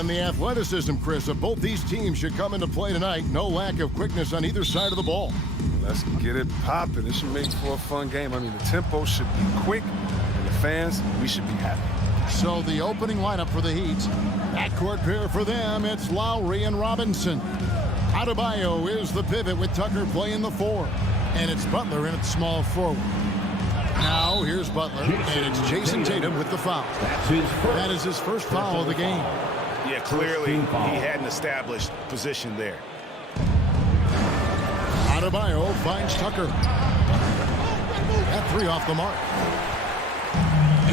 And the athleticism, Chris, of both these teams should come into play tonight. No lack of quickness on either side of the ball. Let's get it popping. This should make for a fun game. I mean, the tempo should be quick, and the fans, we should be happy. So the opening lineup for the Heat. Backcourt pair for them, it's Lowry and Robinson. Adebayo is the pivot with Tucker playing the 4. And it's Butler in at small forward. Now here's Butler, and it's Jason Tatum with the foul. That is his first foul of the game. Yeah, clearly he hadn't established position there. Adebayo finds Tucker. That 3 off the mark.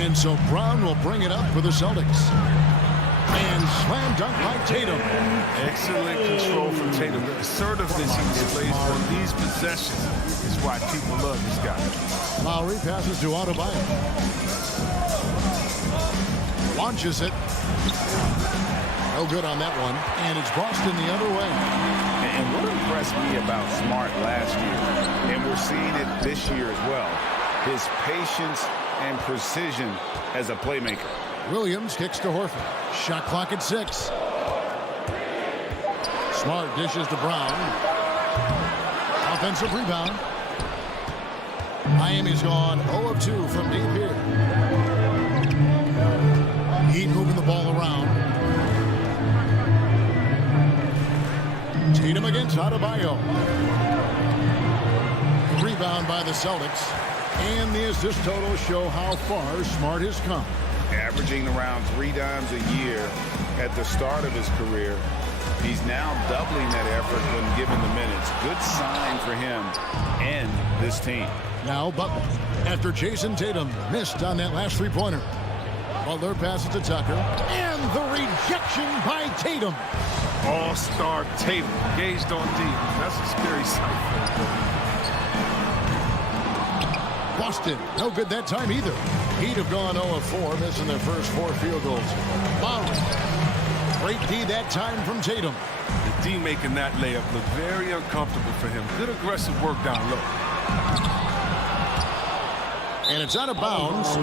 And so Brown will bring it up for the Celtics. And slam dunk by Tatum. Excellent control from Tatum. The assertiveness he displays on these possessions is why people love this guy. Lowry passes to Adebayo. Launches it. No good on that one. And it's Boston the other way. And what impressed me about Smart last year, and we're seeing it this year as well, his patience and precision as a playmaker. Williams kicks to Horford. Shot clock at 6. Smart dishes to Brown. Offensive rebound. Miami's gone 0 of 2 from deep here. Heat moving the ball around. Tatum against Adebayo. Rebound by the Celtics. And the assist totals show how far Smart has come. Averaging around 3 dimes a year at the start of his career. He's now doubling that effort when given the minutes. Good sign for him and this team. Now Butler, after Jason Tatum missed on that last 3-pointer. Butler passes to Tucker. And the rejection by Tatum. All-star Tatum, engaged on D. That's a scary sight. Boston, no good that time either. Heat have gone 0 of 4, missing their first 4 field goals. Lowry, great D that time from Tatum. The D making that layup look very uncomfortable for him. Good aggressive work down low. And it's out of bounds.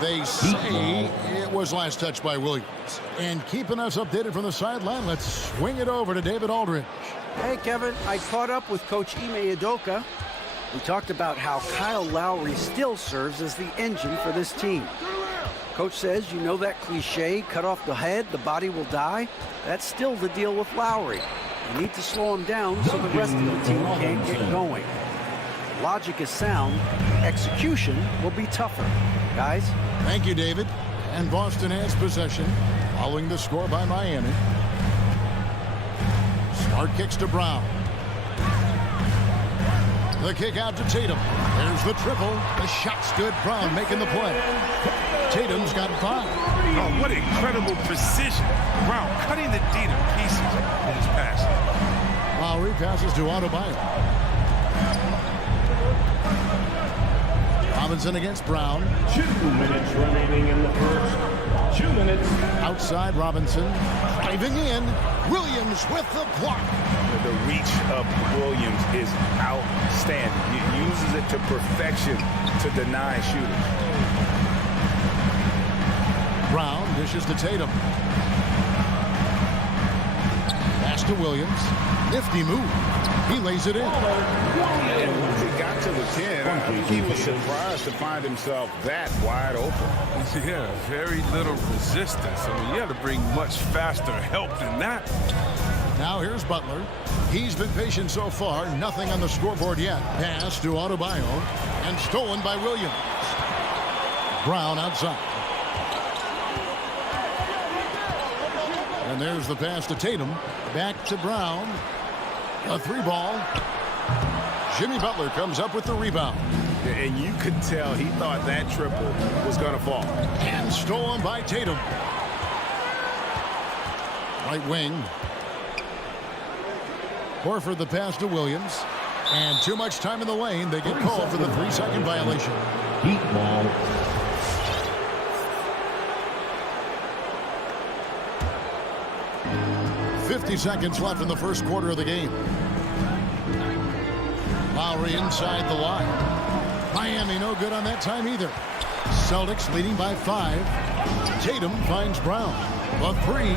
They say it was last touched by Williams. And keeping us updated from the sideline, let's swing it over to David Aldridge. Hey, Kevin, I caught up with Coach Ime Udoka. We talked about how Kyle Lowry still serves as the engine for this team. Coach says, you know that cliche, cut off the head, the body will die? That's still the deal with Lowry. You need to slow him down so the rest of the team can't get going. Logic is sound. Execution will be tougher. Guys? Thank you, David. And Boston has possession, following the score by Miami. Smart kicks to Brown. The kick out to Tatum. There's the triple. The shot's good. Brown making the play. Tatum's got 5. Oh, what incredible precision. Brown cutting the D to pieces with his pass. Lowry passes to Adebayo. Robinson against Brown. 2 minutes remaining in the first. 2 minutes. Outside Robinson. Driving in. Williams with the block. The reach of Williams is outstanding. He uses it to perfection to deny shooters. Brown dishes to Tatum. Pass to Williams. Nifty move. He lays it in. And once he got to the 10, I think he was surprised to find himself that wide open. Yeah, very little resistance. I mean, you have to bring much faster help than that. Now here's Butler. He's been patient so far. Nothing on the scoreboard yet. Pass to Adebayo. And stolen by Williams. Brown outside. And there's the pass to Tatum. Back to Brown. A 3-ball. Jimmy Butler comes up with the rebound. And you could tell he thought that triple was going to fall. And stolen by Tatum. Right wing. Horford the pass to Williams. And too much time in the lane. They get called for the 3-second violation. Heat ball. .50 seconds left in the first quarter of the game. Lowry inside the line. Miami no good on that time either. Celtics leading by 5. Tatum finds Brown. A 3.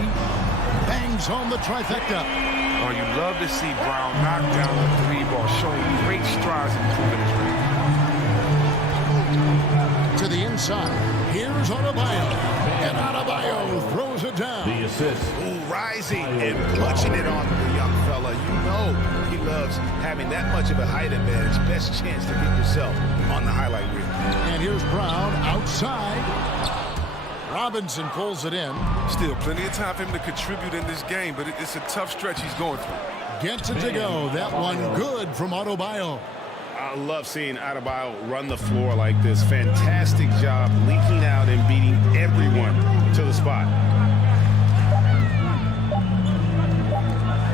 Bangs home the trifecta. Oh, you love to see Brown knock down the three ball, showing great strides in improving his range. To the inside. Here's Adebayo. And Adebayo throws it down. The assist. Ooh, rising and punching it on the young fella. You know he loves having that much of a height advantage. Best chance to get yourself on the highlight reel. And here's Brown outside. Robinson pulls it in. Still plenty of time for him to contribute in this game, but it's a tough stretch he's going through. Gets it to go. That one good from Adebayo. I love seeing Adebayo run the floor like this. Fantastic job leaking out and beating everyone to the spot.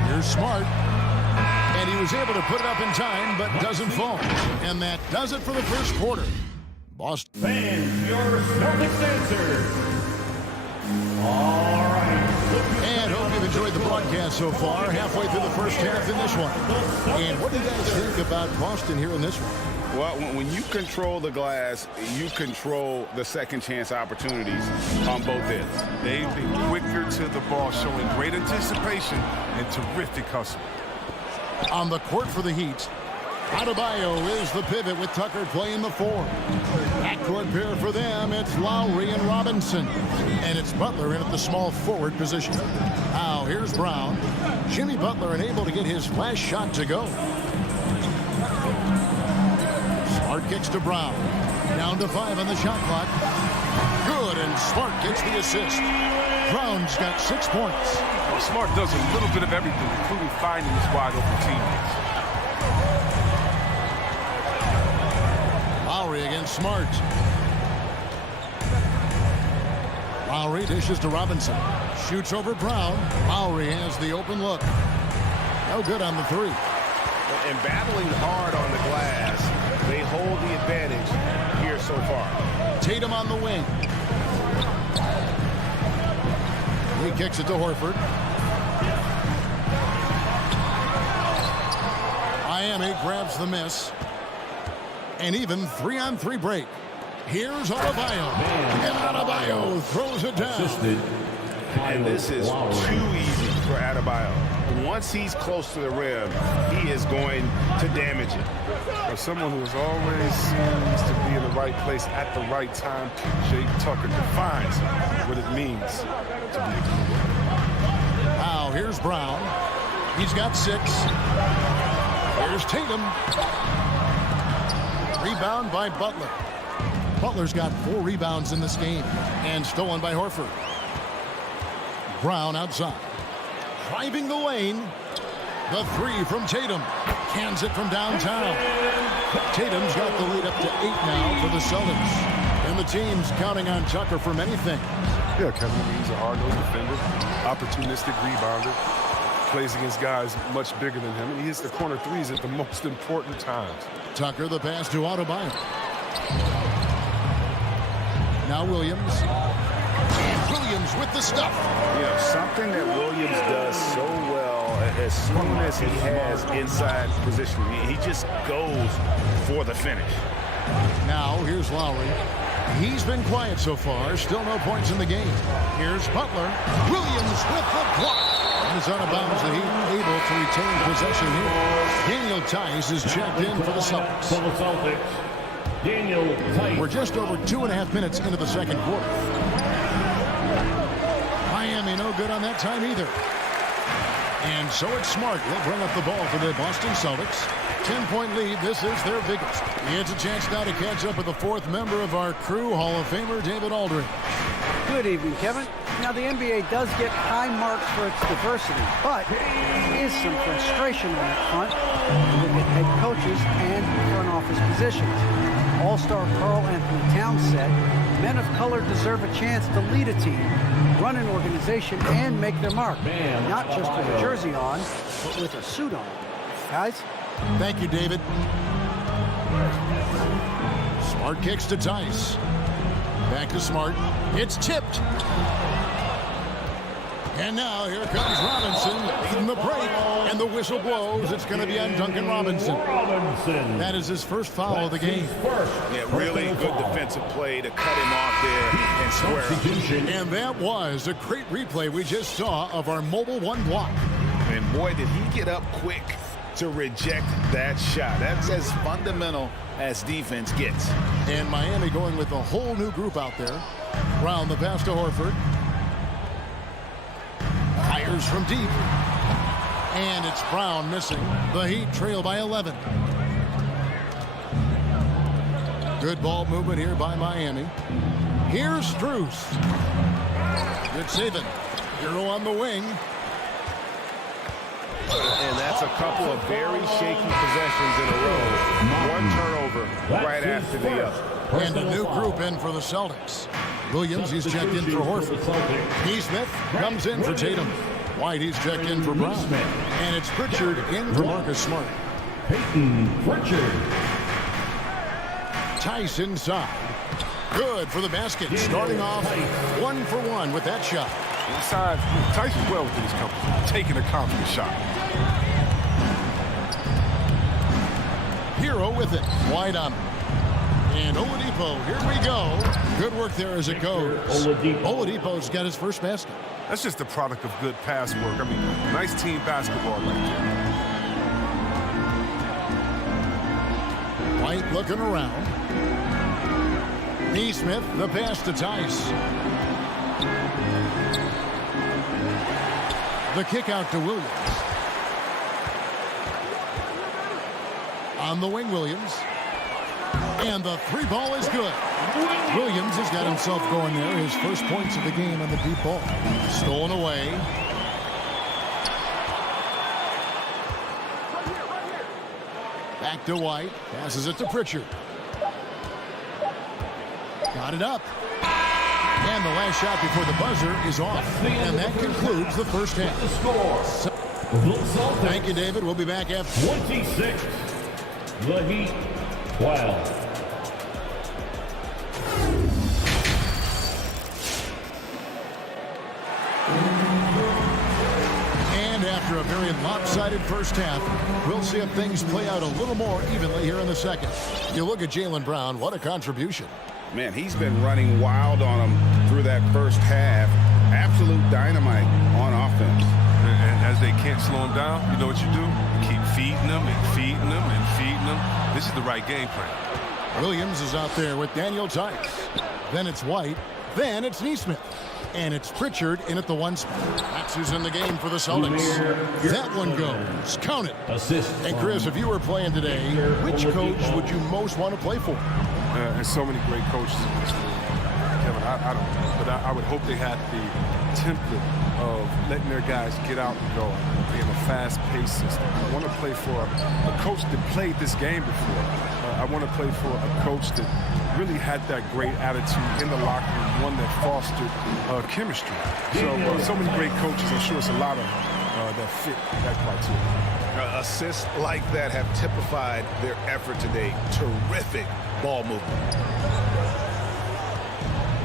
Here's Smart. And he was able to put it up in time, but doesn't fall. And that does it for the first quarter. Boston. Fans, your Celtics answer. All right. And hope you've enjoyed the broadcast so far. Halfway through the first half in this one. And what do you guys think about Boston here in this one? Well, when you control the glass, you control the second chance opportunities on both ends. They've been quicker to the ball, showing great anticipation and terrific hustle. On the court for the Heat, Adebayo is the pivot with Tucker playing the 4. Backcourt pair for them, it's Lowry and Robinson. And it's Butler in at the small forward position. Now here's Brown. Jimmy Butler unable to get his last shot to go. Smart kicks to Brown. Down to 5 on the shot clock. Good, and Smart gets the assist. Brown's got 6 points. Well, Smart does a little bit of everything, including finding his wide open teammates. Lowry against Smart. Lowry dishes to Robinson. Shoots over Brown. Lowry has the open look. No good on the 3. And battling hard on the glass, they hold the advantage here so far. Tatum on the wing. He kicks it to Horford. Miami grabs the miss. And even 3-on-3 break. Here's Adebayo. And Adebayo throws it down. And this is too easy for Adebayo. Once he's close to the rim, he is going to damage it. For someone who always seems to be in the right place at the right time, Jay Tucker defines what it means to be a good. Now here's Brown. He's got 6. Here's Tatum. Rebound by Butler. Butler's got 4 rebounds in this game. And stolen by Horford. Brown outside. Driving the lane. The 3 from Tatum. Cans it from downtown. Tatum's got the lead up to 8 now for the Celtics. And the team's counting on Tucker for many things. Yeah, Kevin, he's a hard-nosed defender, opportunistic rebounder, plays against guys much bigger than him, and he hits the corner threes at the most important times. Tucker, the pass to Adebayo. Now Williams. And Williams with the stuff. You know, something that Williams does so well as soon as he has inside position, he just goes for the finish. Now here's Lowry. He's been quiet so far. Still no points in the game. Here's Butler. Williams with the block. And it's out of bounds. The Heat able to retain possession here. Daniel Tice is checked in for the Celtics. For the Celtics, Daniel Tice. We're just over 2.5 minutes into the second quarter. Miami no good on that time either. And so it's Smart. He'll bring up the ball for the Boston Celtics. 10-point lead. This is their biggest. It's a chance now to catch up with the 4th member of our crew, Hall of Famer David Aldridge. Good evening, Kevin. Now, the NBA does get high marks for its diversity, but there is some frustration on that front. Look at head coaches and front office positions. All-star Karl Anthony Towns said, men of color deserve a chance to lead a team, run an organization, and make their mark. Not just with a jersey on, but with a suit on. Guys? Thank you, David. Smart kicks to Tice. Back to Smart. It's tipped. And now here comes Robinson leading the break, and the whistle blows. It's going to be on Duncan Robinson. That is his first foul of the game. Yeah, really good defensive play to cut him off there and square up. And that was a great replay we just saw of our mobile one block. And boy, did he get up quick to reject that shot. That's as fundamental as defense gets. And Miami going with a whole new group out there. Brown the pass to Horford. Fires from deep. And it's Brown missing. The Heat trail by 11. Good ball movement here by Miami. Here's Strus. Good saving. Hero on the wing. And that's a couple of very shaky possessions in a row. One turnover right after the other. And a new group in for the Celtics. Williams, he's checked in for Horford. Neesmith comes in for Tatum. White, he's checked in for Brown. And it's Pritchard in for Marcus Smart. Peyton Pritchard. Tice inside. Good for the basket. Starting off 1 for 1 with that shot. Inside, Tyson's well within his comfort, taking a confident shot. Hero with it. White on him. And Oladipo, here we go. Good work there as it goes. Oladipo's got his first basket. That's just the product of good pass work. I mean, nice team basketball right there. White looking around. Neesmith, the pass to Tice. The kick out to Williams. On the wing, Williams. And the three ball is good. Williams has got himself going there. His first points of the game on the deep ball. Stolen away. Back to White. Passes it to Pritchard. Got it up. And the last shot before the buzzer is off. And that concludes the first half. Thank you, David. We'll be back after 26. The Heat 12. And after a very lopsided first half, we'll see if things play out a little more evenly here in the second. You look at Jaylen Brown, what a contribution. Man, he's been running wild on him through that first half. Absolute dynamite on offense. And as they can't slow him down, you know what you do? You keep feeding them and feeding them and feeding them. This is the right game plan. Williams is out there with Daniel Tice. Then it's White. Then it's Neesmith. And it's Pritchard in at the one spot. That's who's in the game for the Celtics. That one goes. Count it. Assist. And Chris, if you were playing today, which coach would you most want to play for? There's so many great coaches in this league. Kevin, I don't know. But I would hope they had the template of letting their guys get out and go in a fast-paced system. I want to play for a coach that played this game before. I want to play for a coach that really had that great attitude in the locker room, one that fostered chemistry. So many great coaches. I'm sure it's a lot of them that fit that criteria. Assists like that have typified their effort today. Terrific ball movement.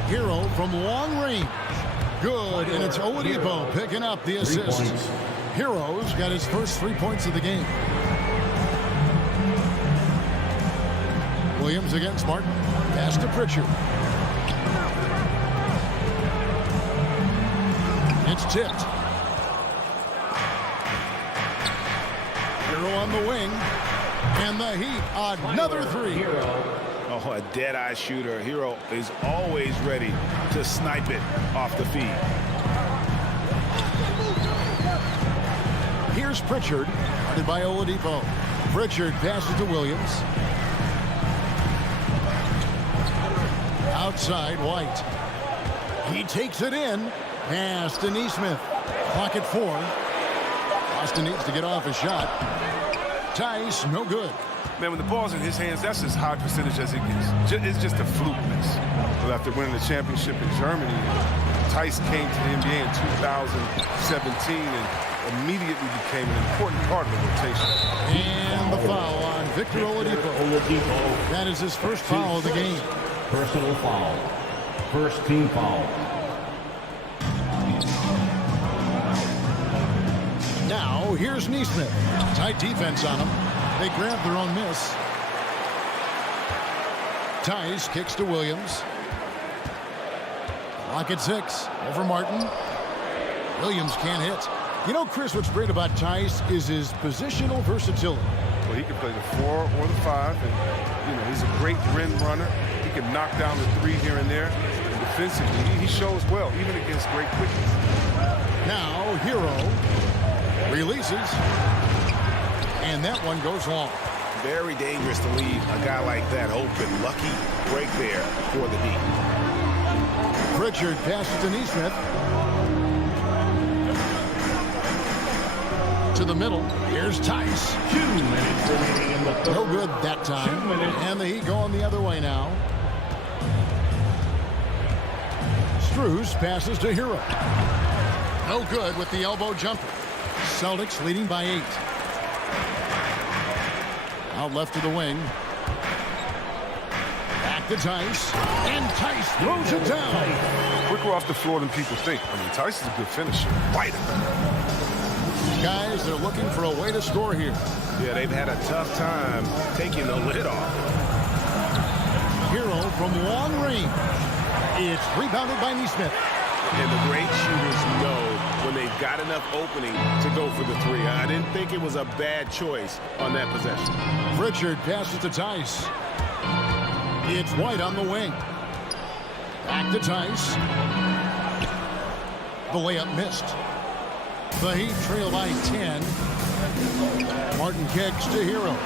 Hero from long range. Good, and it's Oladipo picking up the assist. Hero's got his first 3 points of the game. Williams against Martin. Pass to Pritchard. It's tipped. Hero on the wing. And the Heat, another three. Oh, a dead-eye shooter. Hero is always ready to snipe it off the feed. Here's Pritchard, guarded by Oladipo. Pritchard passes to Williams. Outside, White. He takes it in. Pass to Neesmith. Clock at 4. Austin needs to get off a shot. Tice, no good. Man, when the ball's in his hands, that's as high percentage as it gets. It's just a fluke miss. But after winning the championship in Germany, Tice came to the NBA in 2017 and immediately became an important part of the rotation. And the foul on Victor Oladipo. That is his first foul of the game. Personal foul. First team foul. Now here's Neesmith. Tight defense on him. They grab their own miss. Tice kicks to Williams. Lock at 6 over Martin. Williams can't hit. You know, Chris, what's great about Tice is his positional versatility. Well, he can play the 4 or the 5, and you know he's a great rim runner. He can knock down the 3 here and there. And defensively, he shows well, even against great quickness. Now Hero releases, and that one goes long. Very dangerous to leave a guy like that open. Lucky break there for the D. Pritchard passes to Neesmith. To the middle. Here's Tice. 2 minutes remaining in the third. No good that time. 2 minutes. And the Heat going the other way now. Strus passes to Hero. No good with the elbow jumper. Celtics leading by 8. Out left to the wing. Back to Tice. And Tice throws it down. Quicker off the floor than people think. I mean, Tice is a good finisher. White. Guys, they're looking for a way to score here. Yeah, they've had a tough time taking the lid off. Hero from long range. It's rebounded by Neesmith. And the great shooters know when they've got enough opening to go for the 3. I didn't think it was a bad choice on that possession. Pritchard passes to Tice. It's White on the wing. Back to Tice. The layup missed. The Heat trail by 10. Martin kicks to Hero.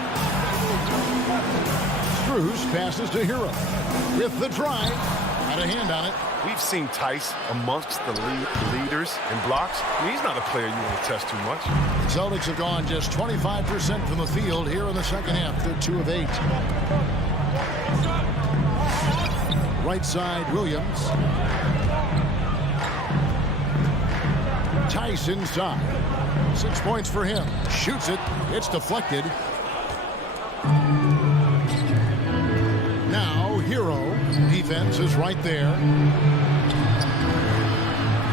Strus passes to Hero. With the drive. Had a hand on it. We've seen Tice amongst the leaders in blocks. I mean, he's not a player you want to test too much. The Celtics have gone just 25% from the field here in the second half. They're 2 of 8. Right side, Williams. Tice inside. 6 points for him. Shoots it. It's deflected. Now Hero. Defense is right there.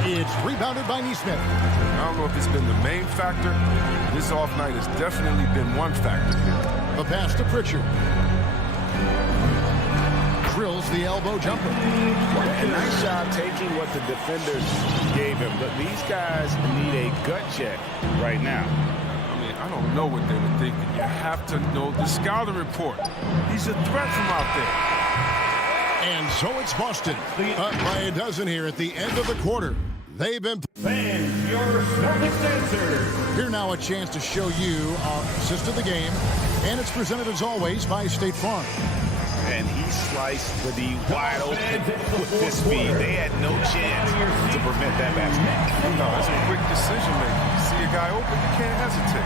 It's rebounded by Neesmith. I don't know if it's been the main factor. This off night has definitely been one factor. The pass to Pritchard. Drills the elbow jumper. A nice job taking what the defenders gave him. But these guys need a gut check right now. I mean, I don't know what they were thinking. You have to know the scouting report. He's a threat from out there. And so it's Boston. Up by a dozen here at the end of the quarter. They've been... Fans, your Celtics answer. Here now a chance to show you our assist of the game. And it's presented as always by State Farm. And he sliced the D wide open with this speed. They had no chance to prevent that basket. No, that's a quick decision making. You see a guy open, you can't hesitate.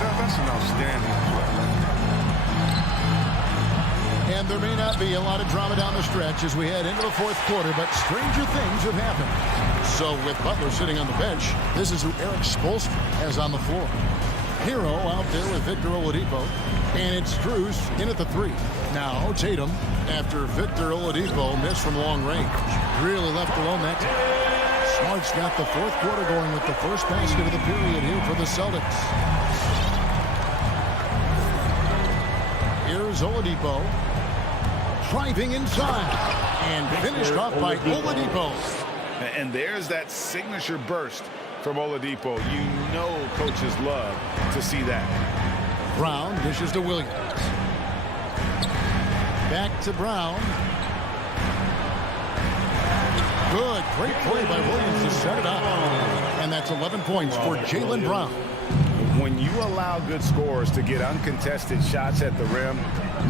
That's an outstanding play. And there may not be a lot of drama down the stretch as we head into the fourth quarter, but stranger things have happened. So with Butler sitting on the bench, this is who Eric Spoelstra has on the floor. Hero out there with Victor Oladipo, and it's Strus in at the 3. Now Tatum, after Victor Oladipo missed from long range, really left alone that time. Smart's got the fourth quarter going with the first basket of the period here for the Celtics. Here's Oladipo. Driving inside and finished off by Oladipo. And there's that signature burst from Oladipo. You know coaches love to see that. Brown dishes to Williams. Back to Brown. Good, great play by Williams to set it up. And that's 11 points for Jaylen Brown. When you allow good scorers to get uncontested shots at the rim,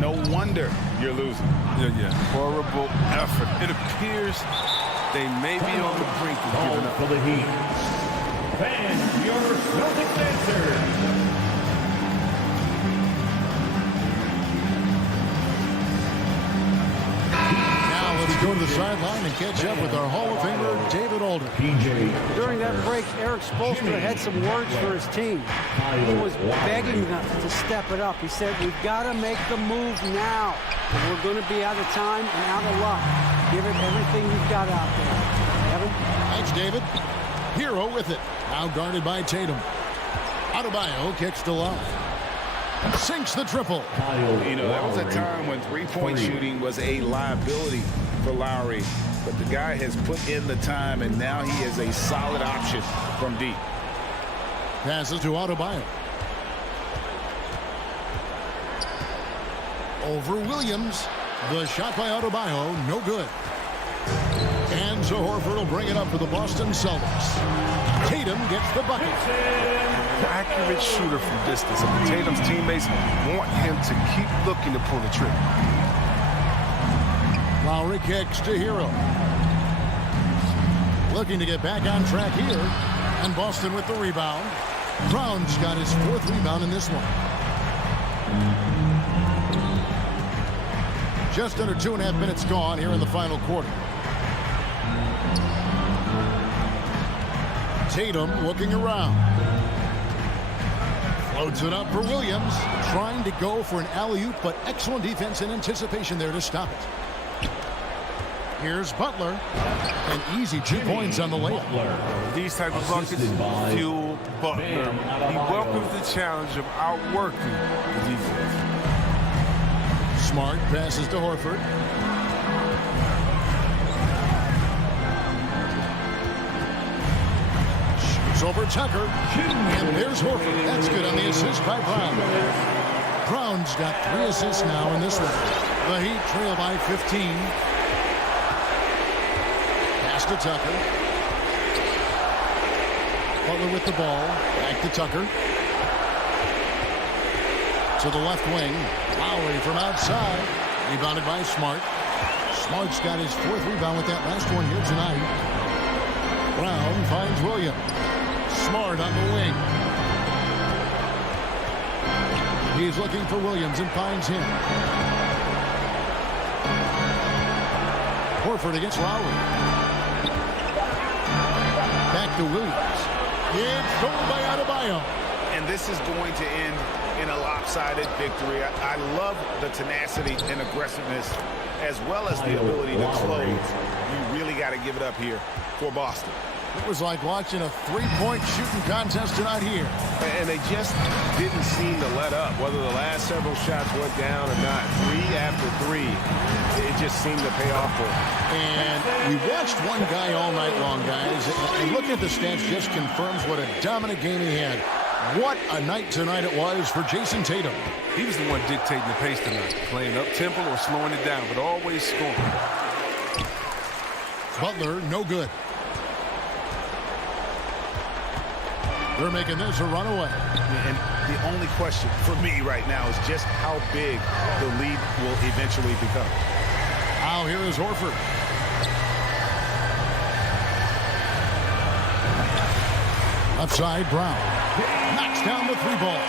no wonder you're losing. Yeah. Horrible effort. It appears they may be on the brink of giving up. For the Heat. Fans, your Celtics answer. Let's go to the sideline and catch up with our Hall of Famer, David Alder. During that break, Eric Spoelstra had some words for his team. He was begging them to step it up. He said, we've got to make the move now. We're going to be out of time and out of luck. Give it everything you've got out there. Evan? Thanks, David. Hero with it. Now guarded by Tatum. Adebayo kicks to love. Sinks the triple. You know, that was a time when three-point shooting was a liability for Lowry. But the guy has put in the time, and now he is a solid option from deep. Passes to Adebayo. Over Williams. The shot by Adebayo, no good. And so Horford will bring it up for the Boston Celtics. Tatum gets the bucket. Accurate shooter from distance. And Tatum's teammates want him to keep looking to pull the trigger. Lowry kicks to Hero. Looking to get back on track here. And Boston with the rebound. Brown's got his 4th rebound in this one. Just under 2.5 minutes gone here in the final quarter. Tatum looking around. Floats it up for Williams. Trying to go for an alley-oop, but excellent defense and anticipation there to stop it. Here's Butler. An easy 2 points on the layup. These type of buckets fuel Butler. He welcomes the challenge of outworking the defense. Smart passes to Horford. Shoots over Tucker. And there's Horford. That's good on the assist by Brown. Brown's got 3 assists now in this one. The Heat trail by 15. Pass to Tucker. Butler with the ball. Back to Tucker. To the left wing. Lowry from outside. Rebounded by Smart. Smart's got his 4th rebound with that last one here tonight. Brown finds Williams. Smart on the wing. He's looking for Williams and finds him. Horford against Lowry. Back to Williams. It's stolen by Adebayo. And this is going to end in a lopsided victory. I love the tenacity and aggressiveness as well as the ability to close. You really got to give it up here for Boston. It was like watching a 3-point shooting contest tonight here. And they just didn't seem to let up, whether the last several shots went down or not. 3 after 3, it just seemed to pay off for them. And we watched one guy all night long, guys. And looking at the stats just confirms what a dominant game he had. What a night tonight it was for Jason Tatum. He was the one dictating the pace tonight, playing up-tempo or slowing it down, but always scoring. Butler, no good. They're making this a runaway. And the only question for me right now is just how big the lead will eventually become. Now here is Horford. Left side, Brown. Knocks down the 3-ball.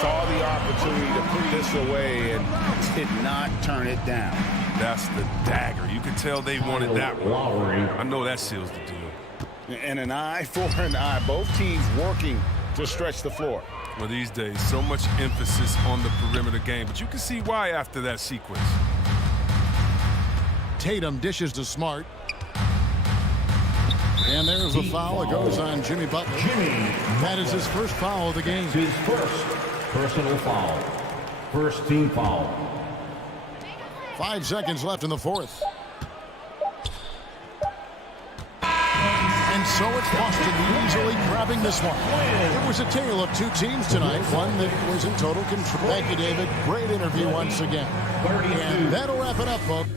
Saw the opportunity to put this away and did not turn it down. That's the dagger. You can tell they wanted that one. I know that seals the deal. And an eye for an eye. Both teams working to stretch the floor. Well, these days, so much emphasis on the perimeter game, but you can see why after that sequence. Tatum dishes to Smart. And there's the foul. It goes on Jimmy Butler. That is his first foul of the game. His first personal foul. First team foul. 5 seconds left in the 4th. And so it's Boston easily grabbing this one. It was a tale of 2 teams tonight. One that was in total control. Thank you, David. Great interview once again. And that'll wrap it up, folks.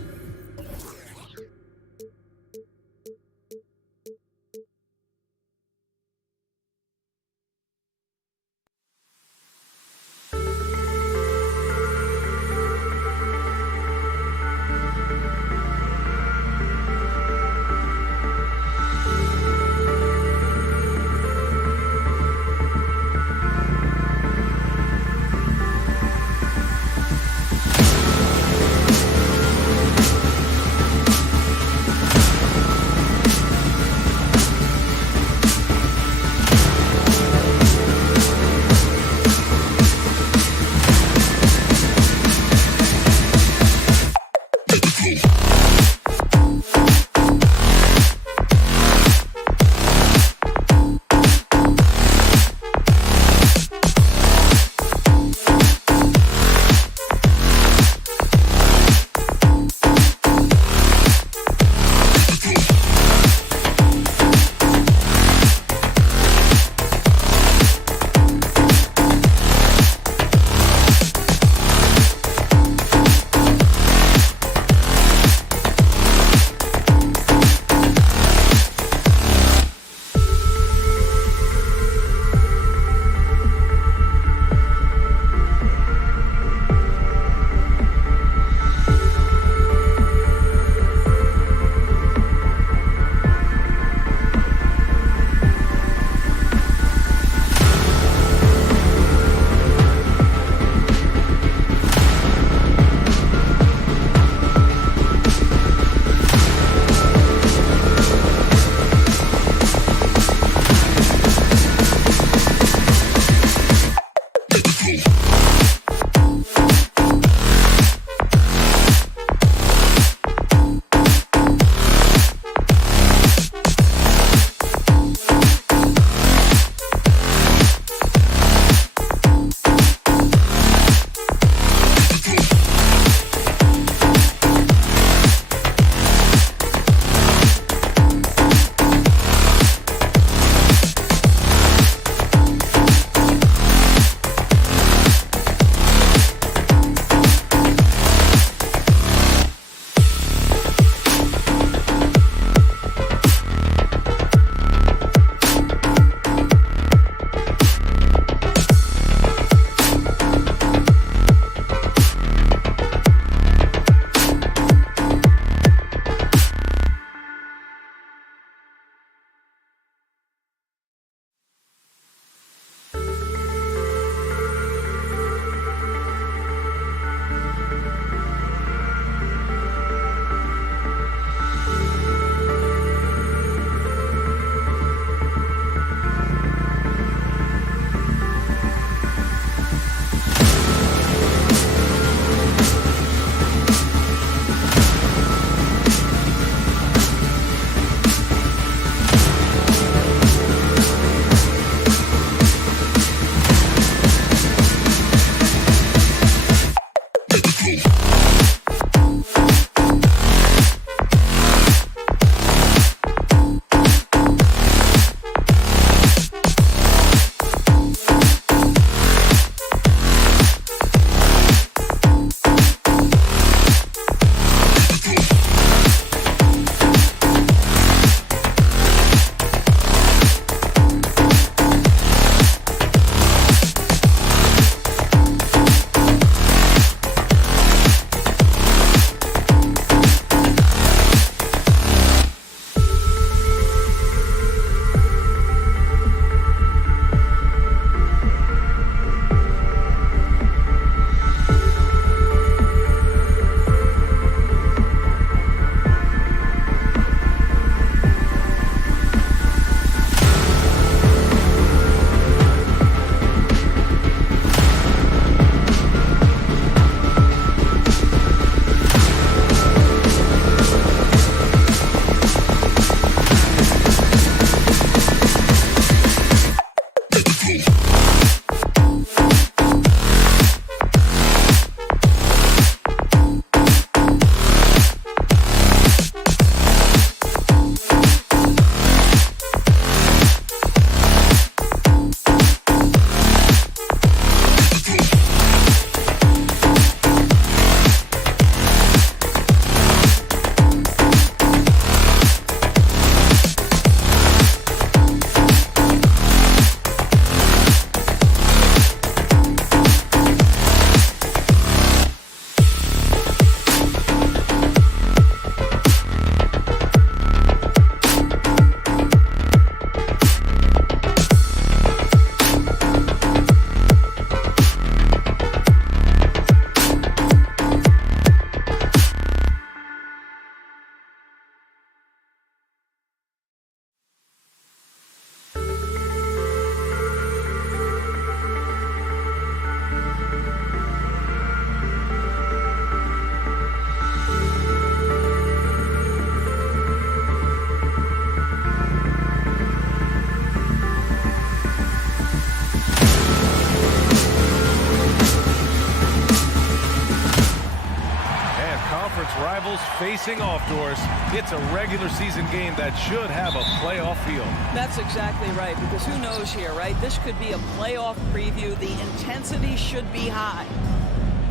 facing off doors. It's a regular season game that should have a playoff feel. That's exactly right, because who knows here, right? This could be a playoff preview. The intensity should be high.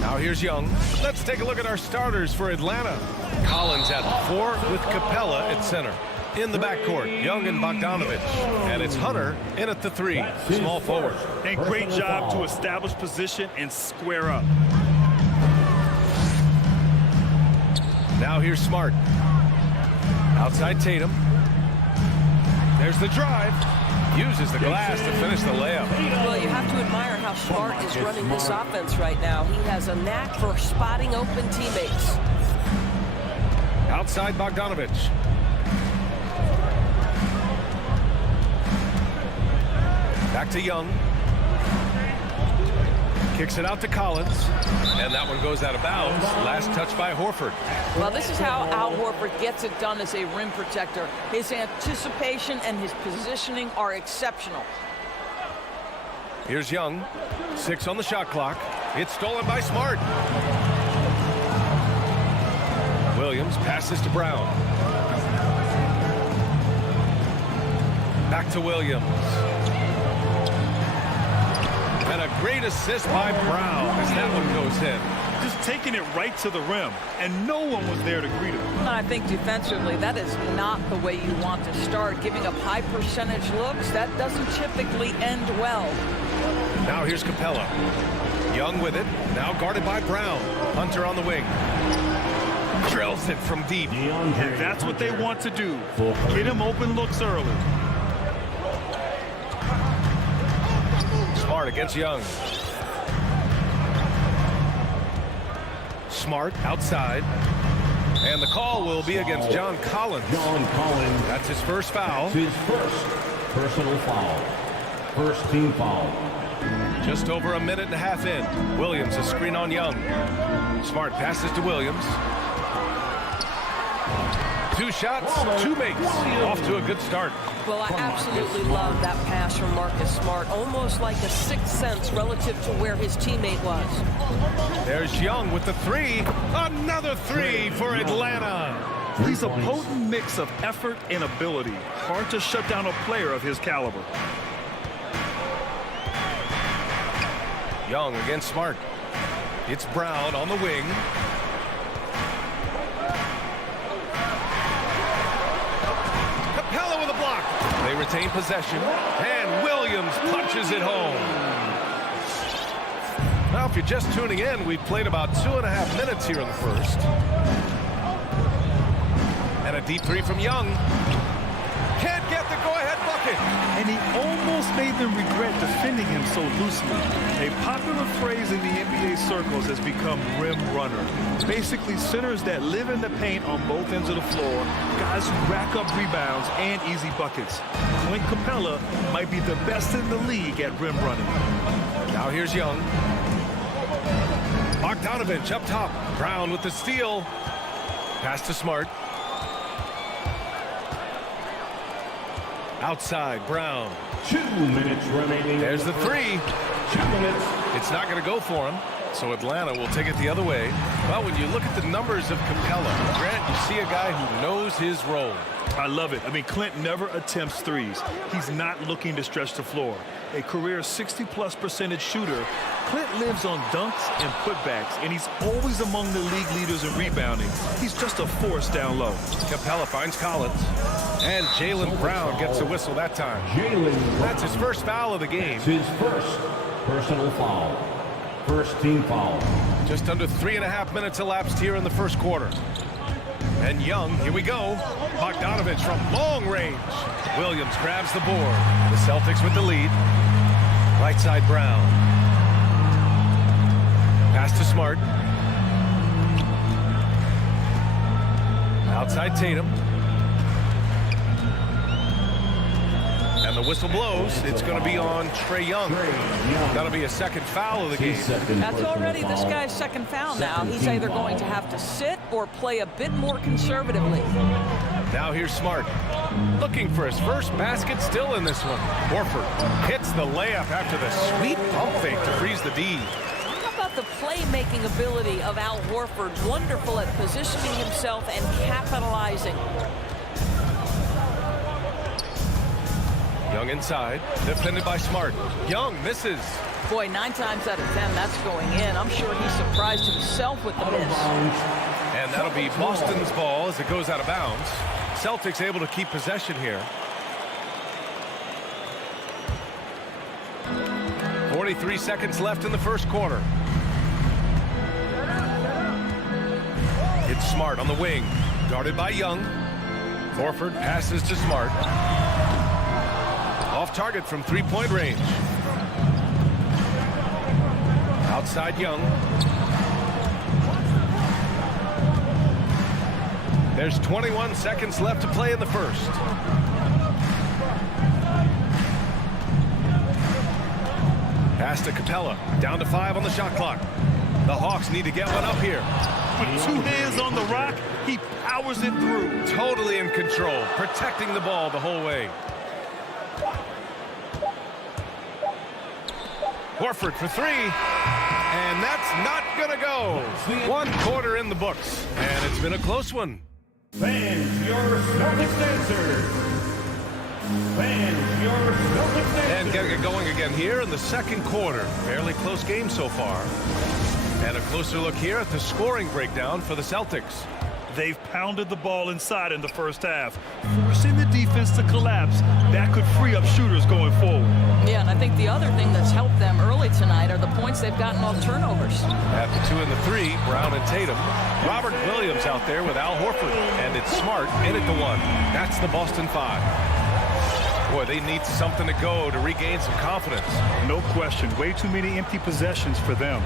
Now here's Young. Let's take a look at our starters for Atlanta. Collins at the 4 with Capella at center. In the backcourt, Young and Bogdanovich. And it's Hunter in at the 3, small forward. And great job to establish position and square up. Now here's Smart. Outside Tatum. There's the drive. Uses the glass to finish the layup. Well, you have to admire how Smart is running this offense right now. He has a knack for spotting open teammates. Outside Bogdanovich. Back to Young. Kicks it out to Collins. And that one goes out of bounds. Last touch by Horford. Well, this is how Al Horford gets it done as a rim protector. His anticipation and his positioning are exceptional. Here's Young. 6 on the shot clock. It's stolen by Smart. Williams passes to Brown. Back to Williams. And a great assist by Brown as that one goes in. Just taking it right to the rim, and no one was there to greet him. And I think defensively, that is not the way you want to start. Giving up high percentage looks, that doesn't typically end well. Now here's Capella. Young with it. Now guarded by Brown. Hunter on the wing. Drills it from deep. And that's what they want to do. Get him open looks early. Smart against Young. Smart outside. And the call will be against John Collins. That's his first foul. His first personal foul. First team foul. Just over a minute and a half in. Williams a screen on Young. Smart passes to Williams. 2 shots, 2 makes. Off to a good start. Well, I absolutely love that pass from Marcus Smart. Almost like a sixth sense relative to where his teammate was. There's Young with the 3. Another 3 for Atlanta. He's a potent mix of effort and ability. Hard to shut down a player of his caliber. Young against Smart. It's Brown on the wing. Capella with a block. They retain possession, and Williams punches it home. Now, if you're just tuning in, we've played about 2.5 minutes here in the first. And a deep 3 from Young. Can't get the go-ahead bucket. And he almost made them regret defending him so loosely. A popular phrase in the NBA circles has become rim runner. Basically, centers that live in the paint on both ends of the floor, guys who rack up rebounds and easy buckets. Clint Capella might be the best in the league at rim running. Now here's Young. Bogdanovich up top. Brown with the steal. Pass to Smart. Outside, Brown. 2 minutes remaining. There's the 3. 2 minutes. It's not going to go for him, so Atlanta will take it the other way. Well, when you look at the numbers of Capella, Grant, you see a guy who knows his role. I love it. I mean, Clint never attempts threes. He's not looking to stretch the floor. A career 60+% shooter, Clint lives on dunks and putbacks, and he's always among the league leaders in rebounding. He's just a force down low. Capella finds Collins, and Jaylen Brown gets a whistle that time. That's his first foul of the game. It's his first personal foul. First team foul. Just under 3.5 minutes elapsed here in the first quarter. And Young, here we go. Bogdanovich from long range. Williams grabs the board. The Celtics with the lead. Right side, Brown. Pass to Smart. Outside Tatum. And the whistle blows. It's going to be on Trae Young. That'll be a second foul of the game. That's already this guy's second foul now. He's either going to have to sit or play a bit more conservatively. Now here's Smart. Looking for his first basket still in this one. Horford hits the layup after the sweet pump fake to freeze the D. How about the playmaking ability of Al Horford. Wonderful at positioning himself and capitalizing. Young inside, defended by Smart. Young misses. Boy, 9 times out of 10, that's going in. I'm sure he surprised himself with the miss. And that'll be Boston's ball as it goes out of bounds. Celtics able to keep possession here. 43 seconds left in the first quarter. It's Smart on the wing, guarded by Young. Horford passes to Smart. Off target from three-point range. Outside Young. There's 21 seconds left to play in the first. Pass to Capella. Down to 5 on the shot clock. The Hawks need to get one up here. With 2 hands on the rock, he powers it through. Totally in control, protecting the ball the whole way. Horford for 3. And that's not going to go. 1 quarter in the books. And it's been a close one. Fans, your Celtics answer. Fans, your Celtics answer. And getting it going again here in the second quarter. Fairly close game so far. And a closer look here at the scoring breakdown for the Celtics. They've pounded the ball inside in the first half, forcing the defense to collapse. That could free up shooters going forward. Yeah, and I think the other thing that's helped them early tonight are the points they've gotten off turnovers. At the 2 and the 3, Brown and Tatum. Robert Williams out there with Al Horford. And it's Smart in at the 1. That's the Boston 5. Boy, they need something to go to regain some confidence. No question. Way too many empty possessions for them.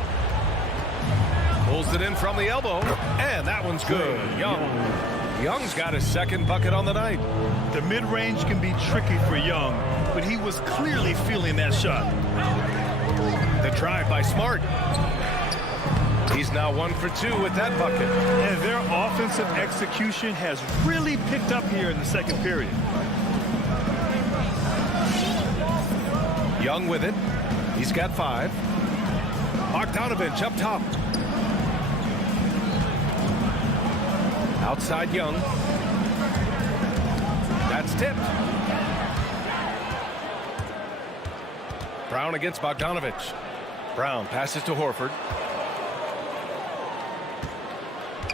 Pulls it in from the elbow, and that one's good. Young's got his second bucket on the night. The mid-range can be tricky for Young, but he was clearly feeling that shot. The drive by Smart. He's now 1 for 2 with that bucket. And their offensive execution has really picked up here in the second period. Young with it. He's got 5. Bogdanovich up top. Outside Young. That's tipped. Brown against Bogdanovich. Brown passes to Horford.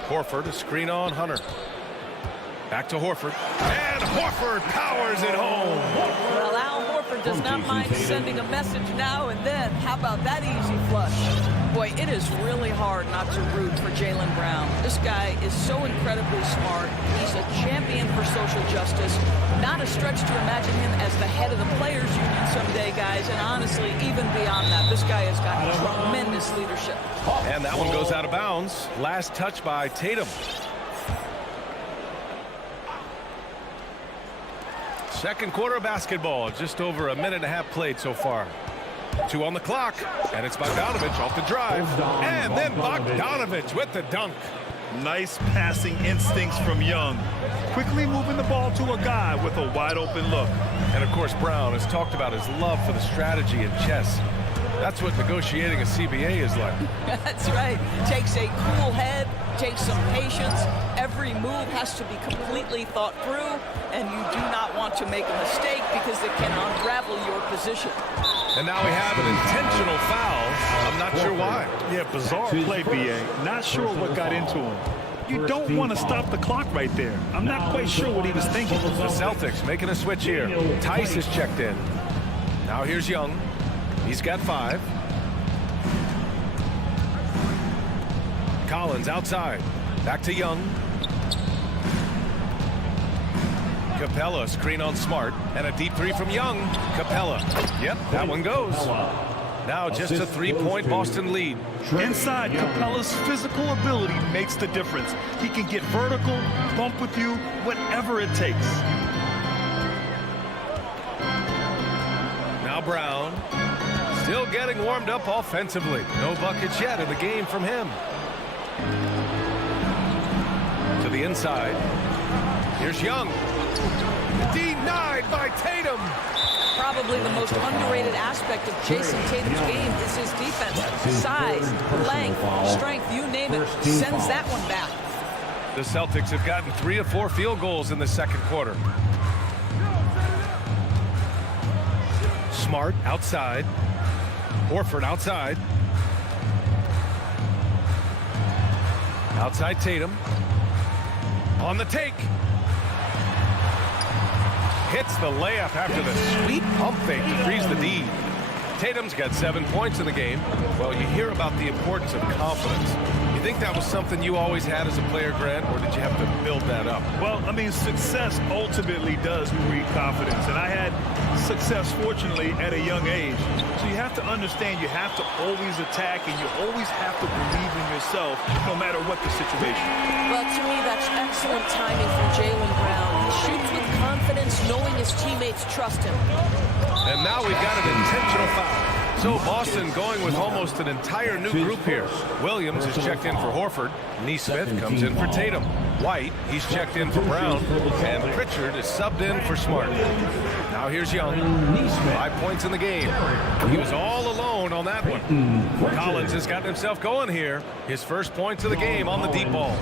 Horford, a screen on Hunter. Back to Horford. And Horford powers it home. Well, Al Horford does not mind sending a message now and then. How about that easy flush? Boy, it is really hard not to root for Jaylen Brown. This guy is so incredibly smart. He's a champion for social justice. Not a stretch to imagine him as the head of the players union someday, guys. And honestly, even beyond that, this guy has got tremendous leadership. And that one goes out of bounds. Last touch by Tatum. Second quarter basketball. Just over a minute and a half played so far. 2 on the clock, and it's Bogdanovich off the drive, and then Bogdanovich with the dunk. Nice passing instincts from Young, quickly moving the ball to a guy with a wide open look. And of course, Brown has talked about his love for the strategy in chess. That's what negotiating a CBA is like. That's right. Takes a cool head, takes some patience. Every move has to be completely thought through, and you do not want to make a mistake because it can unravel your position. And now we have an intentional foul. I'm not sure why. Yeah, bizarre play, B.A. Not sure what got into him. You don't want to stop the clock right there. I'm not quite sure what he was thinking. The Celtics making a switch here. Tice is checked in. Now here's Young. He's got 5. Collins outside. Back to Young. Capella, screen on Smart, and a deep 3 from Young. Capella. Yep, that one goes. Now just a 3-point Boston lead. Inside, Capella's physical ability makes the difference. He can get vertical, bump with you, whatever it takes. Now Brown. Still getting warmed up offensively. No buckets yet in the game from him. To the inside. Here's Young. Denied by Tatum. Probably the most underrated aspect of Jason Tatum's game is his defense. Size, length, strength, you name it, sends that one back. The Celtics have gotten 3 of 4 field goals in the second quarter. Smart outside. Horford outside. Outside Tatum. On the take. Hits the layup after the sweet pump fake to freeze the D. Tatum's got 7 points in the game. Well, you hear about the importance of confidence. You think that was something you always had as a player, Grant, or did you have to build that up? Well, I mean, success ultimately does breed confidence. And I had success, fortunately, at a young age. So you have to understand you have to always attack and you always have to believe in yourself no matter what the situation. Well, to me, that's excellent timing from Jaylen Brown. He shoots with confidence, knowing his teammates trust him. And now we've got an intentional foul. So Boston going with almost an entire new group here. Williams is checked in for Horford. Nesmith comes in for Tatum. White, he's checked in for Brown. And Pritchard is subbed in for Smart. Now here's Young. 5 points in the game. He was all alone on that one. Collins has gotten himself going here. His first points of the game on the deep ball.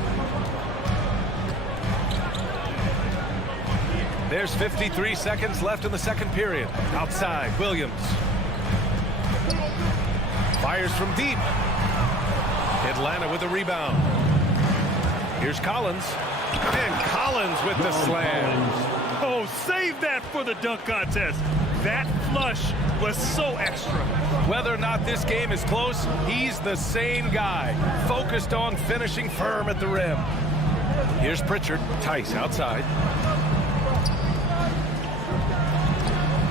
There's 53 seconds left in the second period. Outside, Williams. Fires from deep. Atlanta with a rebound. Here's Collins. And Collins with the slam. Oh, save that for the dunk contest. That flush was so extra. Whether or not this game is close, he's the same guy. Focused on finishing firm at the rim. Here's Pritchard. Tice outside.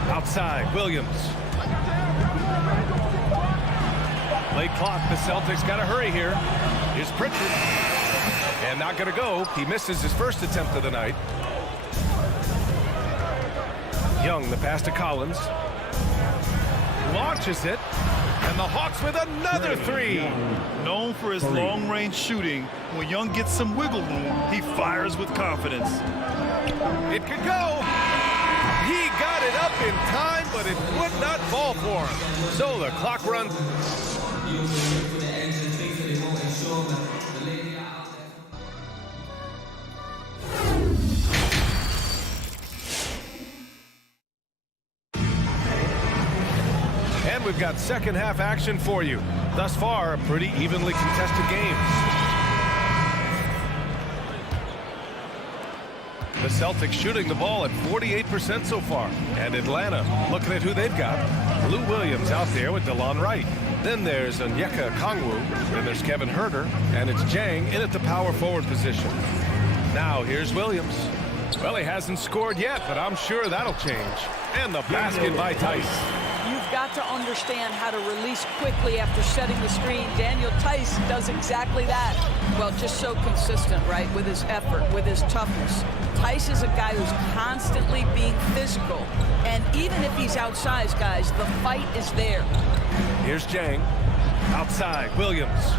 Outside, Williams. Late clock, the Celtics got to hurry here. Here's Pritchard. And not going to go. He misses his first attempt of the night. Young, the pass to Collins. Launches it. And the Hawks with another 3. Known for his long-range shooting, when Young gets some wiggle room, he fires with confidence. It could go. He got it up in time, but it would not fall for him. So the clock runs. And we've got second half action for you. Thus far, a pretty evenly contested game. The Celtics shooting the ball at 48% so far. And Atlanta looking at who they've got. Lou Williams out there with DeLon Wright. Then there's Onyeka Okongwu. Then there's Kevin Huerter. And it's Jang in at the power forward position. Now here's Williams. Well, he hasn't scored yet, but I'm sure that'll change. And the basket by Tice. You've got to understand how to release quickly after setting the screen. Daniel Tice does exactly that. Well, just so consistent, right, with his effort, with his toughness. Tice is a guy who's constantly being physical. And even if he's outsized, guys, the fight is there. Here's Jang. Outside, Williams.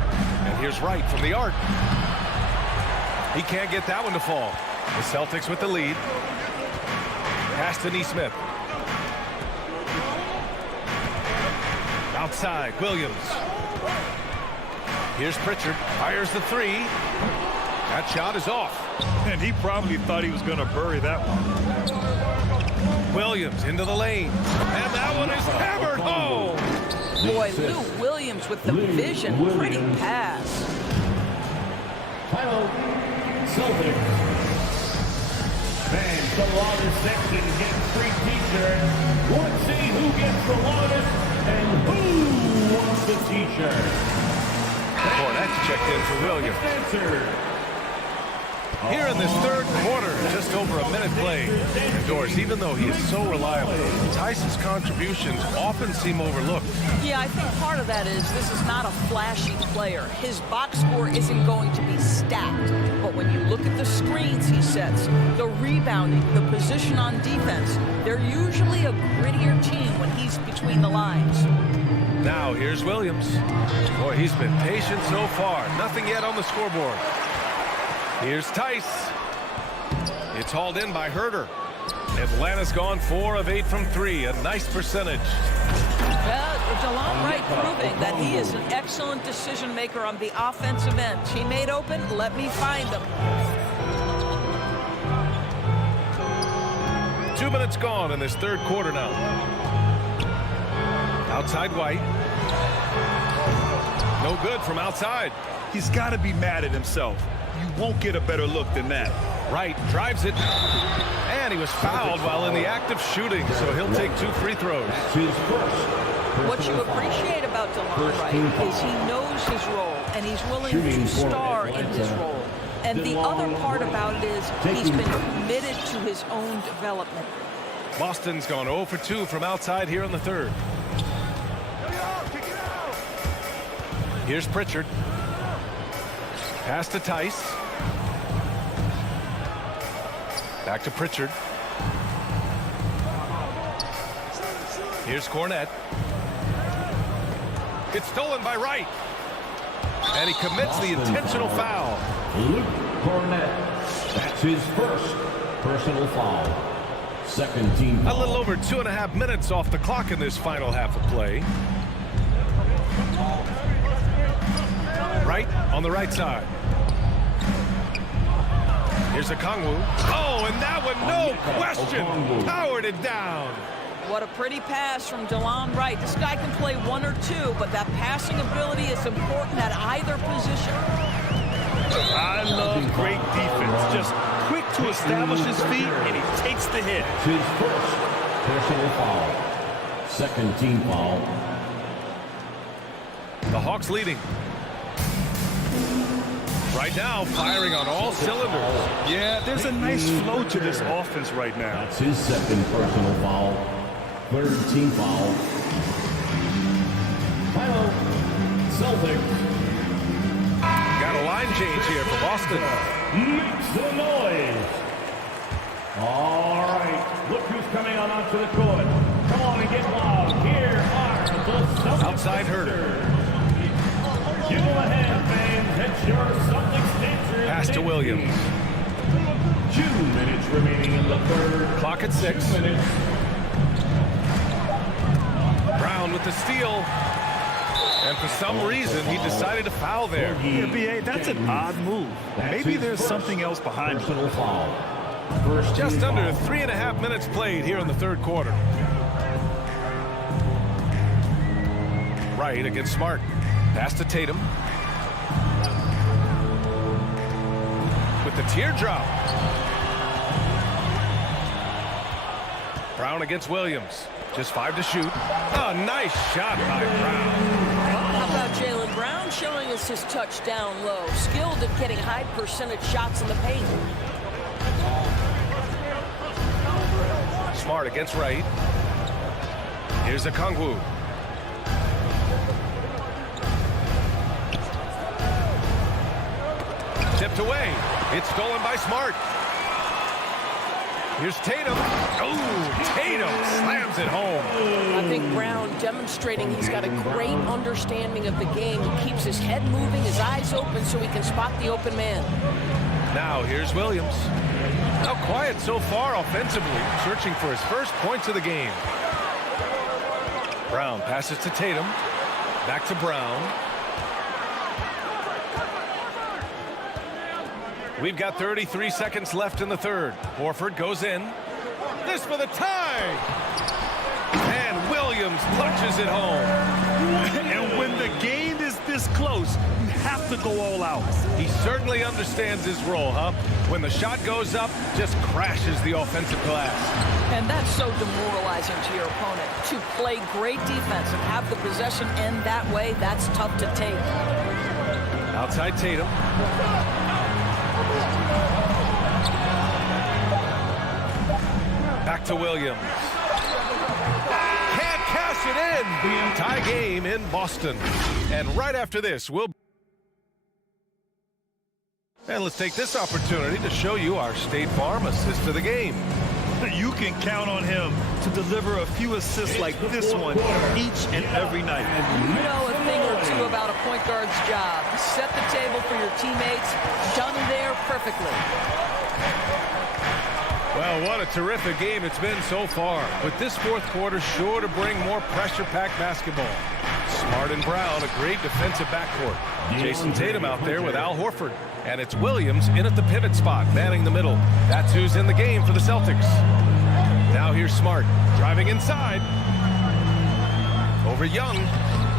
And here's Wright from the arc. He can't get that one to fall. The Celtics with the lead. Pass to Nesmith. Outside, Williams. Here's Pritchard. Fires the 3. That shot is off. And he probably thought he was going to bury that one. Williams into the lane. And that one is hammered home. Boy, Lou Williams with the vision. Pretty pass. Final Celtics. Fans, the longest section gets free t-shirts. Let's see who gets the longest and who wants the t-shirt. Boy, that's checked in for Williams. Here in this third quarter, just over a minute played. And Doris, even though he is so reliable, Tice's contributions often seem overlooked. Yeah, I think part of that is this is not a flashy player. His box score isn't going to be stacked. But when you look at the screens he sets, the rebounding, the position on defense, they're usually a grittier team when he's between the lines. Now here's Williams. Boy, he's been patient so far. Nothing yet on the scoreboard. Here's Tice. It's hauled in by Huerter. Atlanta's gone 4 of 8 from 3. A nice percentage. Well, DeLon Wright proving that he is an excellent decision maker on the offensive end. Teammate open, let me find them. 2 minutes gone in this third quarter now. Outside White. No good from outside. He's got to be mad at himself. You won't get a better look than that. Wright drives it. And he was fouled while in the act of shooting, so he'll take 2 free throws. What you appreciate about DeLon Wright is he knows his role, and he's willing to star in his role. And the other part about it is he's been committed to his own development. Boston's gone 0 for 2 from outside here in the third. Here's Pritchard. Pass to Tice. Back to Pritchard. Here's Cornette. It's stolen by Wright. And he commits the intentional foul. Luke Cornette. That's his first personal foul. Second team foul. A little over 2.5 minutes off the clock in this final half of play. Wright on the right side. Here's a Kongwu. Oh, and that one, no question, powered it down. What a pretty pass from DeLon Wright. This guy can play 1 or 2, but that passing ability is important at either position. I love great defense. Just quick to establish his feet, and he takes the hit. His first personal foul. Second team foul. The Hawks leading. Right now, firing on all cylinders. Yeah, there's a nice flow to this offense right now. That's his second personal foul. Third team foul. Final Celtics. Got a line change here for Boston. Makes the noise. All right, look who's coming on onto the court. Come on and get loud. Here are the Celtics. Outside Herter. You go ahead, fans. It's your Celtics danger. Pass to Williams. 2 minutes remaining in the third. Clock at 6. 2 minutes. Brown with the steal. And for some reason, he decided to foul there. Yeah, B.A., that's an odd move. Maybe there's something else behind it. Personal foul. Just under 3.5 minutes played here in the third quarter. Wright against Smart. Pass to Tatum. With the teardrop. Brown against Williams. Just 5 to shoot. Oh, nice shot by Brown. How about Jaylen Brown showing us his touch down low? Skilled at getting high percentage shots in the paint. Smart against Wright. Here's a Kongwu. Tipped away. It's stolen by Smart. Here's Tatum. Oh, Tatum slams it home. I think Brown demonstrating he's got a great understanding of the game. He keeps his head moving, his eyes open so he can spot the open man. Now here's Williams. Now quiet so far offensively, searching for his first points of the game. Brown passes to Tatum. Back to Brown. We've got 33 seconds left in the third. Horford goes in. This for the tie. And Williams punches it home. And when the game is this close, you have to go all out. He certainly understands his role, huh? When the shot goes up, just crashes the offensive glass. And that's so demoralizing to your opponent. To play great defense and have the possession end that way, that's tough to take. Outside Tatum. Back to Williams. Can't cash it in. Tie game in Boston. And right after this, and let's take this opportunity to show you our State Farm assist of the game. You can count on him to deliver a few assists like this one each and every night. You know a thing or two about a point guard's job. Set the table for your teammates. Done there perfectly. Well, what a terrific game it's been so far. With this fourth quarter sure to bring more pressure-packed basketball. Smart and Brown, a great defensive backcourt. Jason Tatum out there with Al Horford. And it's Williams in at the pivot spot, manning the middle. That's who's in the game for the Celtics. Now here's Smart, driving inside. Over Young,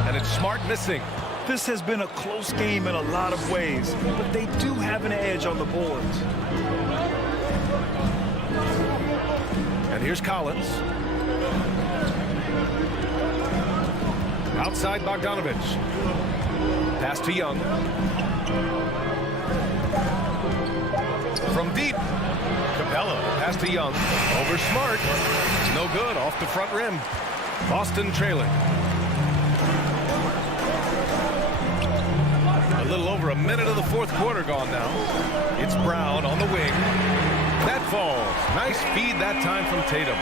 and it's Smart missing. This has been a close game in a lot of ways, but they do have an edge on the boards. And here's Collins. Outside Bogdanovich. Pass to Young. From deep. Capella. Pass to Young. Over Smart. No good. Off the front rim. Boston trailing. A little over a minute of the fourth quarter gone now. It's Brown on the wing. That falls. Nice feed that time from Tatum.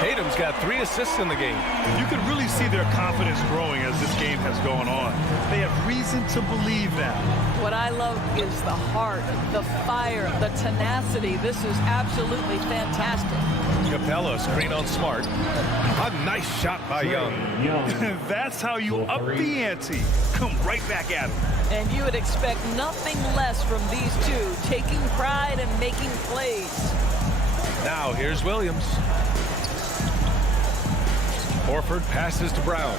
Tatum's got 3 assists in the game. You can really see their confidence growing as this game has gone on. They have reason to believe that. What I love is the heart, the fire, the tenacity. This is absolutely fantastic. Capella screen on Smart. A nice shot by Young. That's how you up the ante. Come right back at him. And you would expect nothing less from these two, taking pride and making plays. Now here's Williams. Horford passes to Brown.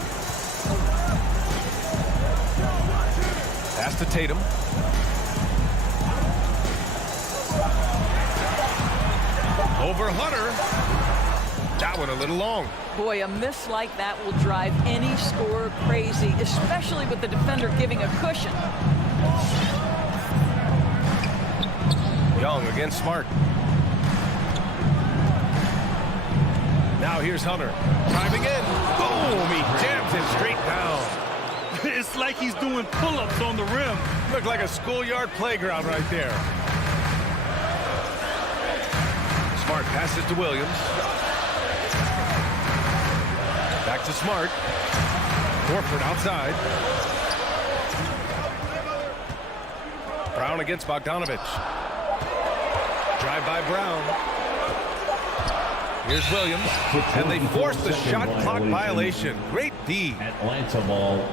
Pass to Tatum. Over Hunter. That one a little long. Boy, a miss like that will drive any scorer crazy, especially with the defender giving a cushion. Young against Smart. Now here's Hunter. Driving in. Boom! He jams it straight down. It's like he's doing pull-ups on the rim. Looked like a schoolyard playground right there. Smart passes to Williams. Back to Smart. Horford outside. Brown against Bogdanovich. Drive by Brown. Here's Williams. And they force the shot clock violation. Great D. Atlanta ball.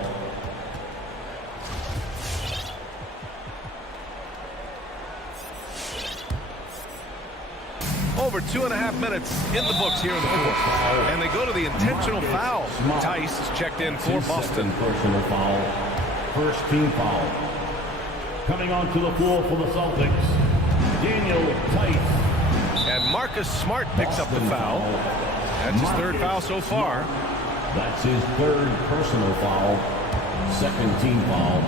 Over 2.5 minutes in the books here in the fourth. And they go to the intentional foul. Tice is checked in for Boston. Personal foul. First team foul. Coming onto the floor for the Celtics, Daniel Tice. And Marcus Smart picks up the foul. That's his third foul so far. That's his third personal foul. Second team foul.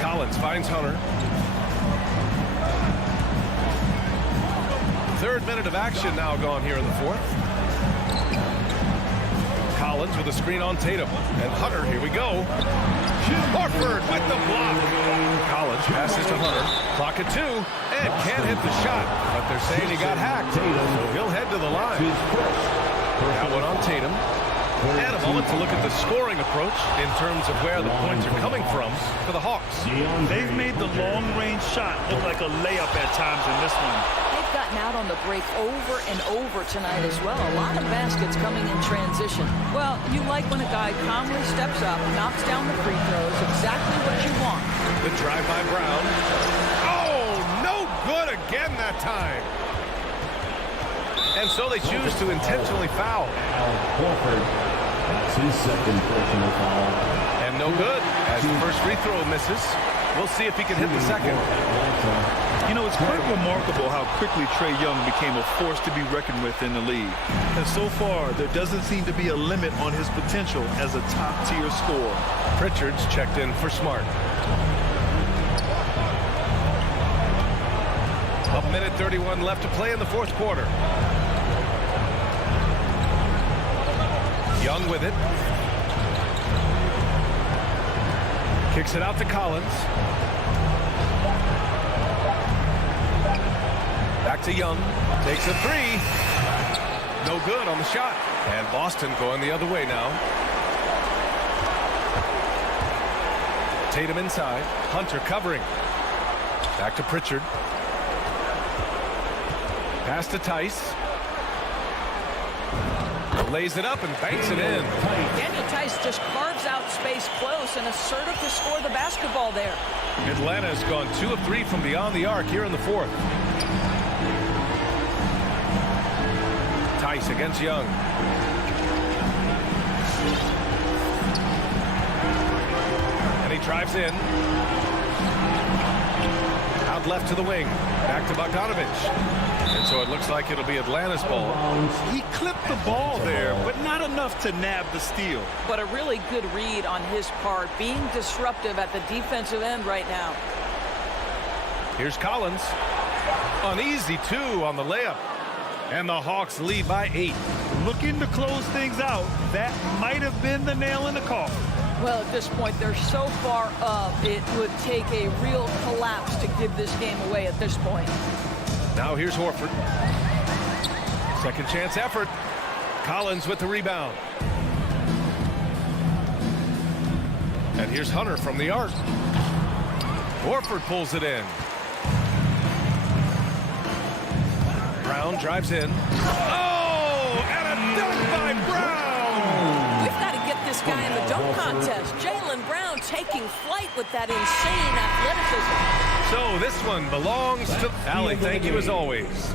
Collins finds Hunter. Third minute of action now gone here in the fourth. Collins with a screen on Tatum. And Hunter, here we go. Horford with the block. Collins passes to Hunter. Clock at 2. And can't hit the shot. But they're saying he got hacked. So he'll head to the line. That one on Tatum. And a moment to look at the scoring approach in terms of where the points are coming from for the Hawks. They've made the long-range shot look like a layup at times in this one. They've gotten out on the break over and over tonight as well. A lot of baskets coming in transition. Well, you like when a guy calmly steps up, knocks down the free throws, exactly what you want. The drive by Brown. Oh, no good again that time. And so they choose to intentionally foul. Al Horford. That's his second personal foul. And no good as the first free throw misses. We'll see if he can hit the second. You know, it's quite remarkable how quickly Trae Young became a force to be reckoned with in the league. And so far, there doesn't seem to be a limit on his potential as a top-tier scorer. Pritchard's checked in for Smart. A minute 31 left to play in the fourth quarter. Young with it. Kicks it out to Collins. Back to Young. Takes a 3. No good on the shot. And Boston going the other way now. Tatum inside. Hunter covering. Back to Pritchard. Pass to Tice. Lays it up and banks it in. Daniel Tice just carves out space close and assertive to score the basketball there. Atlanta has gone 2 of 3 from beyond the arc here in the fourth. Tice against Young. And he drives in. Out left to the wing. Back to Bogdanovich. And so it looks like it'll be Atlanta's ball. He clipped the ball there, but not enough to nab the steal. But a really good read on his part, being disruptive at the defensive end right now. Here's Collins. An easy 2 on the layup. And the Hawks lead by 8. Looking to close things out. That might have been the nail in the coffin. Well, at this point, they're so far up, it would take a real collapse to give this game away at this point. Now here's Horford. Second chance effort. Collins with the rebound. And here's Hunter from the arc. Horford pulls it in. Brown drives in. Oh, and a dunk by Brown! We've got to get this guy in the dunk contest. Jaylen Brown taking flight with that insane athleticism. So this one belongs to Allie. Thank you as always.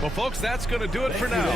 Well, folks, that's going to do it for now.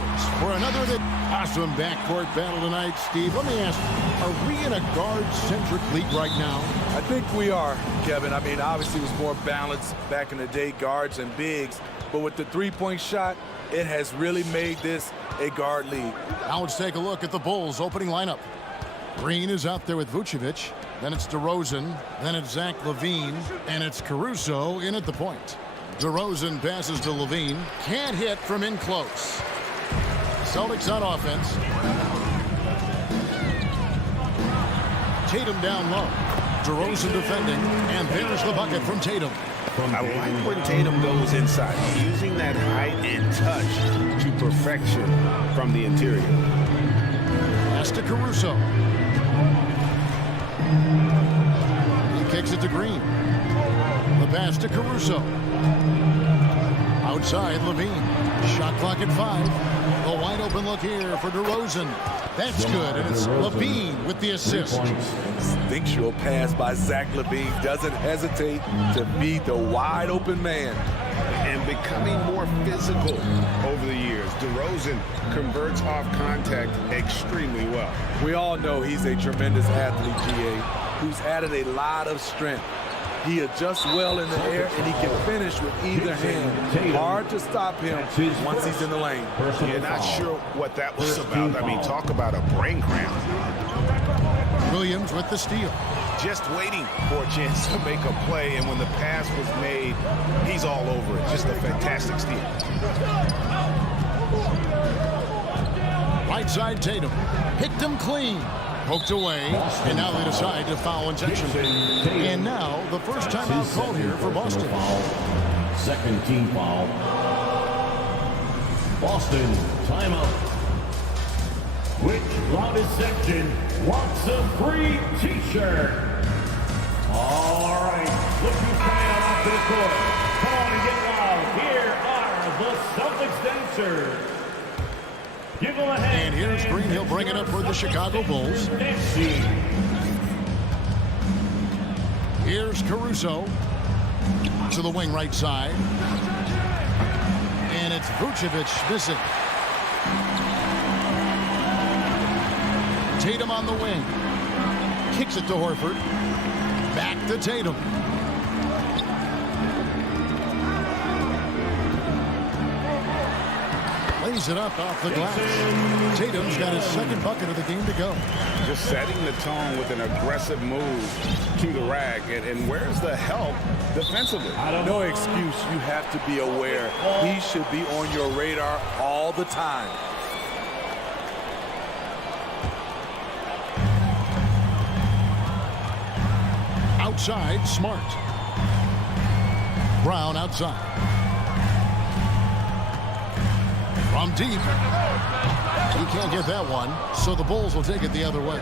scores for another awesome backcourt battle tonight. Steve, let me ask, are we in a guard-centric league right now? I think we are, Kevin. I mean, obviously it was more balanced back in the day, guards and bigs. But with the three-point shot, it has really made this a guard league. Now let's take a look at the Bulls' opening lineup. Green is out there with Vucevic. Then it's DeRozan. Then it's Zach LaVine. And it's Caruso in at the point. DeRozan passes to LaVine. Can't hit from in close. Celtics on offense. Tatum down low. DeRozan defending. And there's the bucket from Tatum. I like when Tatum goes inside, using that height and touch to perfection from the interior. Pass to Caruso. He kicks it to Green. The pass to Caruso. Outside, LaVine. Shot clock at 5. The wide open look here for DeRozan. That's good, and it's LaVine with the assist. Instinctual pass by Zach LaVine. Doesn't hesitate to beat the wide open man. And becoming more physical over the years. DeRozan converts off contact extremely well. We all know he's a tremendous athlete, GA, who's added a lot of strength. He adjusts well in the air, and he can finish with either hand. Hard to stop him once he's in the lane. You're not sure what that was about. I mean, talk about a brain cramp. Williams with the steal. Just waiting for a chance to make a play, and when the pass was made, he's all over it. Just a fantastic steal. Right side, Tatum. Picked him clean. Poked away, and now they decide to foul intentionally. And now the first timeout called here for Boston. Second team foul. Boston timeout. Which loudest section wants a free T-shirt? All right, look who's coming out onto the court. Come on and get loud. Here are the Celtics dancers. Give them a hand. And here's Green. He'll bring it up for the Chicago Bulls. Here's Caruso to the wing right side. And it's Vucevic missing. Tatum on the wing. Kicks it to Horford. Back to Tatum. Lays it up off the glass. Tatum's got his second bucket of the game to go. Just setting the tone with an aggressive move to the rack. And where's the help defensively? No excuse. You have to be aware. He should be on your radar all the time. Outside, Smart. Brown outside. From deep. He can't get that one, so the Bulls will take it the other way.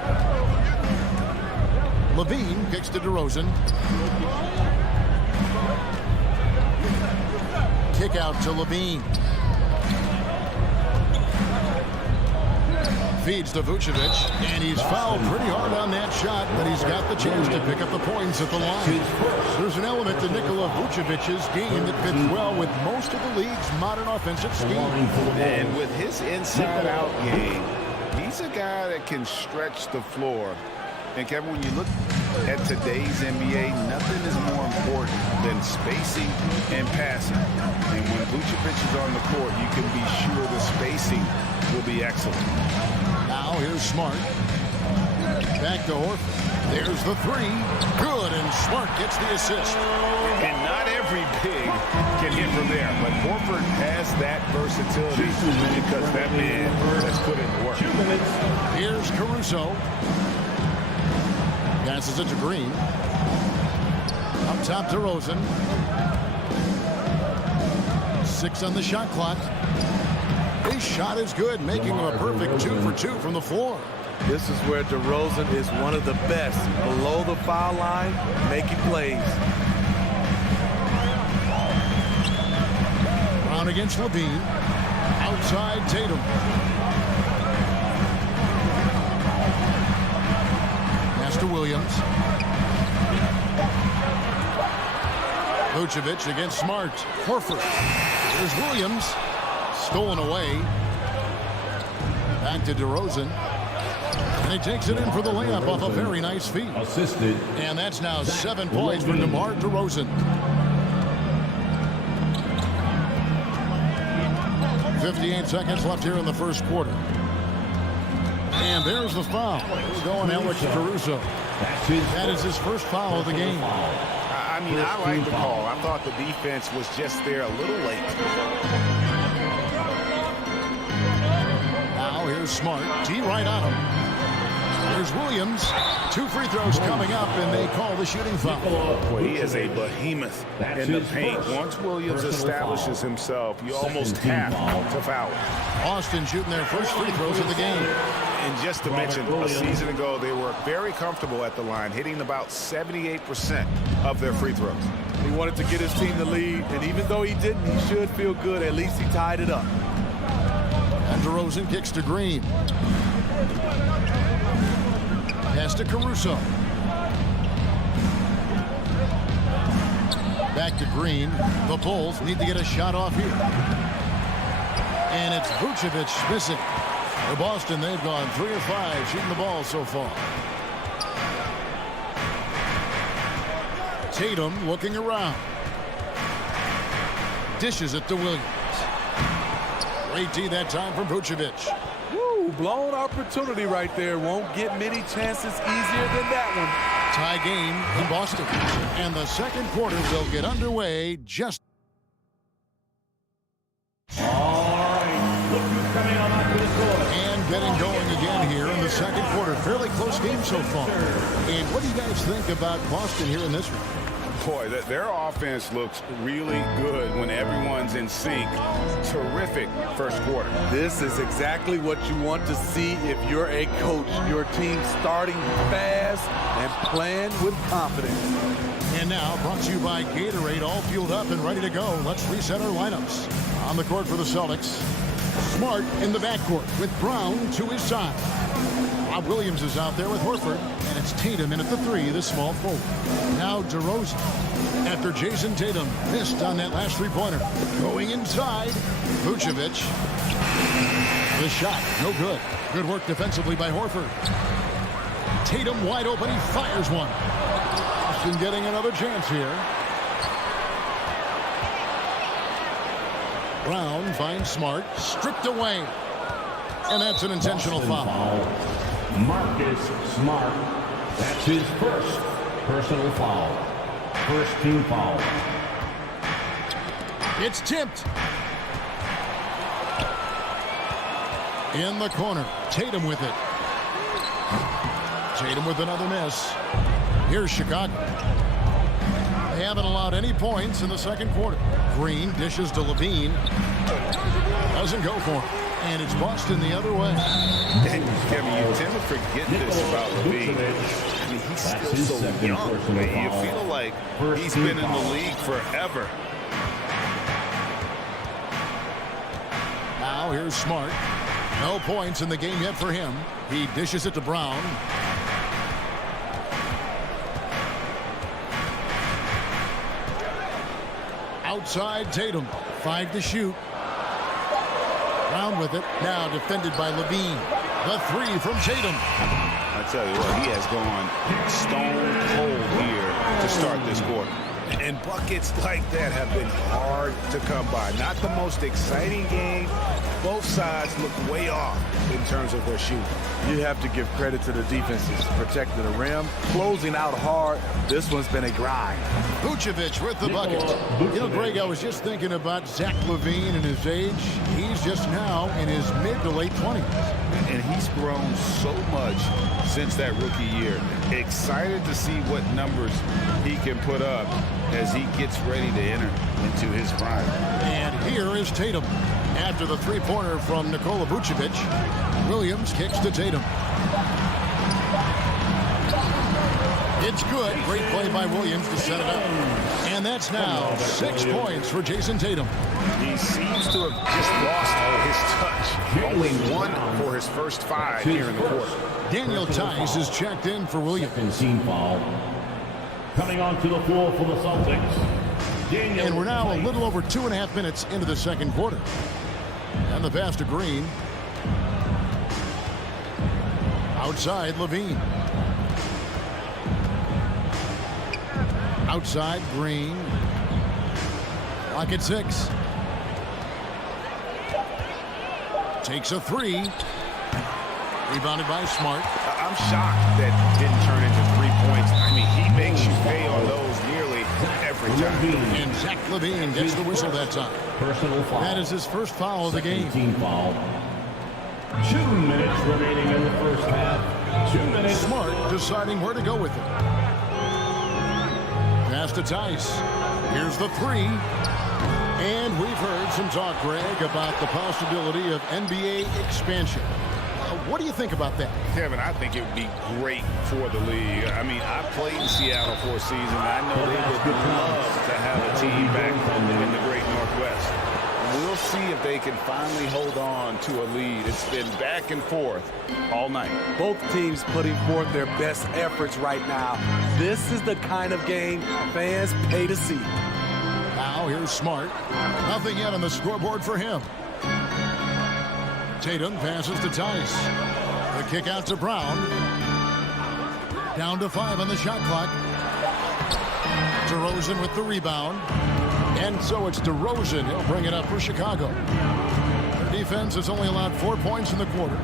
LaVine kicks to DeRozan. Kick out to LaVine. Feeds to Vucevic, and he's fouled pretty hard on that shot, but he's got the chance to pick up the points at the line. There's an element to Nikola Vucevic's game that fits well with most of the league's modern offensive scheme. And with his inside-out game, he's a guy that can stretch the floor. And Kevin, when you look at today's NBA, nothing is more important than spacing and passing. And when Vucevic is on the court, you can be sure the spacing will be excellent. Now here's Smart. Back to Horford. There's the three. Good, and Smart gets the assist. And not every big can hit from there, but Horford has that versatility because that man has put in the work. Here's Caruso. Passes it to Green. Up top to DeRozan. 6 on the shot clock. His shot is good, making him a perfect 2 for 2 from the floor. This is where DeRozan is one of the best below the foul line, making plays. Brown against LaVine. Outside Tatum. Pass to Williams. Vucevic against Smart. Horford. There's Williams. Stolen away. Back to DeRozan. And he takes it in for the layup off a very nice feed. Assisted. And that's now 7 points for DeMar DeRozan. 58 seconds left here in the first quarter. And there's the foul. Going Alex Caruso. That is his first foul of the game. I mean, I like the call. I thought the defense was just there a little late. Now here's Smart. D right on him. There's Williams. 2 free throws coming up, and they call the shooting foul. Boy, he is a behemoth in the paint. Once Williams establishes himself, you almost have to foul him. Austin shooting their first free throws of the game. And just to mention, a season ago, they were very comfortable at the line, hitting about 78% of their free throws. He wanted to get his team the lead, and even though he didn't, he should feel good. At least he tied it up. And DeRozan kicks to Green. Pass to Caruso. Back to Green. The Bulls need to get a shot off here. And it's Vucevic missing. For Boston, they've gone 3 of 5 shooting the ball so far. Tatum looking around. Dishes it to Williams. Great D that time from Vucevic. Woo, blown opportunity right there. Won't get many chances easier than that one. Tie game in Boston. And the second quarter will get underway just. And getting going again here in the second quarter. Fairly close game so far. And what do you guys think about Boston here in this one? Boy, their offense looks really good when everyone's in sync. Terrific first quarter. This is exactly what you want to see if you're a coach. Your team starting fast and playing with confidence. And now, brought to you by Gatorade, all fueled up and ready to go. Let's reset our lineups. On the court for the Celtics, Smart in the backcourt with Brown to his side. Rob Williams is out there with Horford, and it's Tatum in at the 3, the small forward. Now DeRozan, after Jason Tatum missed on that last three-pointer. Going inside, Vucevic. The shot, no good. Good work defensively by Horford. Tatum wide open, he fires one. Austin getting another chance here. Brown finds Smart, stripped away. And that's an intentional foul. Marcus Smart. That's his first personal foul. First team foul. It's tipped. In the corner. Tatum with it. Tatum with another miss. Here's Chicago. They haven't allowed any points in the second quarter. Green dishes to Levine. Doesn't go for him. And it's Boston the other way. And Kevin, you tend to forget this about Levine. I mean, he's still so young. You feel like he's been in the league forever. Now here's Smart. No points in the game yet for him. He dishes it to Brown. Outside Tatum. 5 to shoot. Brown with it. Now defended by Levine. The 3 from Tatum. I tell you what, he has gone stone cold here to start this quarter. And buckets like that have been hard to come by. Not the most exciting game. Both sides look way off in terms of their shooting. You have to give credit to the defenses. Protecting the rim, closing out hard. This one's been a grind. Vucevic with the bucket. You know, Greg, I was just thinking about Zach LaVine and his age. He's just now in his mid to late 20s. And he's grown so much since that rookie year. Excited to see what numbers he can put up as he gets ready to enter into his prime. And here is Tatum. After the three-pointer from Nikola Vucevic, Williams kicks to Tatum. It's good. Great play by Williams to set it up. And that's now 6 points for Jason Tatum. He seems to have just lost his touch. Only 1 for his first 5 here in the quarter. Daniel Tice is checked in for Williams. Team foul. Coming onto the floor for the Celtics. And we're now a little over 2.5 minutes into the second quarter. And the pass to Green. Outside, Levine. Outside, Green. Lock at 6. Takes a 3. Rebounded by Smart. I'm shocked that didn't turn into 3 points. I mean, he makes you pay on those nearly every time. And Zach Levine gets the whistle that time. Personal foul. That is his first foul of the game. Team foul. 2 minutes remaining in the first half. 2 minutes. Smart deciding where to go with it. Pass to Tice. Here's the 3. And we've heard some talk, Greg, about the possibility of NBA expansion. What do you think about that? Kevin, I think it would be great for the league. I mean, I played in Seattle for a season. I know they would love to have a team back in the Great Northwest. We'll see if they can finally hold on to a lead. It's been back and forth all night. Both teams putting forth their best efforts right now. This is the kind of game fans pay to see. Now here's Smart. Nothing yet on the scoreboard for him. Tatum passes to Tice. The kick out to Brown. Down to 5 on the shot clock. DeRozan with the rebound. And so it's DeRozan. He'll bring it up for Chicago. Their defense has only allowed 4 points in the quarter.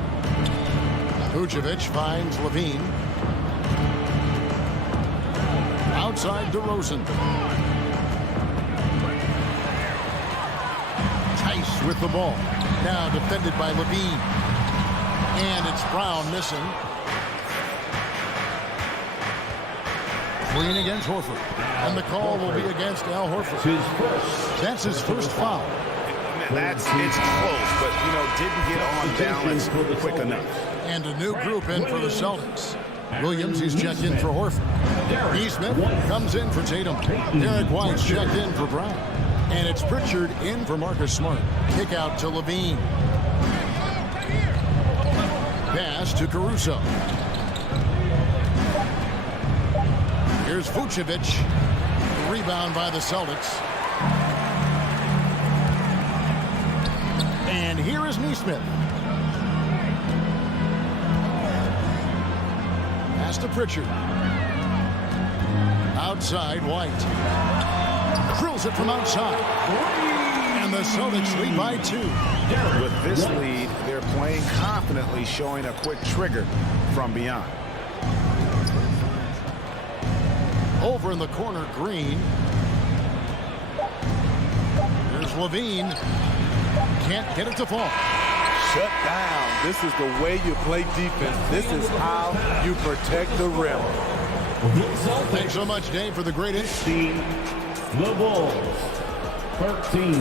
Vucevic finds Levine. Outside DeRozan. Tice with the ball. Now defended by Levine. And it's Brown missing. Green against Horford. And the call will be against Al Horford. That's his first foul. It's close, but, didn't get on balance quick enough. And a new group in for the Celtics. Williams, he's checked in for Horford. Nesmith comes in for Tatum. Derek White's checked in for Brown. And it's Pritchard in for Marcus Smart. Kick out to Levine. Pass to Caruso. Here's Vucevic. Rebound by the Celtics. And here is Nesmith. Pass to Pritchard. Outside, White. Drills it from outside. And the Celtics lead by 2. With this lead, they're playing confidently, showing a quick trigger from beyond. Over in the corner, Green. Here's Levine. Can't get it to fall. Shut down. This is the way you play defense. This is how you protect the rim. Thanks so much, Dave, for the great insight. The Bulls, 13.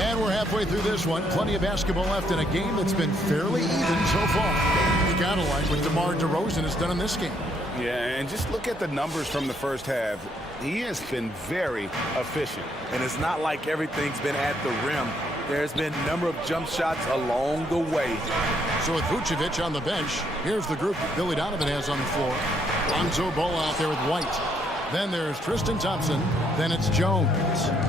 And we're halfway through this one. Plenty of basketball left in a game that's been fairly even so far. You gotta like what DeMar DeRozan has done in this game. Yeah, and just look at the numbers from the first half. He has been very efficient. And it's not like everything's been at the rim. There's been a number of jump shots along the way. So with Vucevic on the bench, here's the group that Billy Donovan has on the floor. Lonzo Ball out there with White. Then there's Tristan Thompson. Then it's Jones.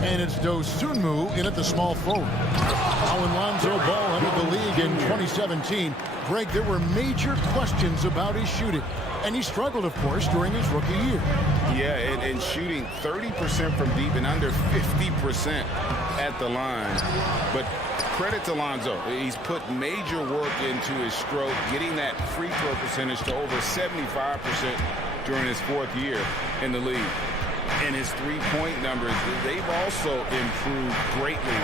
And it's Dosunmu in at the small forward. Now when Lonzo Ball entered the league in 2017, Greg, there were major questions about his shooting. And he struggled, of course, during his rookie year. Yeah, and shooting 30% from deep and under 50% at the line. But credit to Lonzo. He's put major work into his stroke, getting that free throw percentage to over 75% during his 4th year in the league. And his three-point numbers, they've also improved greatly.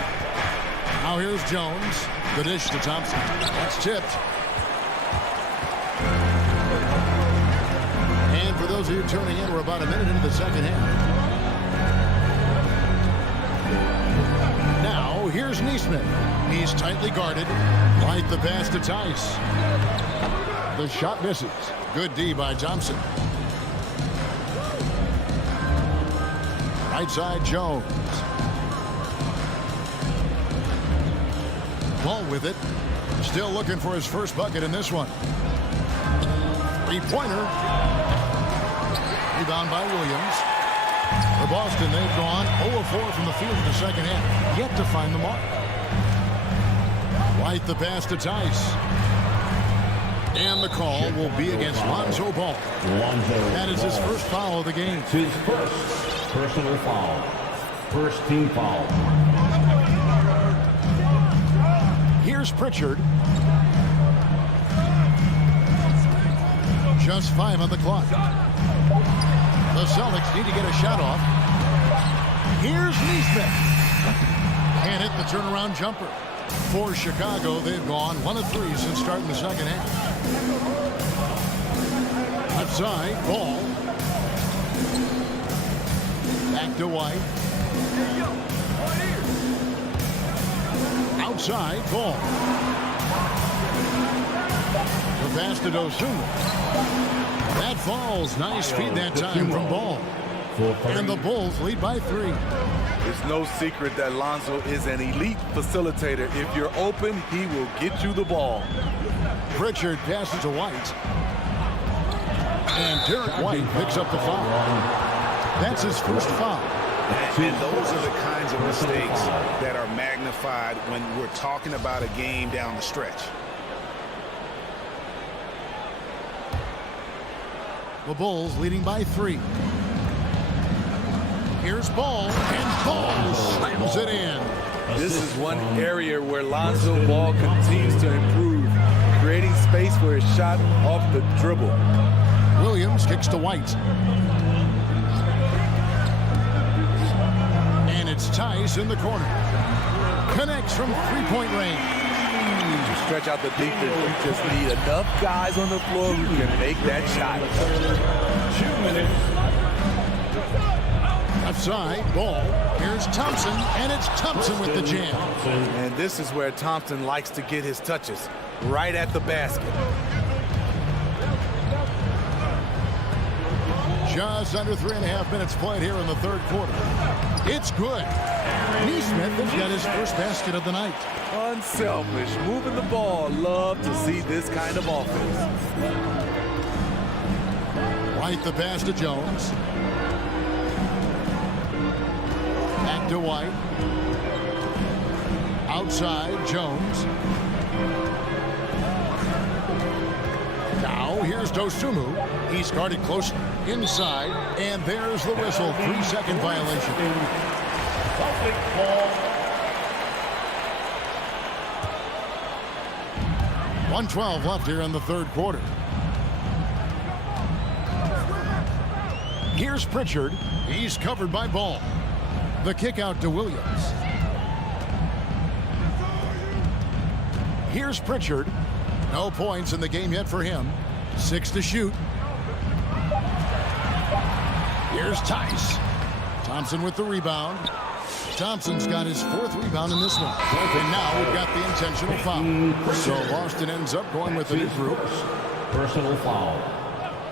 Now here's Jones. The dish to Thompson. That's tipped. And for those of you tuning in, we're about a minute into the second half. Now, here's Nesmith. He's tightly guarded. Right the pass to Tice. The shot misses. Good D by Thompson. Right side, Jones. Ball with it. Still looking for his first bucket in this one. Three-pointer. Rebound by Williams. The Boston, they've gone 0-4 from the field in the second half. Yet to find the mark. White the pass to Tice. And the call will be against Lonzo Ball. That is his first foul of the game. It's his first personal foul. First team foul. Here's Pritchard. Just 5 on the clock. The Celtics need to get a shot off. Here's Neesmith. Can't hit the turnaround jumper. For Chicago, they've gone 1 of 3 since starting the second half. Left side, Ball. Back to White. Outside, Ball. The pass to Dosunmu. That falls. Nice feed that time from Ball. And the Bulls lead by 3. It's no secret that Lonzo is an elite facilitator. If you're open, he will get you the ball. Pritchard passes to White. And Derek White picks up the foul. That's his first foul. And those are the kinds of mistakes that are magnified when we're talking about a game down the stretch. The Bulls leading by 3. Here's Ball, and Ball slams it in. This is one area where Lonzo Ball continues to improve, creating space for his shot off the dribble. Williams kicks to White. And it's Tice in the corner. Connects from three-point range. To stretch out the defense, you just need enough guys on the floor who can make that shot. 2 minutes. Left side, Ball. Here's Thompson, and it's Thompson with the jam. And this is where Thompson likes to get his touches, right at the basket. Just under 3.5 minutes played here in the third quarter. It's good. Neesmith has got his first basket of the night. Unselfish, moving the ball. Love to see this kind of offense. White the pass to Jones. Back to White. Outside, Jones. Now, here's Dosunmu. He's guarded close inside, and there's the whistle. 3-second violation. Celtic ball. 1:12 left here in the third quarter. Here's Pritchard. He's covered by Ball. The kick out to Williams. Here's Pritchard. No points in the game yet for him. 6 to shoot. Here's Tice. Thompson with the rebound. Thompson's got his 4th rebound in this one. And now we've got the intentional foul. So Boston ends up going with a new group. Personal foul.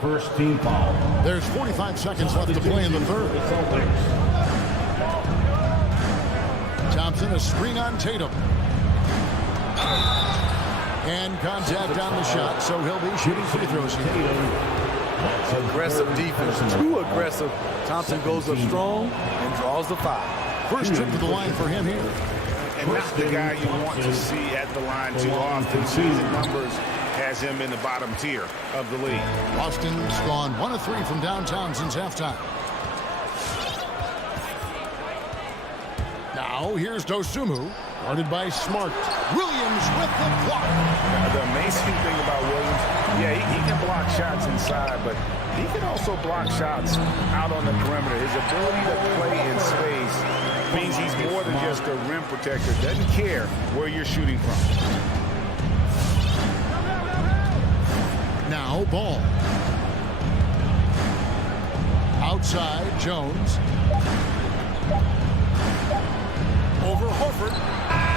First team foul. There's 45 seconds left to play in the third. Thompson, a screen on Tatum. And contact on the shot, so he'll be shooting free throws here. Aggressive defense, too aggressive. Thompson goes up strong and draws the foul. First trip to the line for him here. And not the guy you want to see at the line too often. Season numbers has him in the bottom tier of the league. Boston's gone 1 of 3 from downtown since halftime. Now here's Dosunmu, guarded by Smart. Williams with the block. The amazing thing about Williams, yeah, he can block shots inside, but he can also block shots out on the perimeter. His ability to play in space means he's more than just a rim protector. Doesn't care where you're shooting from. Now Ball. Outside, Jones. Over Horford.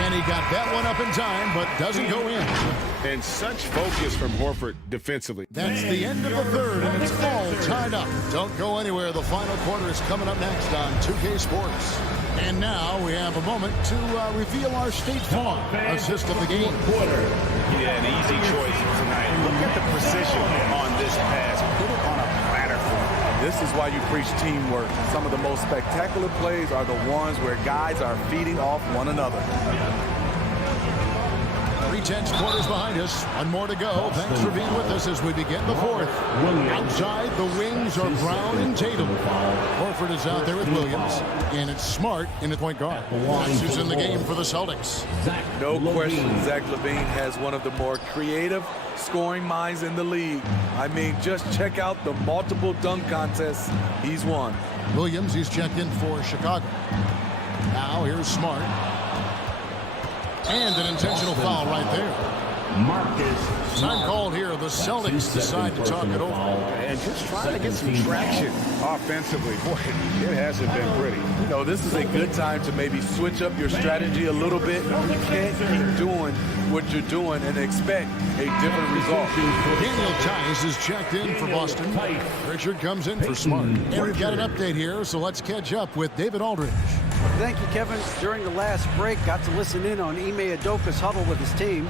And he got that one up in time, but doesn't go in. And such focus from Horford defensively. That's the end of the third, and it's all tied up. Don't go anywhere. The final quarter is coming up next on 2K Sports. And now we have a moment to reveal our State Farm assist of the game. Yeah, an easy choice tonight. Look at the precision on this pass. Put it on a platter for him. This is why you preach teamwork. Some of the most spectacular plays are the ones where guys are feeding off one another. 3/10 quarters behind us. One more to go. Thanks for being with us as we begin the fourth. Outside, the wings are Brown and Tatum. Horford is out there with Williams. And it's Smart in the point guard. That's who's in the game for the Celtics. No question, Zach LaVine has one of the more creative scoring minds in the league. I mean, just check out the multiple dunk contests he's won. Williams, he's checked in for Chicago. Now here's Smart. And an intentional foul right there. Time called here. The Celtics decide to talk it over. And just trying to get some traction offensively. Boy, it hasn't been pretty. You know, this is a good time to maybe switch up your strategy a little bit. You can't keep doing what you're doing and expect a different result. Daniel Tice is checked in for Boston. Richard comes in for Smart. And we've got an update here, so let's catch up with David Aldridge. Thank you, Kevin. During the last break, got to listen in on Ime Udoka's huddle with his team.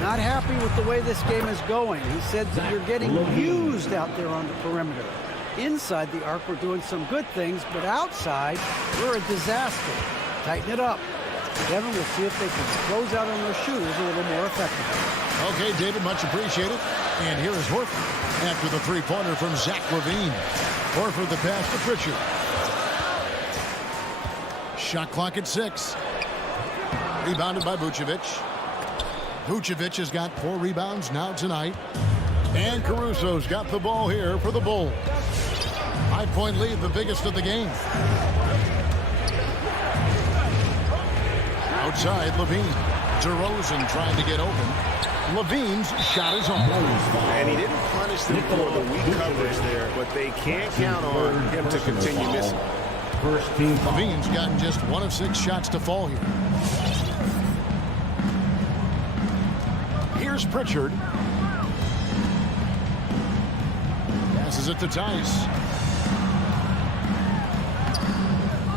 Not happy with the way this game is going. He said that you're getting used out there on the perimeter. Inside the arc, we're doing some good things, but outside, we're a disaster. Tighten it up. Kevin, we'll see if they can close out on those shooters a little more effectively. Okay, David, much appreciated. And here is Horford after the three-pointer from Zach LaVine. Horford the pass to Pritchard. Shot clock at 6. Rebounded by Vucevic. Vucevic has got 4 rebounds now tonight. And Caruso's got the ball here for the Bulls. 5-point lead, the biggest of the game. Outside, LaVine. DeRozan trying to get open. LaVine's shot is on. And he didn't punish them for the weak coverage there, but they can't count on him to continue missing. LaVine's gotten just 1 of 6 shots to fall here. Here's Pritchard. Passes it to Tice.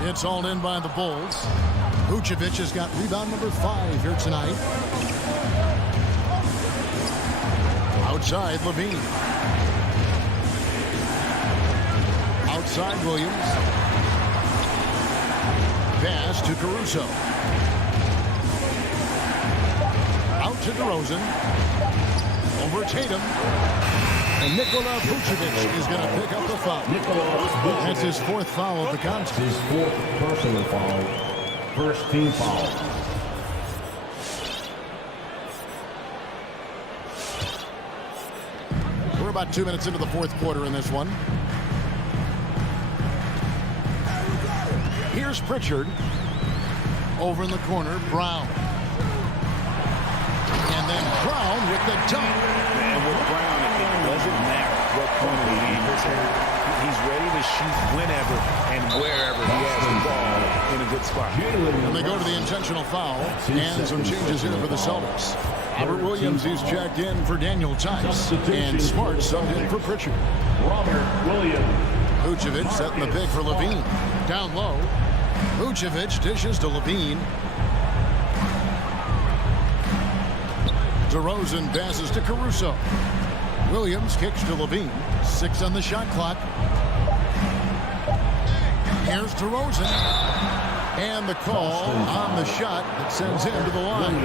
It's all in by the Bulls. Vucevic has got rebound number 5 here tonight. Outside, LaVine. Outside, Williams. Pass to Caruso. Out to DeRozan. Over Tatum. And Nikola Vucevic is going to pick up the foul. That's his 4th foul of the contest. His 4th personal foul. First team foul. We're about 2 minutes into the 4th quarter in this one. Here's Pritchard. Over in the corner, Brown. And then Brown with the dunk. And with Brown, it doesn't matter what point of the game it's at. He's ready to shoot whenever and wherever he has the ball in a good spot. And they go to the intentional foul. And some changes here for the Celtics. Robert Williams is checked in for Daniel Tice. And Smart subbed in for Pritchard. Robert Williams. Vucevic setting the pick for LaVine. Down low. Vucevic dishes to LaVine. DeRozan passes to Caruso. Williams kicks to LaVine. 6 on the shot clock. Here's DeRozan. And the call on the shot that sends him to the line.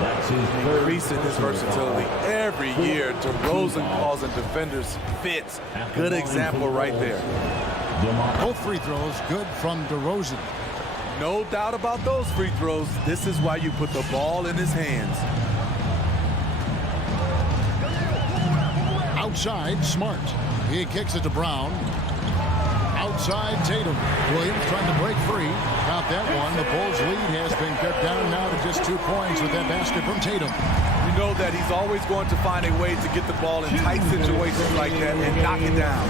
That's his Increasing his versatility every year. DeRozan causing defenders fits. Good example right there. Both free throws good from DeRozan. No doubt about those free throws. This is why you put the ball in his hands. Outside, Smart. He kicks it to Brown. Outside, Tatum. Williams trying to break free. Got that one. The Bulls' lead has been cut down now to just 2 points with that basket from Tatum. You know that he's always going to find a way to get the ball in tight situations like that and knock it down.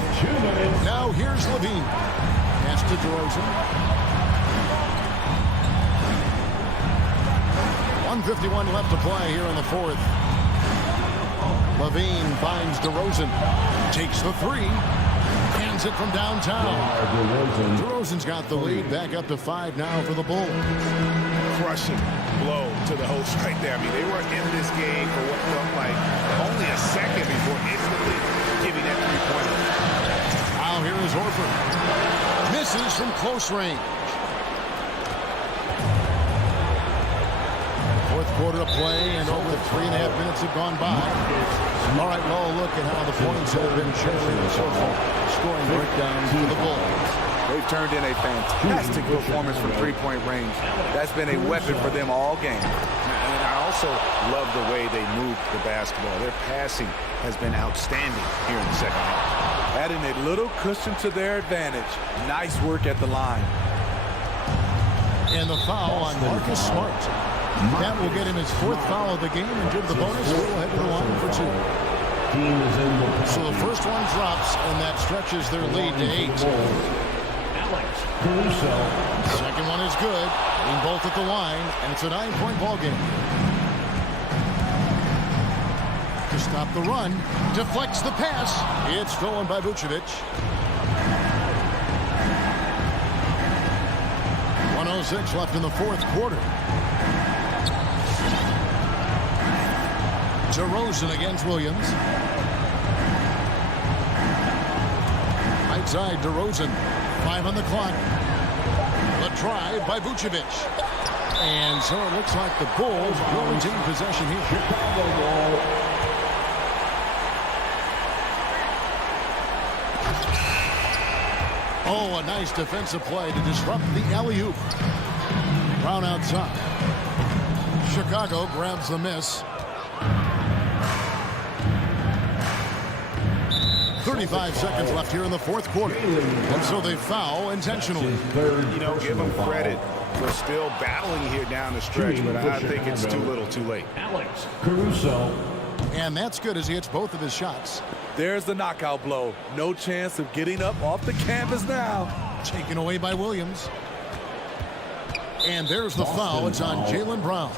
Now here's LaVine. Pass to DeRozan. 1:51 left to play here in the 4th. LaVine finds DeRozan. Takes the 3. Hands it from downtown. DeRozan's got the lead. Back up to 5 now for the Bulls. Crushing blow to the host right there. I mean, they were in this game for what felt like only a second before instantly giving that 3-pointer. Horford. Misses from close range. Fourth quarter of play, and over 3.5 minutes have gone by. All right, well, look at how the points have been generated so far. Scoring breakdown for the Bulls. They've turned in a fantastic performance from three-point range. That's been a weapon for them all game. And I also love the way they move the basketball. Their passing has been outstanding here in the second half. Adding a little cushion to their advantage. Nice work at the line. And the foul on Marcus Smart. That will get him his 4th foul of the game, and due to the bonus, we'll head to the line for 2. So the first one drops, and that stretches their lead to 8. Second one is good. Being both at the line, and it's a 9-point ball game. To stop the run, deflects the pass. It's stolen by Vucevic. 1:06 left in the fourth quarter. DeRozan against Williams. Right side, DeRozan. 5 on the clock. The drive by Vucevic. And so it looks like the Bulls will retain possession here. Oh, a nice defensive play to disrupt the alley-oop. Brown outside. Chicago grabs the miss. 35 seconds left here in the fourth quarter. And so they foul intentionally. You know, give them credit for still battling here down the stretch, but I think it's too little too late. Alex Caruso. And that's good as he hits both of his shots. There's the knockout blow. No chance of getting up off the canvas now. Taken away by Williams. And there's the foul. It's on Jaylen Brown.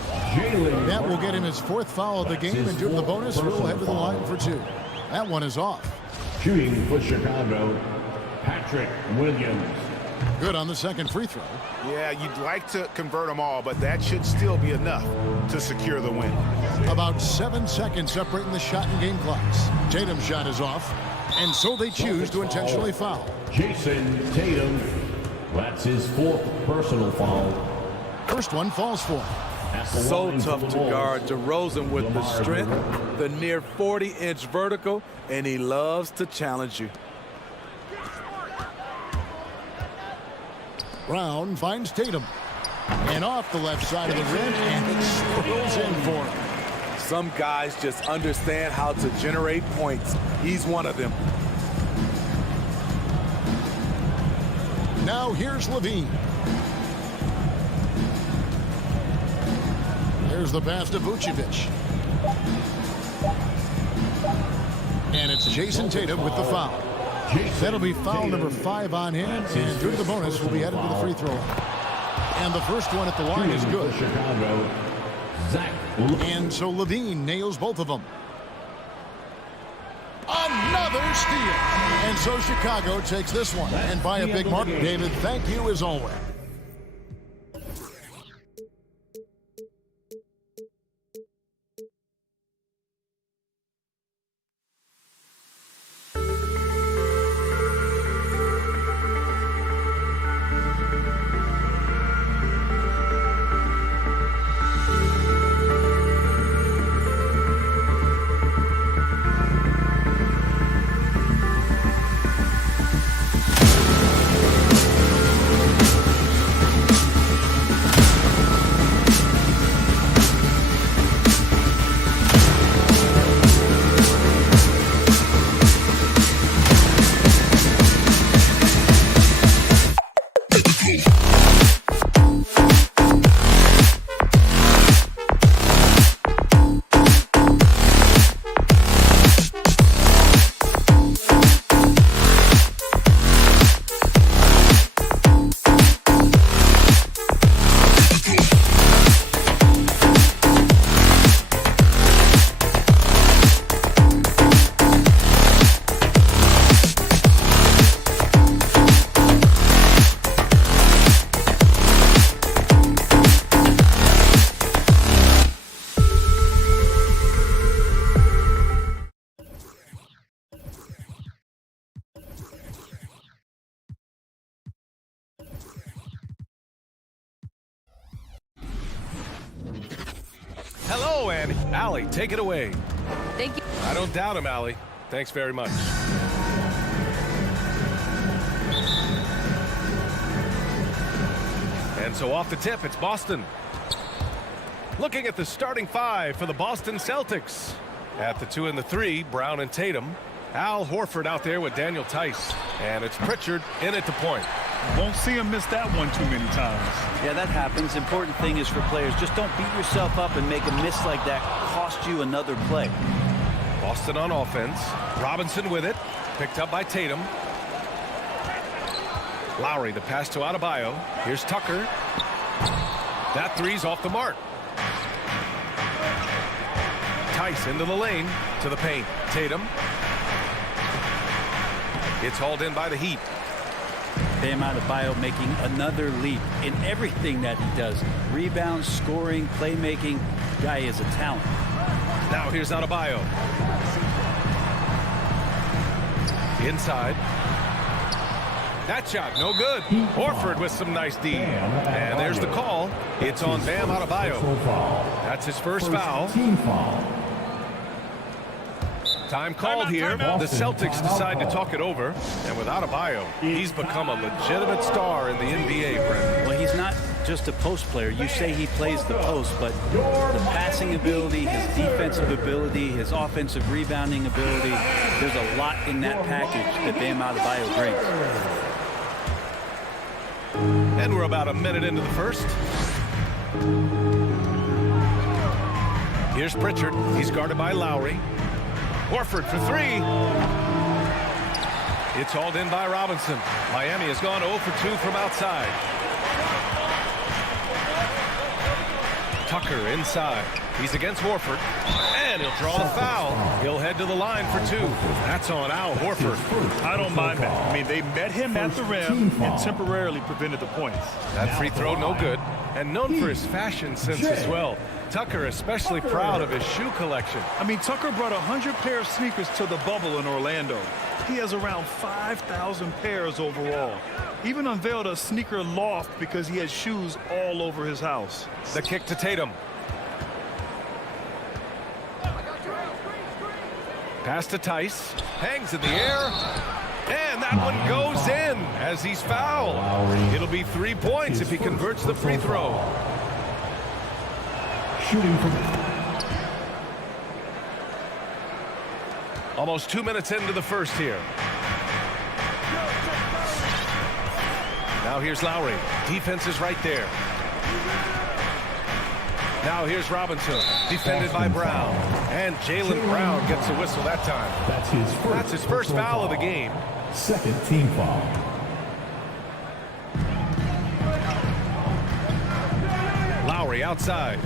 That will get him his 4th foul of the game, and due to the bonus, we'll head to the line for 2. That one is off. Shooting for Chicago, Patrick Williams. Good on the second free throw. Yeah, you'd like to convert them all, but that should still be enough to secure the win. About 7 seconds separating the shot and game clocks. Tatum's shot is off, and so they choose to intentionally foul. Jason Tatum. That's his 4th personal foul. First one falls for him. So tough to guard. DeRozan with the strength, the near 40-inch vertical, and he loves to challenge you. Brown finds Tatum. And off the left side of the rim, and it swirls in for him. Some guys just understand how to generate points. He's one of them. Now here's Levine. Here's the pass to Vucevic. And it's Jason Tatum with the foul. That'll be foul number 5 on him, and due to the bonus, we'll be headed to the free throw line. And the first one at the line is good. And so Levine nails both of them. Another steal. And so Chicago takes this one. And by a big mark, David, thank you as always. Hello, Annie. Allie, take it away. Thank you. I don't doubt him, Allie. Thanks very much. And so off the tip, it's Boston. Looking at the starting five for the Boston Celtics. At the 2 and the 3, Brown and Tatum. Al Horford out there with Daniel Tice. And it's Pritchard in at the point. Won't see him miss that one too many times. Yeah, that happens. Important thing is for players, just don't beat yourself up and make a miss like that cost you another play. Boston on offense. Robinson with it. Picked up by Tatum. Lowry, the pass to Adebayo. Here's Tucker. That three's off the mark. Tice into the lane to the paint. Tatum. It's hauled in by the Heat. Bam Adebayo making another leap in everything that he does. Rebounds, scoring, playmaking. Guy is a talent. Now here's Adebayo. Inside. That shot, no good. Horford with some nice D. And there's the call. It's on Bam Adebayo. That's his first foul. Time called here. The Celtics decide to talk it over. And with Adebayo, he's become a legitimate star in the NBA, Brent. Well, he's not just a post player. You say he plays the post, but the passing ability, his defensive ability, his offensive rebounding ability, there's a lot in that package that Bam Adebayo brings. And we're about a minute into the first. Here's Pritchard. He's guarded by Lowry. Horford for three. It's hauled in by Robinson. Miami has gone 0 for 2 from outside. Tucker inside. He's against Horford. And he'll draw the foul. He'll head to the line for 2. That's on Al Horford. I don't mind that. I mean, they met him at the rim and temporarily prevented the points. That free throw no good. And known for his fashion sense as well. Tucker especially proud of his shoe collection. I mean, Tucker brought 100 pair of sneakers to the bubble in Orlando. He has around 5,000 pairs overall. Even unveiled a sneaker loft because he has shoes all over his house. The kick to Tatum. Pass to Tice. Hangs in the air. And that one goes in as he's fouled. It'll be 3 points if he converts the free throw. Shooting from almost 2 minutes into the first here. Now here's Lowry. Defense is right there. Now here's Robinson. Defended by Brown. And Jaylen Brown gets a whistle that time. That's his first foul of the game. Second team foul. Lowry outside.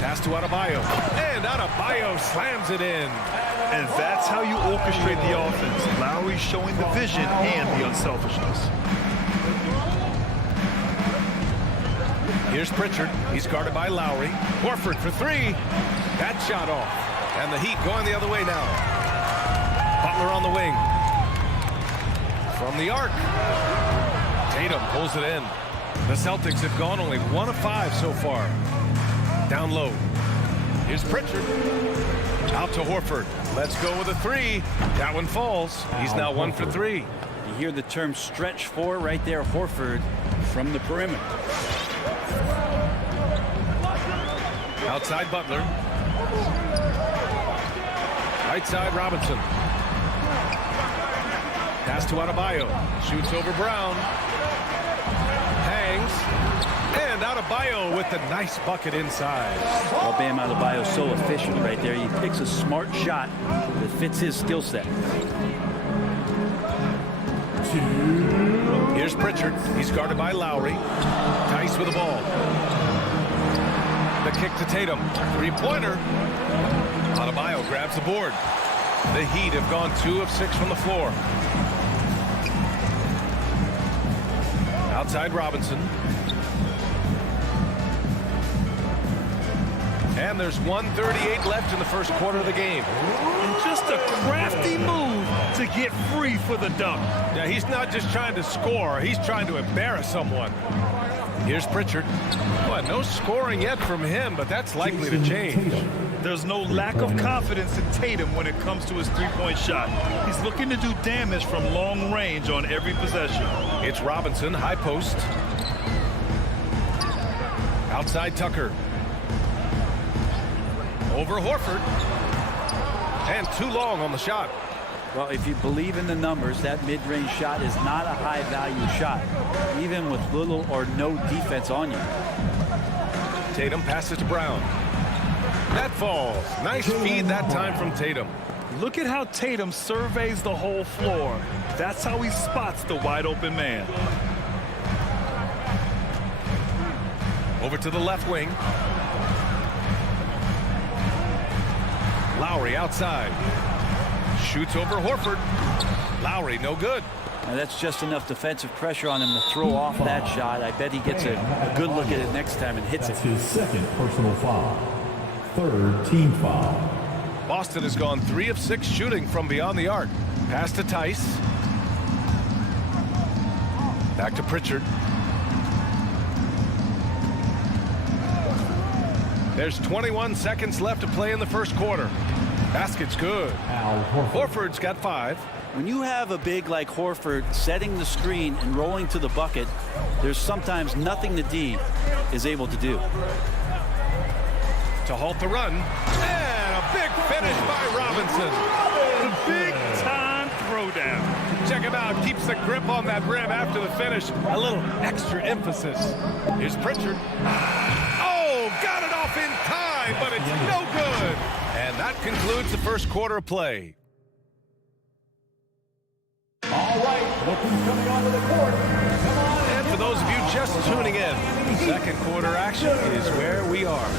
Pass to Adebayo. And Adebayo slams it in. And that's how you orchestrate the offense. Lowry showing the vision and the unselfishness. Here's Pritchard. He's guarded by Lowry. Horford for three. That shot off. And the Heat going the other way now. Butler on the wing. From the arc. Tatum pulls it in. The Celtics have gone only 1 of 5 so far. Down low. Here's Pritchard. Out to Horford. Let's go with a three. That one falls. He's now 1 for 3. You hear the term stretch 4 right there. Horford from the perimeter. Outside Butler. Right side Robinson. Pass to Adebayo. Shoots over Brown. Hangs. And Adebayo with the nice bucket inside. Well, Bam Adebayo so efficient right there. He picks a smart shot that fits his skill set. Here's Pritchard. He's guarded by Lowry. Tice with the ball. The kick to Tatum. Three-pointer. Adebayo grabs the board. The Heat have gone 2 of 6 from the floor. Outside Robinson. And there's 1:38 left in the first quarter of the game. And just a crafty move to get free for the dunk. Yeah, he's not just trying to score. He's trying to embarrass someone. Here's Pritchard. Boy, no scoring yet from him, but that's likely to change. There's no lack of confidence in Tatum when it comes to his three-point shot. He's looking to do damage from long range on every possession. It's Robinson, high post. Outside Tucker. Over Horford. And too long on the shot. Well, if you believe in the numbers, that mid-range shot is not a high-value shot, even with little or no defense on you. Tatum passes to Brown. That falls. Nice feed that time from Tatum. Look at how Tatum surveys the whole floor. That's how he spots the wide-open man. Over to the left wing. Lowry outside. Shoots over Horford. Lowry, no good. Now that's just enough defensive pressure on him to throw off that shot. I bet he gets a good look at it next time and hits it. That's his second personal foul. Third team foul. Boston has gone 3 of 6 shooting from beyond the arc. Pass to Tice. Back to Pritchard. There's 21 seconds left to play in the first quarter. Basket's good. Horford's got 5. When you have a big like Horford setting the screen and rolling to the bucket, there's sometimes nothing the D is able to do. To halt the run. And a big finish by Robinson. Big time throwdown. Check him out. Keeps the grip on that rim after the finish. A little extra emphasis. Here's Pritchard. Oh, got it off in time, but it's no good. And that concludes the first quarter of play. All right, look who's coming onto the court. Come on. And for those of you just tuning in, second quarter action is where we are.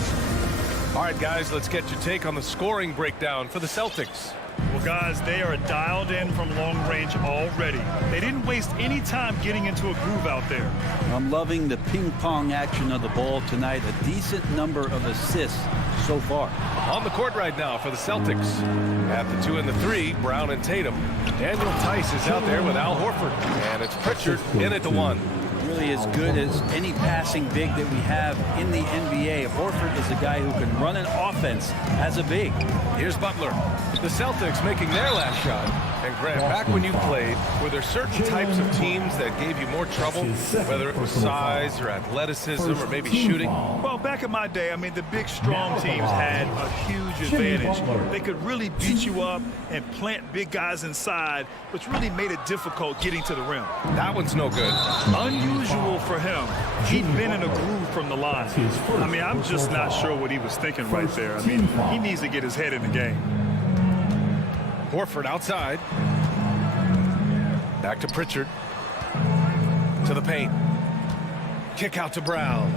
All right, guys, let's get your take on the scoring breakdown for the Celtics. Well, guys, they are dialed in from long range already. They didn't waste any time getting into a groove out there. I'm loving the ping pong action of the ball tonight. A decent number of assists so far. On the court right now for the Celtics. At the 2 and the 3, Brown and Tatum. Daniel Tice is out there with Al Horford. And it's Pritchard in at the 1. Really as good as any passing big that we have in the NBA. Horford is a guy who can run an offense as a big. Here's Butler. The Celtics making their last shot. And Grant, back when you played, were there certain types of teams that gave you more trouble, whether it was size or athleticism or maybe shooting? Well, back in my day, I mean, the big, strong teams had a huge advantage. They could really beat you up and plant big guys inside, which really made it difficult getting to the rim. That one's no good. Unusual for him. He'd been in a groove from the line. I mean, I'm just not sure what he was thinking right there. I mean, he needs to get his head in the game. Horford outside. Back to Pritchard. To the paint. Kick out to Brown.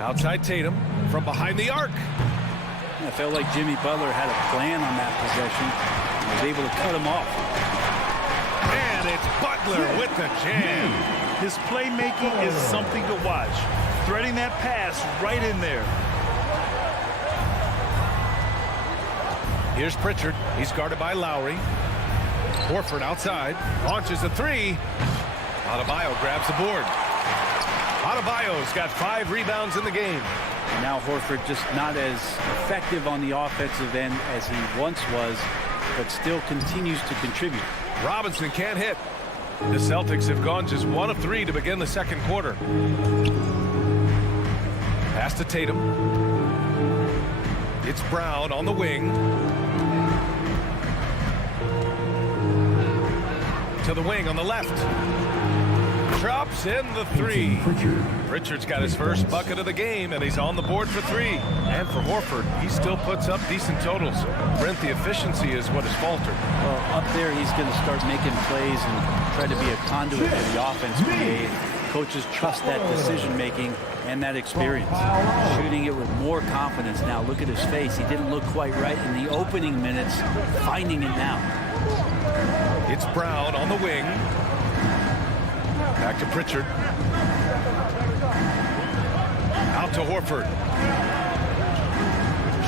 Outside Tatum. From behind the arc. I felt like Jimmy Butler had a plan on that possession and was able to cut him off. And it's Butler with the jam. His playmaking is something to watch. Threading that pass right in there. Here's Pritchard. He's guarded by Lowry. Horford outside. Launches a 3. Adebayo grabs the board. Adebayo's got 5 rebounds in the game. And now Horford just not as effective on the offensive end as he once was, but still continues to contribute. Robinson can't hit. The Celtics have gone just 1 of 3 to begin the second quarter. Pass to Tatum. It's Brown on the wing. To the wing on the left. Drops in the 3. Pritchard's got his first bucket of the game, and he's on the board for 3. And for Horford, he still puts up decent totals. Brent, the efficiency is what has faltered. Well, up there, he's going to start making plays and try to be a conduit for the offense. Coaches trust that decision-making and that experience. Shooting it with more confidence now. Look at his face. He didn't look quite right in the opening minutes. Finding it now. It's Brown on the wing. Back to Pritchard. Out to Horford.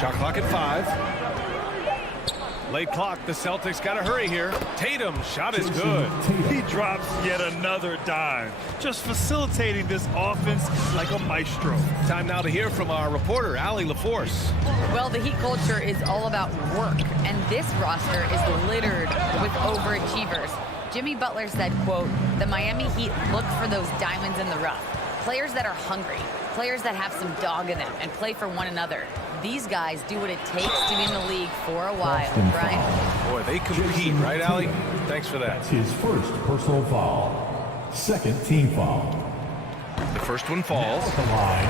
Shot clock at 5. Late clock. The Celtics got to hurry here. Tatum's shot is good. He drops yet another dime, just facilitating this offense like a maestro. Time now to hear from our reporter, Allie LaForce. Well, the Heat culture is all about work, and this roster is littered with overachievers. Jimmy Butler said, quote, "The Miami Heat look for those diamonds in the rough. Players that are hungry, players that have some dog in them and play for one another. These guys do what it takes to be in the league for a while." Brian? Boy, they compete, right, Allie? Thanks for that. That's his first personal foul. Second team foul. The first one falls. At the line,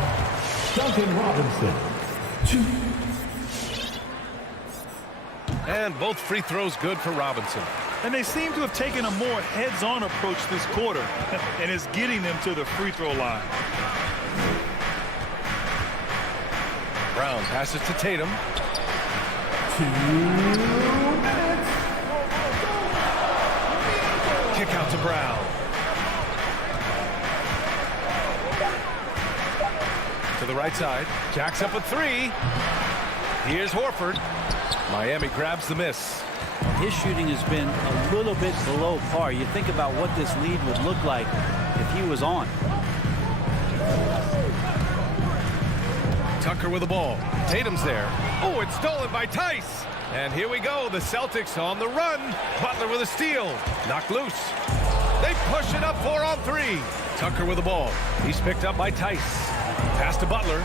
Duncan Robinson. 2. And both free throws good for Robinson. And they seem to have taken a more heads-on approach this quarter, and it's getting them to the free throw line. Brown passes to Tatum. 2 minutes. Kick out to Brown. To the right side. Jacks up a 3. Here's Horford. Miami grabs the miss. His shooting has been a little bit below par. You think about what this lead would look like if he was on. Tucker with the ball. Tatum's there. Oh, it's stolen by Tice. And here we go. The Celtics on the run. Butler with a steal. Knocked loose. They push it up 4-on-3. Tucker with the ball. He's picked up by Tice. Pass to Butler.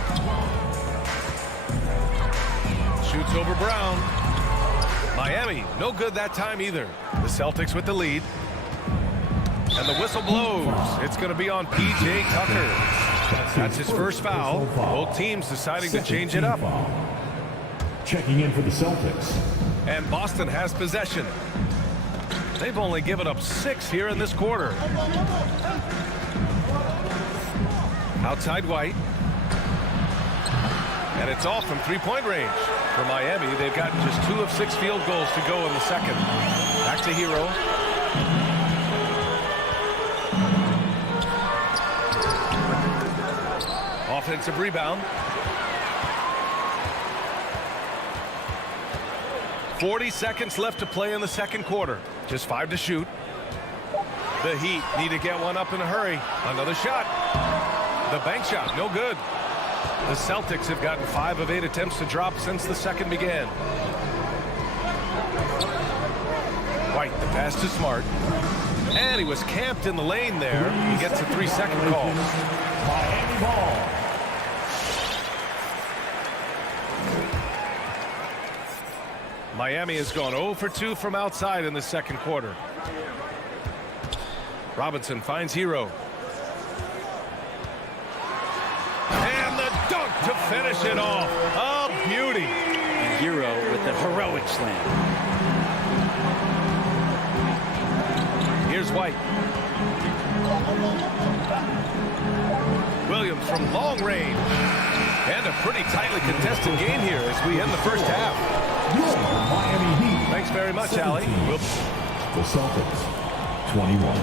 Shoots over Brown. Miami, no good that time either. The Celtics with the lead. And the whistle blows. It's going to be on P.J. Tucker. That's his first foul. Both teams deciding to change it up. Checking in for the Celtics. And Boston has possession. They've only given up 6 here in this quarter. Outside White. And it's off from three-point range. For Miami, they've gotten just 2 of 6 field goals to go in the second. Back to Hero. Offensive rebound. 40 seconds left to play in the second quarter. Just 5 to shoot. The Heat need to get one up in a hurry. Another shot. The bank shot, no good. The Celtics have gotten 5 of 8 attempts to drop since the second began. White, the pass to Smart. And he was camped in the lane there. He gets a 3-second call. Miami ball. Miami has gone 0 for 2 from outside in the second quarter. Robinson finds Hero. And the dunk to finish it off. A beauty. And Hero with the heroic slam. Here's White. Williams from long range. And a pretty tightly contested game here as we end the first half. Miami Heat. Thanks very much, Allie. The Celtics, 21.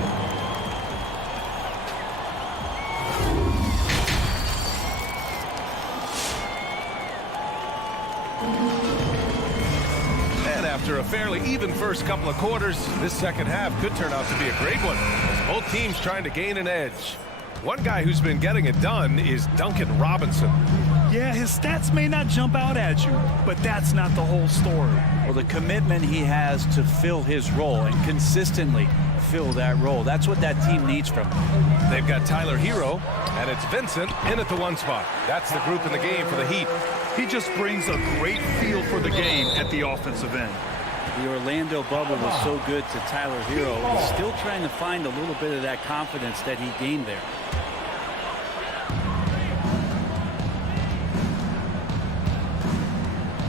And after a fairly even first couple of quarters, this second half could turn out to be a great one, as both teams trying to gain an edge. One guy who's been getting it done is Duncan Robinson. Yeah, his stats may not jump out at you, but that's not the whole story. Well, the commitment he has to fill his role and consistently fill that role, that's what that team needs from him. They've got Tyler Hero, and it's Vincent in at the 1 spot. That's the group in the game for the Heat. He just brings a great feel for the game at the offensive end. The Orlando bubble was so good to Tyler Hero. He's still trying to find a little bit of that confidence that he gained there.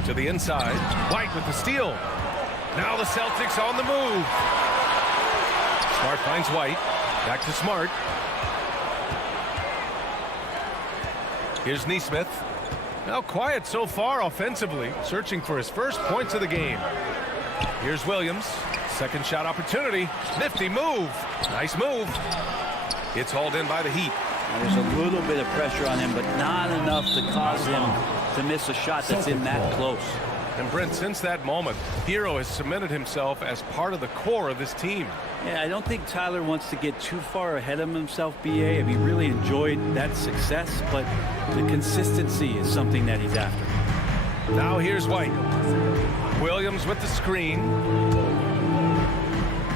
To the inside. White with the steal. Now the Celtics on the move. Smart finds White. Back to Smart. Here's Nesmith. Now quiet so far offensively. Searching for his first points of the game. Here's Williams. Second shot opportunity. Nifty move. Nice move. It's hauled in by the Heat. There's a little bit of pressure on him, but not enough to cause him to miss a shot that's in that close. And Brent, since that moment, Hero has cemented himself as part of the core of this team. Yeah, I don't think Tyler wants to get too far ahead of himself, B.A. He really enjoyed that success, but the consistency is something that he's after. Now here's White. Williams with the screen.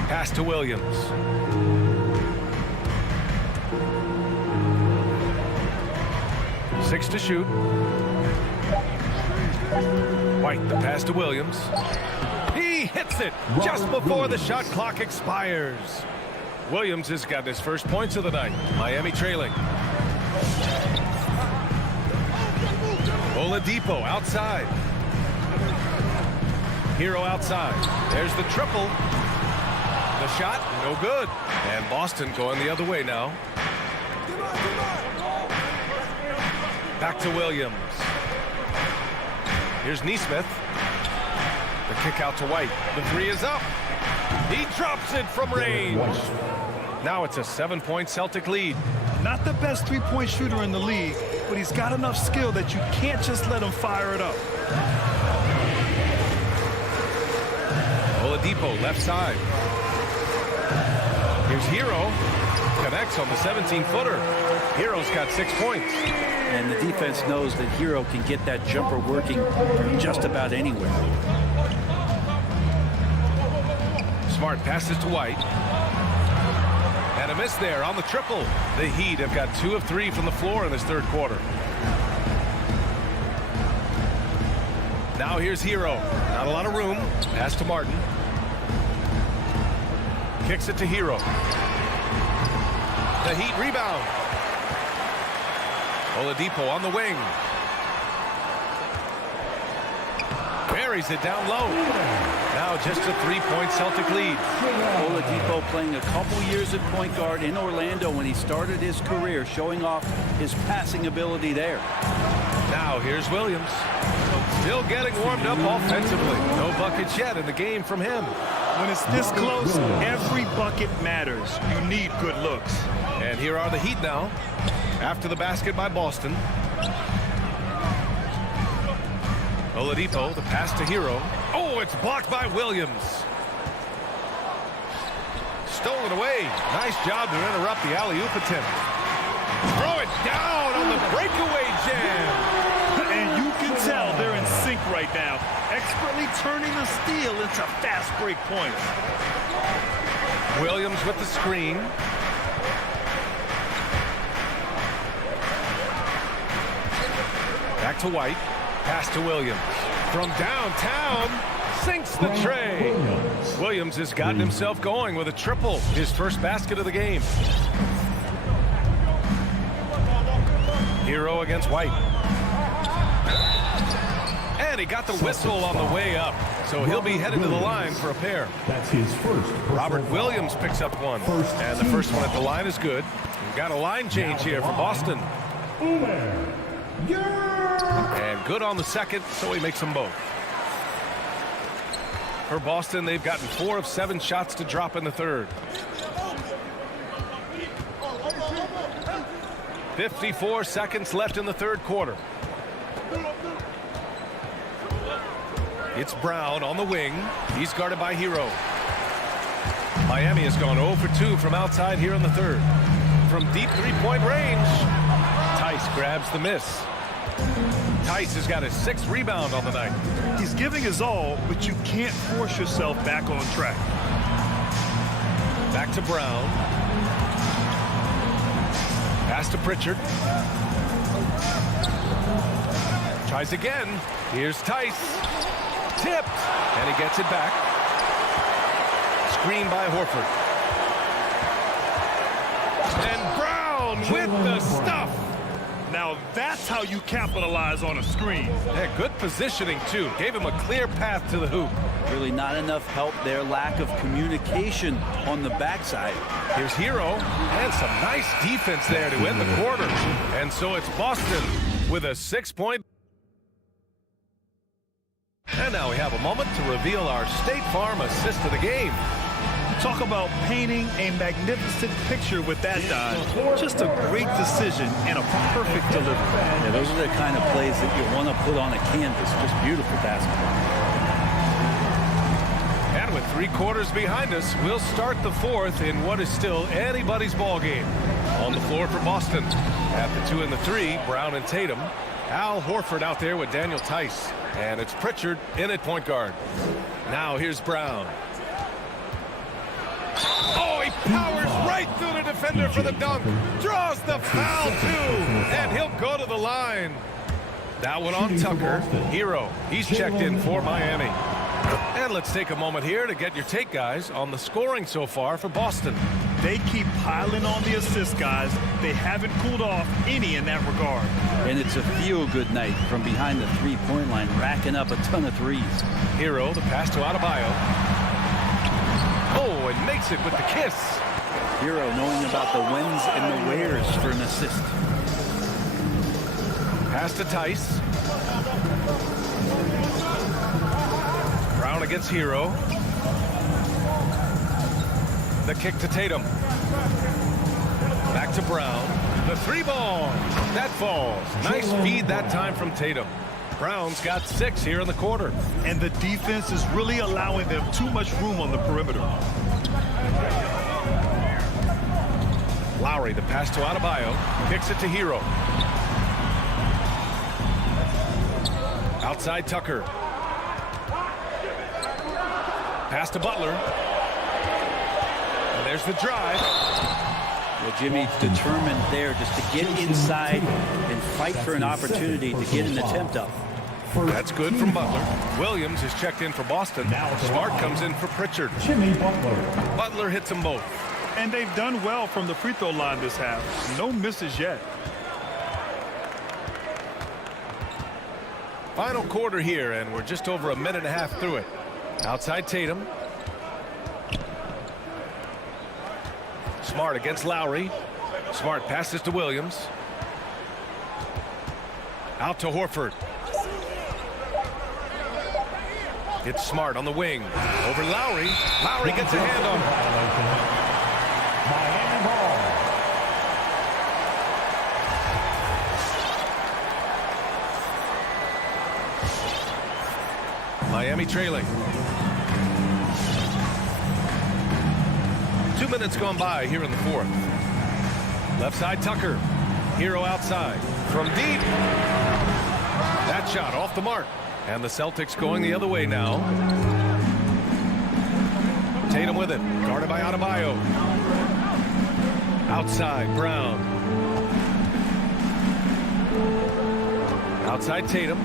Pass to Williams. Six to shoot. White, the pass to Williams. He hits it just before the shot clock expires. Williams has got his first points of the night. Miami trailing. Oladipo outside. Hero outside. There's the triple. The shot, no good. And Boston going the other way now. Back to Williams. Here's Nesmith. The kick out to White. The three is up. He drops it from range. Now it's a 7-point Celtic lead. Not the best three-point shooter in the league, but he's got enough skill that you can't just let him fire it up. Oladipo left side. Here's Hero. Connects on the 17-footer. Hero's got 6 points. And the defense knows that Hero can get that jumper working from just about anywhere. Smart passes to White. And a miss there on the triple. The Heat have got 2 of 3 from the floor in this third quarter. Now here's Hero. Not a lot of room. Pass to Martin. Kicks it to Hero. The Heat rebound. Oladipo on the wing. Buries it down low. Now just a 3-point Celtic lead. Oladipo playing a couple years at point guard in Orlando when he started his career, showing off his passing ability there. Now here's Williams. Still getting warmed up offensively. No buckets yet in the game from him. When it's this close, every bucket matters. You need good looks. And here are the Heat now. After the basket by Boston. Oladipo, the pass to Hero. Oh, it's blocked by Williams. Stolen away. Nice job to interrupt the alley-oop attempt. Throw it down on the breakaway jam. And you can tell they're in sync right now. Expertly turning the steal into fast break points. Williams with the screen. Back to White. Pass to Williams. From downtown, sinks the tray. Williams has gotten himself going with a triple. His first basket of the game. Hero against White. And he got the whistle on the way up. So he'll be headed to the line for a pair. That's his first. Robert Williams picks up one. And the first one at the line is good. We've got a line change here for Boston. And good on the second, so he makes them both. For Boston, they've gotten 4 of 7 shots to drop in the third. 54 seconds left in the third quarter. It's Brown on the wing. He's guarded by Hero. Miami has gone 0 for 2 from outside here in the third. From deep three-point range, Tice grabs the miss. Tice has got his 6th rebound on the night. He's giving his all, but you can't force yourself back on track. Back to Brown. Pass to Pritchard. Tries again. Here's Tice. Tipped. And he gets it back. Screen by Horford. And Brown with the stuff. Now that's how you capitalize on a screen. Yeah, good positioning, too. Gave him a clear path to the hoop. Really not enough help there. Lack of communication on the backside. Here's Hero. And some nice defense there to end the quarter. And so it's Boston with a 6-point. And now we have a moment to reveal our State Farm assist of the game. Talk about painting a magnificent picture with that dive. Just a great decision and a perfect delivery. Yeah, those are the kind of plays that you want to put on a canvas. Just beautiful basketball. And with 3 quarters behind us, we'll start the 4th in what is still anybody's ball game. On the floor for Boston. At the 2 and the 3, Brown and Tatum. Al Horford out there with Daniel Tice. And it's Pritchard in at point guard. Now here's Brown. Oh, he powers right through the defender for the dunk. Draws the foul, too. And he'll go to the line. That one on Tucker. Hero. He's checked in for Miami. And let's take a moment here to get your take, guys, on the scoring so far for Boston. They keep piling on the assists, guys. They haven't cooled off any in that regard. And it's a feel-good night from behind the three-point line, racking up a ton of threes. Hero, the pass to Adebayo. Oh, and makes it with the kiss. Hero knowing about the whens and the wheres for an assist. Pass to Tice. Brown against Hero. The kick to Tatum. Back to Brown. The 3-ball. That falls. Nice feed that time from Tatum. Brown's got 6 here in the quarter. And the defense is really allowing them too much room on the perimeter. Lowry, the pass to Adebayo. Kicks it to Hero. Outside Tucker. Pass to Butler. And there's the drive. Well, Jimmy determined there just to get inside and fight for an opportunity to get an attempt up. That's good from Butler. Williams is checked in for Boston. Smart comes in for Pritchard. Jimmy Butler. Butler hits them both. And they've done well from the free throw line this half. No misses yet. Final quarter here, and we're just over a minute and a half through it. Outside Tatum. Smart against Lowry. Smart passes to Williams. Out to Horford. It's Smart on the wing. Over Lowry. Lowry gets a hand on him. Miami trailing. 2 minutes gone by here in the 4th. Left side Tucker. Hero outside. From deep. That shot off the mark. And the Celtics going the other way now. Tatum with it. Guarded by Adebayo. Outside Brown. Outside Tatum.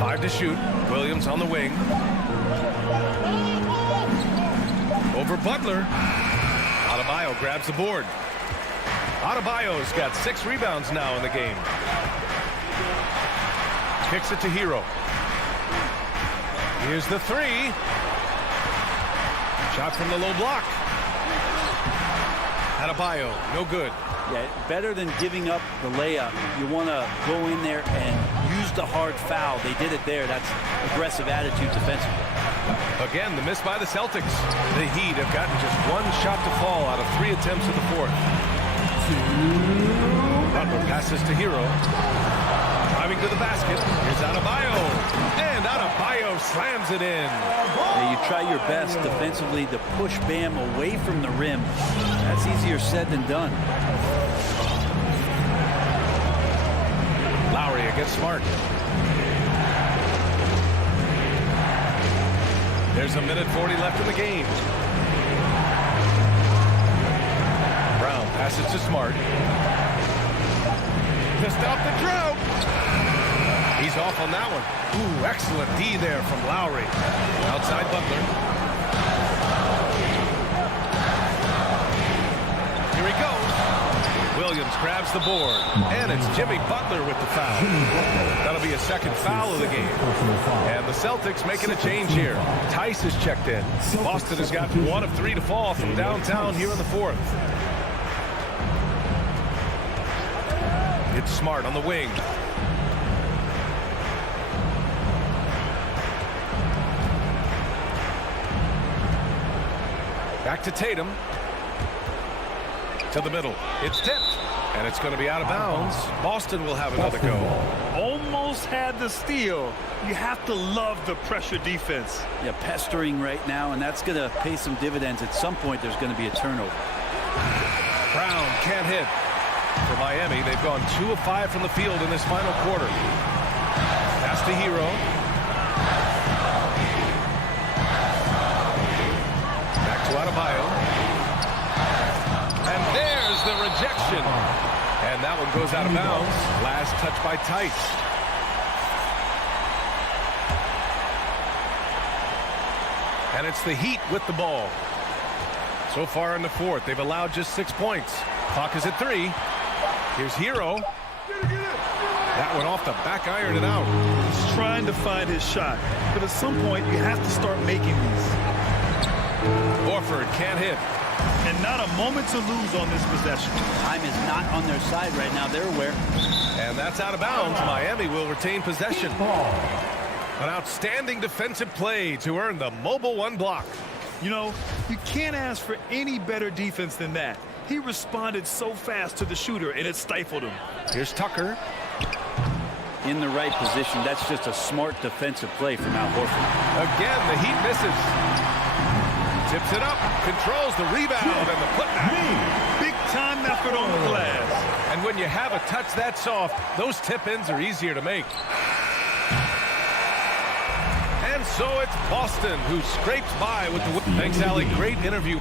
5 to shoot. Williams on the wing. Over Butler. Adebayo grabs the board. Adebayo's got 6 rebounds now in the game. Kicks it to Hero. Here's the 3. Shot from the low block. Adebayo, no good. Yeah, better than giving up the layup. You want to go in there and use the hard foul. They did it there. That's aggressive attitude defensively. Again, the miss by the Celtics. The Heat have gotten just 1 shot to fall out of 3 attempts in the 4th. Butler passes to Hero. Driving to the basket. Here's Adebayo. And Adebayo slams it in. Yeah, you try your best defensively to push Bam away from the rim. That's easier said than done. Lowry against Smart. There's a minute 40 left in the game. Brown passes to Smart. To stop the drought. He's off on that one. Ooh, excellent D there from Lowry. Outside Butler. Here he goes. Williams grabs the board. And it's Jimmy Butler with the foul. That'll be a 2nd foul of the game. And the Celtics making a change here. Tice is checked in. Boston has got 1 of 3 to fall from downtown here in the 4th. It's Smart on the wing. Back to Tatum. To the middle. It's tipped. And it's going to be out of bounds. Boston will have another go. Almost had the steal. You have to love the pressure defense. Yeah, pestering right now, and that's going to pay some dividends. At some point, there's going to be a turnover. Brown can't hit. For Miami, they've gone 2 of 5 from the field in this final quarter. Pass to Hero. Back to Adebayo. And there's the rejection. And that one goes out of bounds. Last touch by Tights. And it's the Heat with the ball. So far in the fourth, they've allowed just 6 points. Clock is at 3. Here's Hero. That one off the back iron and out. He's trying to find his shot. But at some point, you have to start making these. Horford can't hit. And not a moment to lose on this possession. Time is not on their side right now. They're aware. And that's out of bounds. Miami will retain possession. An outstanding defensive play to earn the mobile 1 block. You know, you can't ask for any better defense than that. He responded so fast to the shooter, and it stifled him. Here's Tucker. In the right position. That's just a smart defensive play from Al Horford. Again, the Heat misses. Tips it up, controls the rebound and the putback. Big time effort on the glass. And when you have a touch that soft, those tip-ins are easier to make. And so it's Boston who scrapes by with the win. Thanks, Allie. Great interview.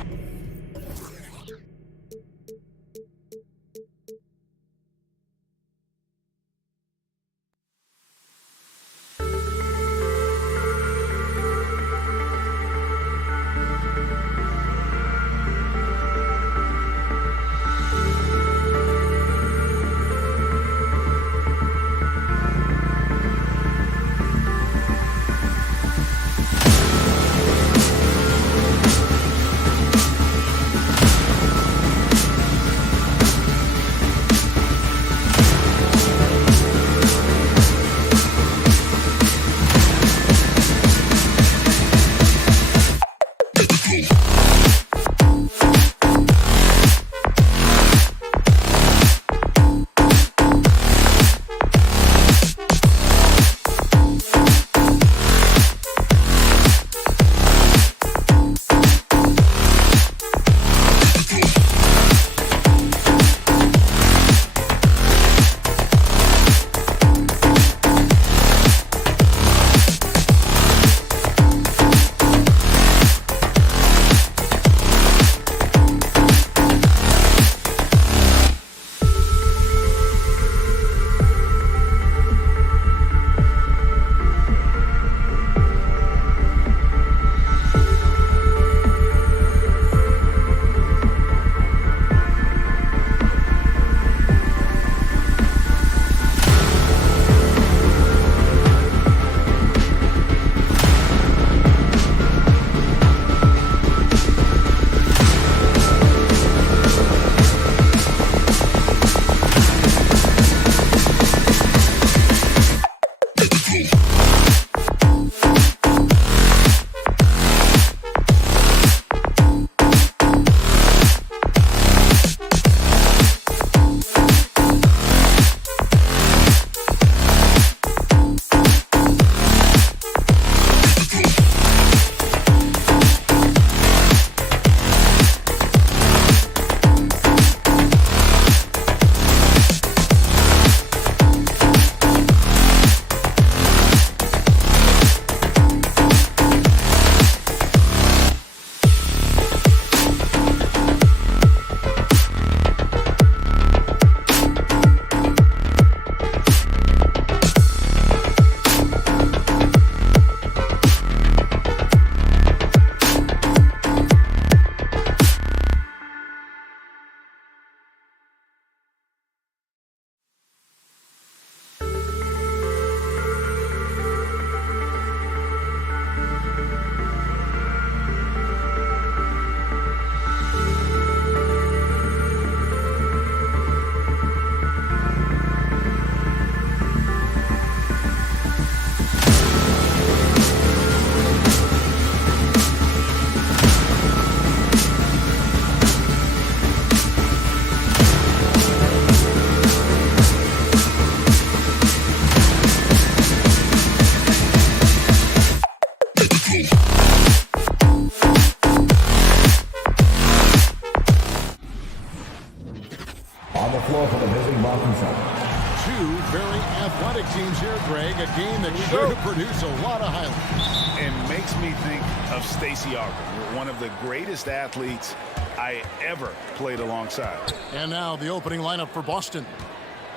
On the floor for the visiting Boston Celtics. Two very athletic teams here, Greg. A game that should produce a lot of highlights. And makes me think of Stacey Augmon, one of the greatest athletes I ever played alongside. And now the opening lineup for Boston.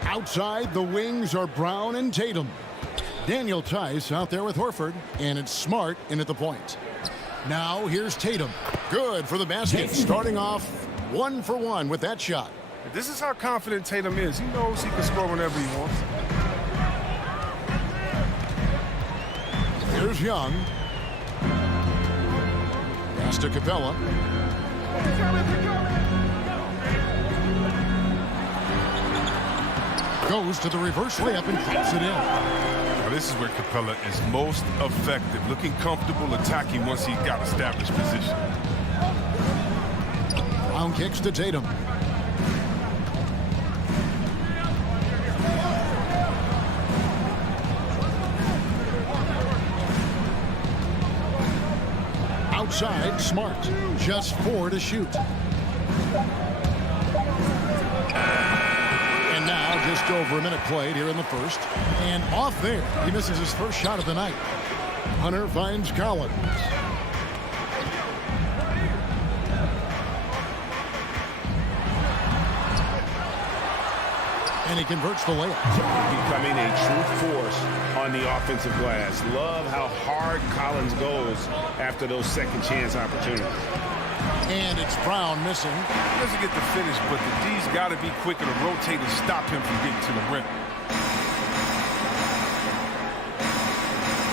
Outside, the wings are Brown and Tatum. Daniel Tice out there with Horford, and it's Smart in at the point. Now here's Tatum. Good for the basket, starting off 1 for 1 with that shot. This is how confident Tatum is. He knows he can score whenever he wants. Here's Young. Pass to Capella. Goes to the reverse layup and drops it in. Now this is where Capella is most effective, looking comfortable attacking once he got established position. Brown kicks to Tatum. Outside, Smart. Just 4 to shoot. And now just over a minute played here in the first. And off there, he misses his first shot of the night. Hunter finds Collins. And he converts the layup. Becoming a true force on the offensive glass. Love how hard Collins goes after those second chance opportunities. And it's Brown missing. He doesn't get the finish, but the D's got to be quicker to rotate and stop him from getting to the rim.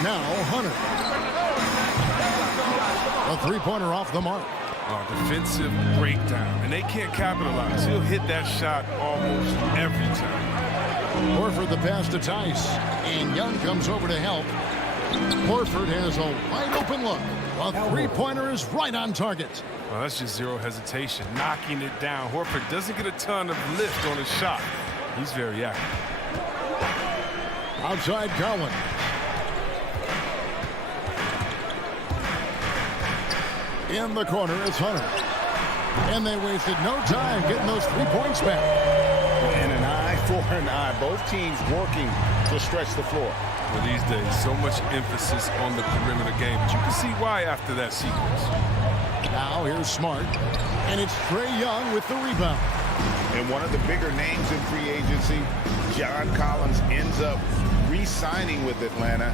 Now Hunter. A three-pointer off the mark. Defensive breakdown, and they can't capitalize. He'll hit that shot almost every time. Horford the pass to Tice, and Young comes over to help. Horford has a wide open look. A three-pointer is right on target. Well, that's just zero hesitation, knocking it down. Horford doesn't get a ton of lift on his shot. He's very active. Outside Collins. In the corner, it's Hunter. And they wasted no time getting those 3 points back. And an eye for an eye. Both teams working to stretch the floor. Well, these days, so much emphasis on the perimeter game, but you can see why after that sequence. Now here's Smart, and it's Trae Young with the rebound. And one of the bigger names in free agency, John Collins, ends up re-signing with Atlanta.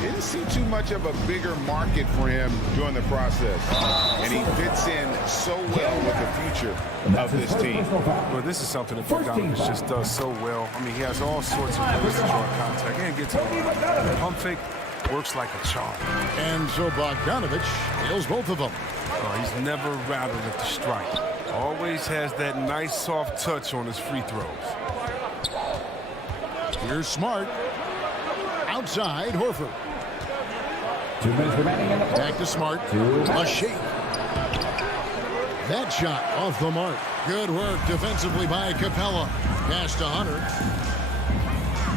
Didn't see too much of a bigger market for him during the process. And he fits in so well with the future of this team. Well, this is something that Bogdanovich just does so well. I mean, he has all sorts of ways to draw contact and get to the line. The pump fake works like a charm. And so Bogdanovich nails both of them. Oh, he's never rattled at the strike. Always has that nice soft touch on his free throws. Here's Smart. Outside, Horford. 2 minutes remaining in the fourth. Back to Smart. A shake. That shot off the mark. Good work defensively by Capella. Pass to Hunter.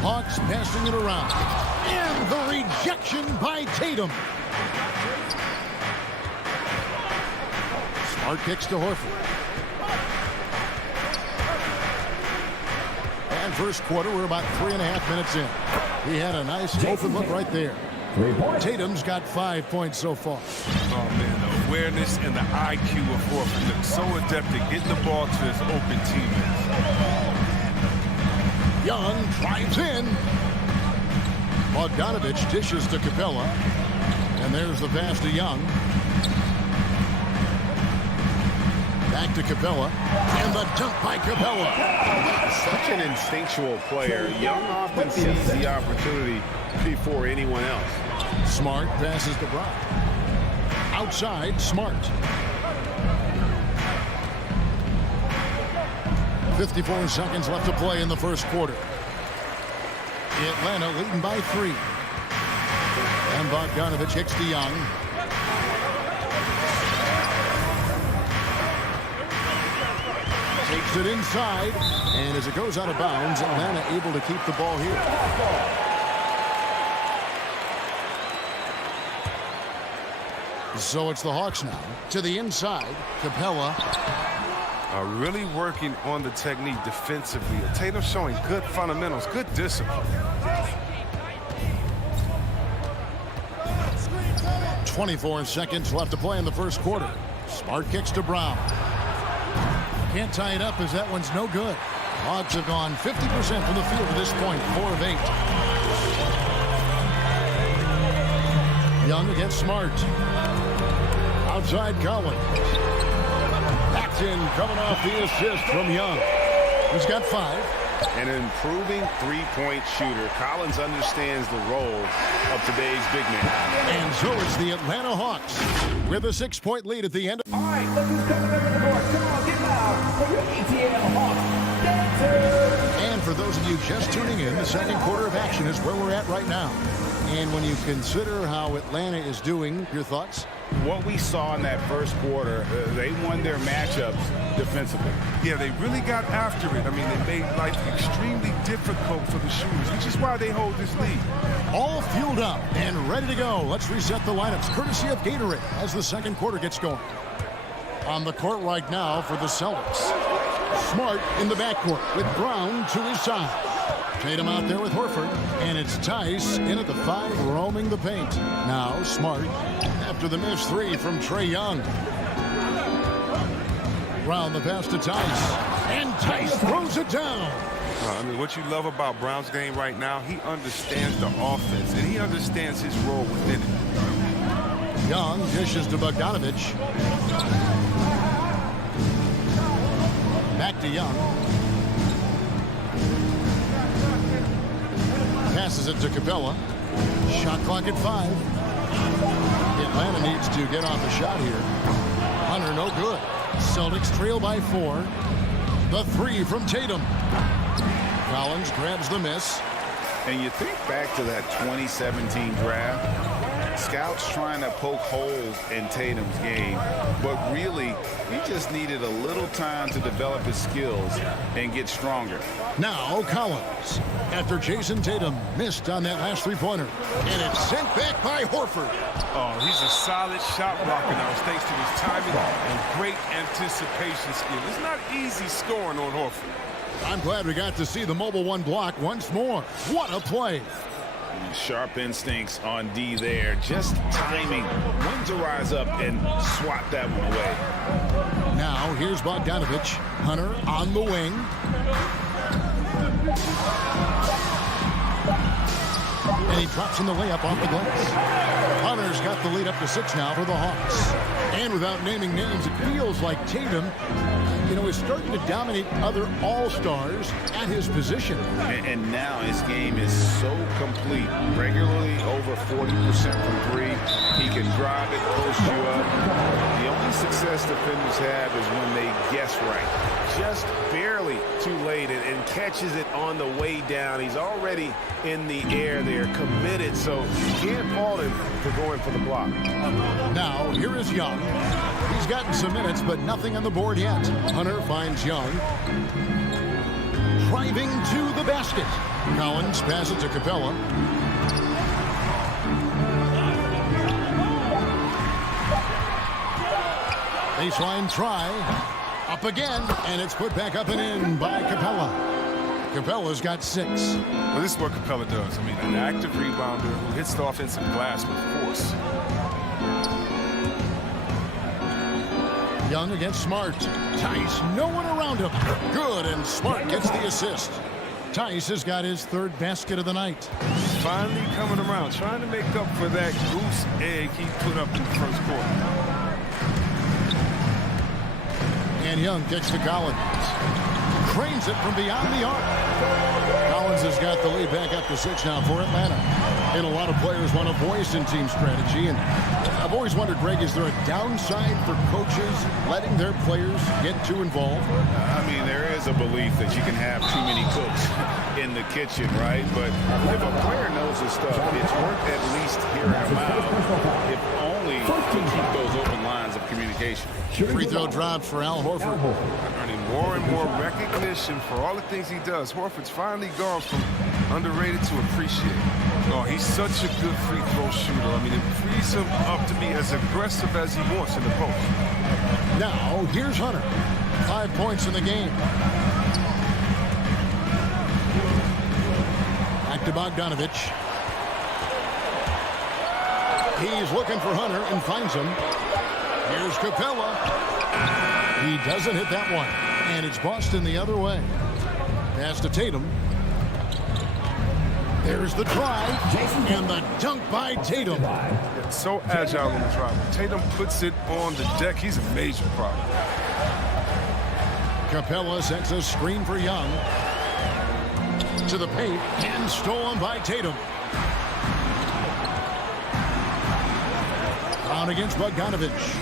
Hawks passing it around. And the rejection by Tatum. Smart kicks to Horford. And first quarter, we're about 3.5 minutes in. He had a nice open look right there. Tatum's got 5 points so far. Oh, man, the awareness and the IQ of Horford looks so adept at getting the ball to his open teammates. Young drives in. Bogdanovich dishes to Capella. And there's the pass to Young. Back to Capella. And the dunk by Capella. Such an instinctual player. Young often sees the opportunity before anyone else. Smart passes to Brown. Outside, Smart. 54 seconds left to play in the first quarter. Atlanta leading by 3. And Bogdanovich kicks to Young. Takes it inside, and as it goes out of bounds, Atlanta able to keep the ball here. So it's the Hawks now. To the inside, Capella. really working on the technique defensively. Tatum showing good fundamentals, good discipline. 24 seconds left to play in the first quarter. Smart kicks to Brown. Can't tie it up as that one's no good. Hawks have gone 50% from the field at this point, 4 of 8. Young against Smart. Outside Collins. Backed in, coming off the assist from Young. He's got 5. An improving three-point shooter. Collins understands the role of today's big man. And so it's the Atlanta Hawks with a 6-point lead at the end. All right, look who's coming up to the court. Come on, get loud for your ATL Hawks dancers. And for those of you just tuning in, the second quarter of action is where we're at right now. And when you consider how Atlanta is doing, your thoughts? What we saw in that first quarter, they won their matchups defensively. Yeah, they really got after it. I mean, they made life extremely difficult for the shooters, which is why they hold this lead. All fueled up and ready to go. Let's reset the lineups, courtesy of Gatorade, as the second quarter gets going. On the court right now for the Celtics. Smart in the backcourt with Brown to his side. Tatum out there with Horford, and it's Tice in at the 5, roaming the paint. Now Smart after the missed 3 from Trae Young. Brown the pass to Tice, and Tice throws it down. I mean, what you love about Brown's game right now, he understands the offense, and he understands his role within it. Young dishes to Bogdanovich. Back to Young. Passes it to Capella. Shot clock at 5. Atlanta needs to get off a shot here. Hunter, no good. Celtics trail by 4. The 3 from Tatum. Collins grabs the miss. And you think back to that 2017 draft, scouts trying to poke holes in Tatum's game, but really, he just needed a little time to develop his skills and get stronger. Now Collins, after Jason Tatum missed on that last 3-pointer, and it's sent back by Horford. Oh, he's a solid shot blocker now, thanks to his timing and great anticipation skill. It's not easy scoring on Horford. I'm glad we got to see the mobile 1 block once more. What a play. Sharp instincts on D there. Just timing when to rise up and swat that one away. Now here's Bogdanovich. Hunter on the wing. And he drops in the layup off the glass. Hunter's got the lead up to 6 now for the Hawks. And without naming names, it feels like Tatum, is starting to dominate other all-stars at his position. And now his game is so complete. Regularly over 40% from 3. He can drive it, post you up. The only success defenders have is when they guess right. Just barely too late and catches it on the way down. He's already in the air there, committed, so you can't fault him for going for the block. Now, here is Young. He's gotten some minutes, but nothing on the board yet. Hunter finds Young. Driving to the basket. Collins passes it to Capella. Baseline try. Up again, and it's put back up and in by Capella. Capella's got 6. Well, this is what Capella does. I mean, an active rebounder who hits the offensive glass with force. Young against Smart. Tice, no one around him. Good, and Smart gets the assist. Tice has got his 3rd basket of the night. Finally coming around, trying to make up for that goose egg he put up in the first quarter. And Young kicks to Collins. Cranes it from beyond the arc. Collins has got the lead back up to 6 now for Atlanta. And a lot of players want a voice in team strategy. And I've always wondered, Greg, is there a downside for coaches letting their players get too involved? I mean, there is a belief that you can have too many cooks in the kitchen, right? But if a player knows his stuff, it's worth at least hearing him out, if only to keep those open lines of communication. Free throw dropped for Al Horford. Earning more and more recognition for all the things he does. Horford's finally gone from underrated to appreciated. Oh, he's such a good free throw shooter. I mean, it frees him up to be as aggressive as he wants in the post. Now, here's Hunter. 5 points in the game. Back to Bogdanovich. He's looking for Hunter and finds him. Here's Capella. He doesn't hit that one. And it's Boston the other way. Pass to Tatum. There's the drive. And the dunk by Tatum. It's so agile on the drive. Tatum puts it on the deck. He's a major problem. Capella sets a screen for Young. To the paint. And stolen by Tatum. Down against Bogdanovich.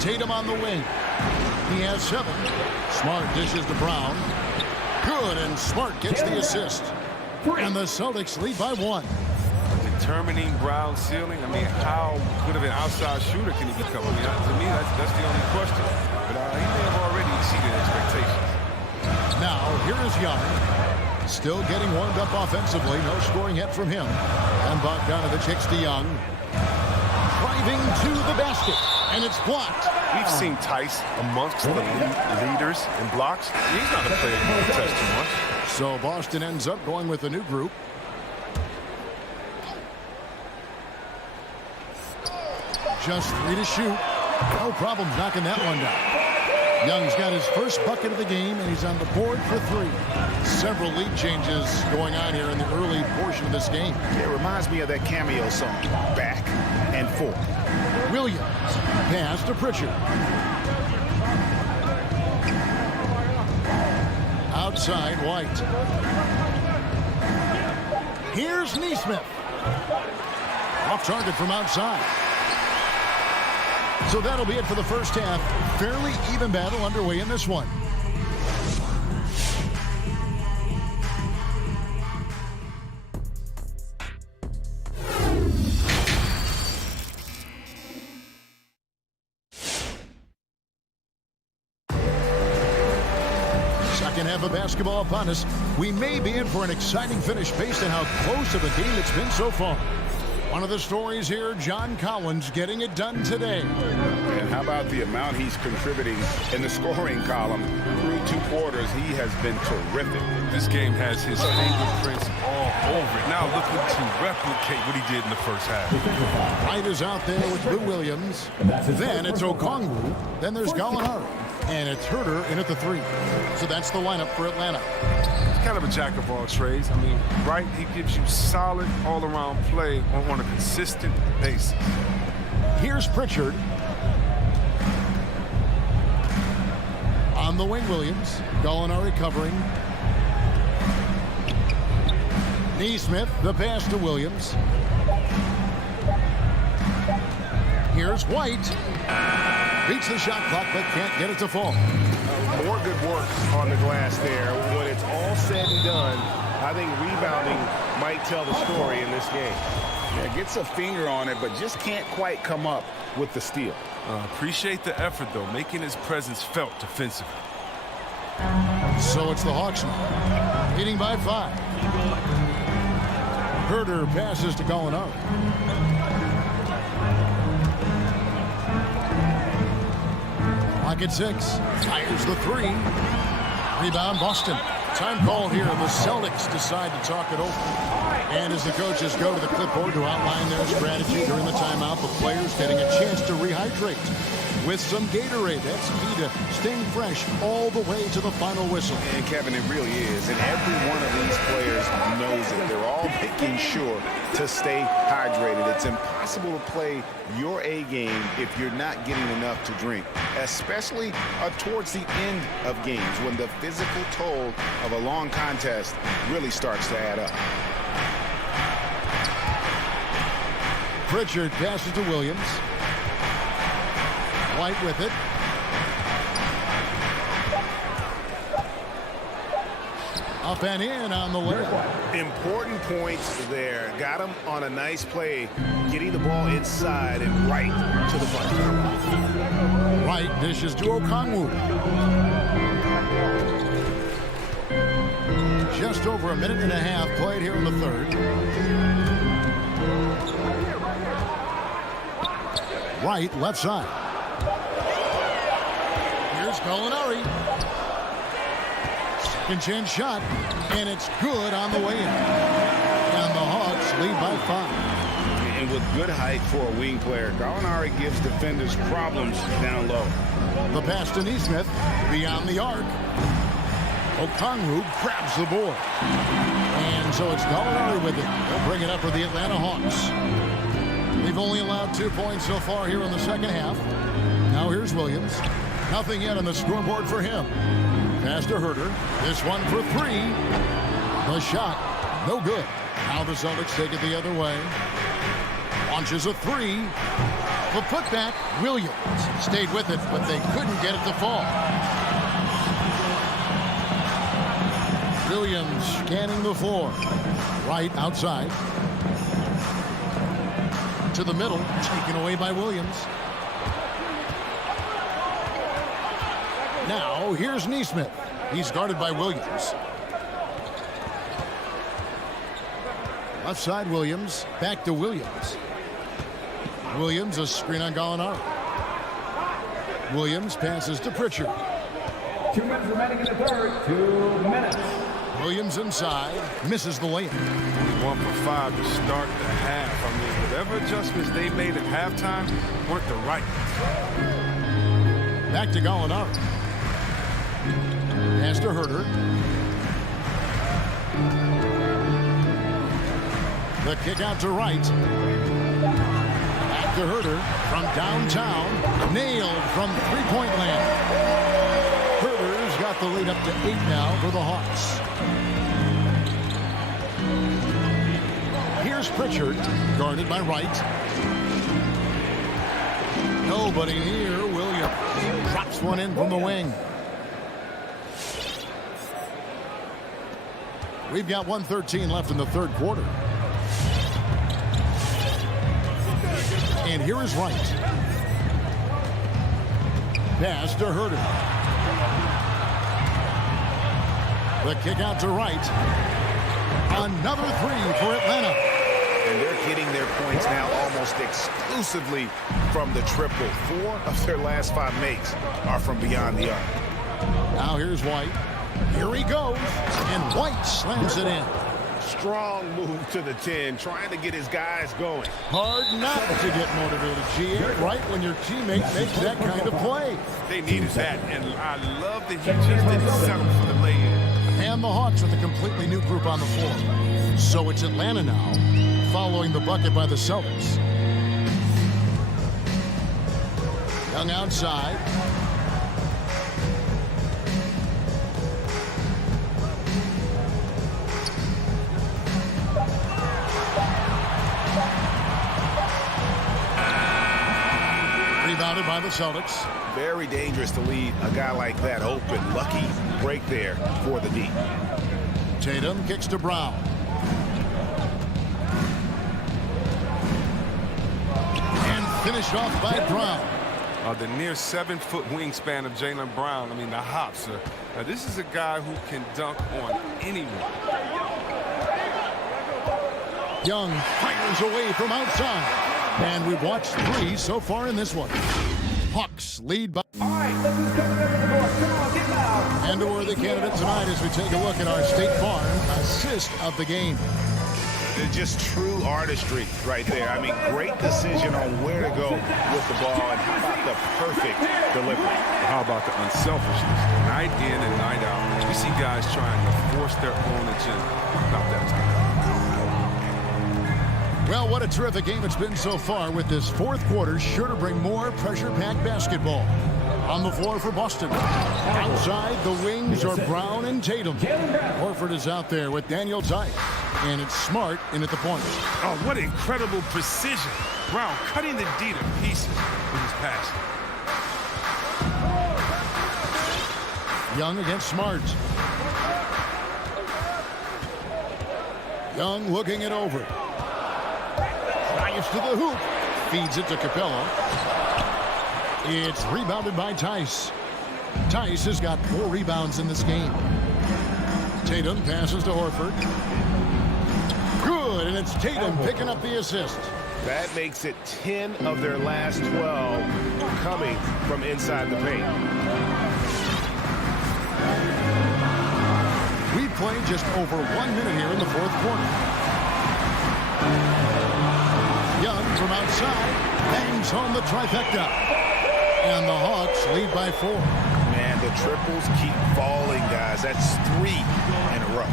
Tatum on the wing. He has 7. Smart dishes to Brown. Good, and Smart gets the assist. And the Celtics lead by 1. Determining Brown's ceiling. I mean, how good of an outside shooter can he become? I mean, to me, that's the only question. But he may have already exceeded expectations. Now, here is Young. Still getting warmed up offensively. No scoring hit from him. And Bogdanovich hits to Young. Driving to the basket. And it's blocked. We've seen Tice amongst the leaders in blocks. He's not a player you want to test too much. So Boston ends up going with a new group. Just 3 to shoot. No problem knocking that one down. Young's got his first bucket of the game, and he's on the board for 3. Several lead changes going on here in the early portion of this game. It reminds me of that cameo song, Back and Forth. Williams, pass to Pritchard. Outside, White. Here's Neesmith. Off target from outside. So that'll be it for the first half. Fairly even battle underway in this one. Second half of basketball upon us. We may be in for an exciting finish based on how close of a game it's been so far. One of the stories here, John Collins getting it done today. And how about the amount he's contributing in the scoring column? Through 2 quarters, he has been terrific. This game has his fingerprints all over it. Now looking to replicate what he did in the first half. White is out there with Lou Williams. Then it's Okongwu. Then there's Gallinari. And it's Herter in at the 3. So that's the lineup for Atlanta. He's kind of a jack of all trades. I mean, right, he gives you solid all-around play on a consistent basis. Here's Pritchard. On the wing, Williams. Gallinari covering. Neesmith, the pass to Williams. Here's White. Beats the shot clock, but can't get it to fall. More good work on the glass there. When it's all said and done, I think rebounding might tell the story in this game. Yeah, gets a finger on it, but just can't quite come up with the steal. Appreciate the effort, though, making his presence felt defensively. So it's the Hawks now, leading by 5. Herter passes to Gallinari. Clock at 6. Fires the 3. Rebound, Boston. Time called here. The Celtics decide to talk it over. And as the coaches go to the clipboard to outline their strategy during the timeout, the players getting a chance to rehydrate with some Gatorade. That's key to staying fresh all the way to the final whistle. And Kevin, it really is. And every one of these players knows it. They're all making sure to stay hydrated. It's impossible to play your A game if you're not getting enough to drink, especially towards the end of games when the physical toll of a long contest really starts to add up. Pritchard passes to Williams. White with it. Up and in on the layup. Important points there. Got him on a nice play, getting the ball inside and right to the bucket. White dishes to Okongwu. Just over a minute and a half played here in the third. White left side. Gallinari. Second chance shot, and it's good on the way in. And the Hawks lead by 5. And with good height for a wing player, Gallinari gives defenders problems down low. The pass to Neesmith, beyond the arc. Okongwu grabs the board. And so it's Gallinari with it. They'll bring it up for the Atlanta Hawks. They've only allowed 2 points so far here in the second half. Now here's Williams. Nothing yet on the scoreboard for him. Pass to Herter. This one for 3. The shot, no good. Now the Celtics take it the other way. Launches a 3. The putback, Williams stayed with it, but they couldn't get it to fall. Williams scanning the floor. Right outside. To the middle, taken away by Williams. Now, here's Neesmith. He's guarded by Williams. Left side, Williams. Back to Williams. Williams, a screen on Gallinari. Williams passes to Pritchard. 2 minutes remaining in the third. 2 minutes. Williams inside. Misses the layup. 1 for 5 to start the half. I mean, whatever adjustments they made at halftime weren't the right ones. Back to Gallinari. Pass to Herter. The kick out to right. Back to Herter from downtown. Nailed from three-point land. Herter's got the lead up to 8 now for the Hawks. Here's Pritchard, guarded by Wright. Nobody near Williams. Drops one in from the wing. We've got 1:13 left in the third quarter. And here is Wright. Pass to Herter. The kick out to Wright. Another 3 for Atlanta. And they're getting their points now almost exclusively from the triple. 4 of their last 5 makes are from beyond the arc. Now here's White. Here he goes. And White slams it in. Strong move to the 10, trying to get his guys going. Hard not to get motivated, GA, right when your teammate makes that kind of play. They needed that, and I love that he just didn't settle for the lay-in. And the Hawks with a completely new group on the floor. So it's Atlanta now, following the bucket by the Celtics. Young outside. Rebounded by the Celtics. Very dangerous to leave a guy like that open. Lucky break there for the D. Tatum kicks to Brown. And finished off by Brown. The near 7-foot wingspan of Jaylen Brown. I mean, the hops. Now, this is a guy who can dunk on anyone. Young fires away from outside. And we've watched 3 so far in this one. Hawks lead by. All right, let's just come together the board. Come on, get loud. And a worthy candidate tonight as we take a look at our State Farm assist of the game. It's just true artistry right there. I mean, great decision on where to go with the ball, and how about the perfect delivery? How about the unselfishness? Night in and night out. We see guys trying to force their own agenda. Not that time. Well, what a terrific game it's been so far, with this fourth quarter sure to bring more pressure-packed basketball. On the floor for Boston. Outside, the wings are Brown and Tatum. Horford is out there with Daniel Tice. And it's Smart in at the point. Oh, what incredible precision. Brown cutting the D to pieces with his pass. Young against Smart. Young looking it over. Drives to the hoop. Feeds it to Capella. It's rebounded by Tice. Tice has got 4 rebounds in this game. Tatum passes to Horford. Good, and it's Tatum picking up the assist. That makes it 10 of their last 12 coming from inside the paint. play just over 1 minute here in the fourth quarter. Young from outside bangs home the trifecta. And the Hawks lead by 4. Man, the triples keep falling, guys. That's 3 in a row.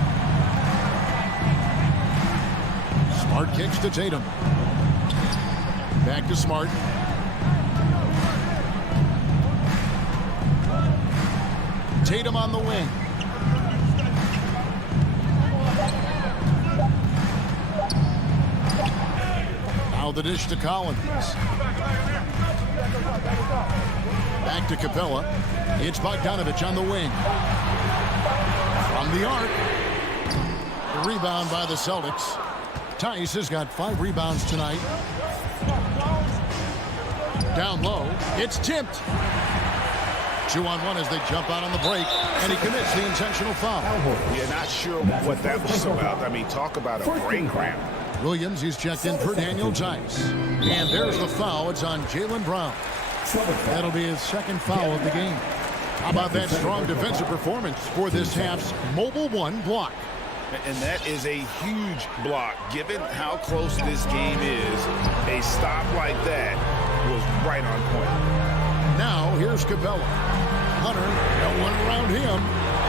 Smart kicks to Tatum. Back to Smart. Tatum on the wing. Now the dish to Collins. Back to Capella. It's Bogdanovich on the wing. From the arc. The rebound by the Celtics. Tice has got 5 rebounds tonight. Down low. It's tipped. 2-on-1 as they jump out on the break, and he commits the intentional foul. Yeah, not sure what that was about. I mean, talk about a brain cramp. Williams is checked in for Daniel Tice. And there's the foul. It's on Jaylen Brown. That'll be his second foul of the game. How about that strong defensive performance for this half's Mobile 1 block? And that is a huge block. Given how close this game is, a stop like that was right on point. Now, here's Capella. Hunter, no one around him.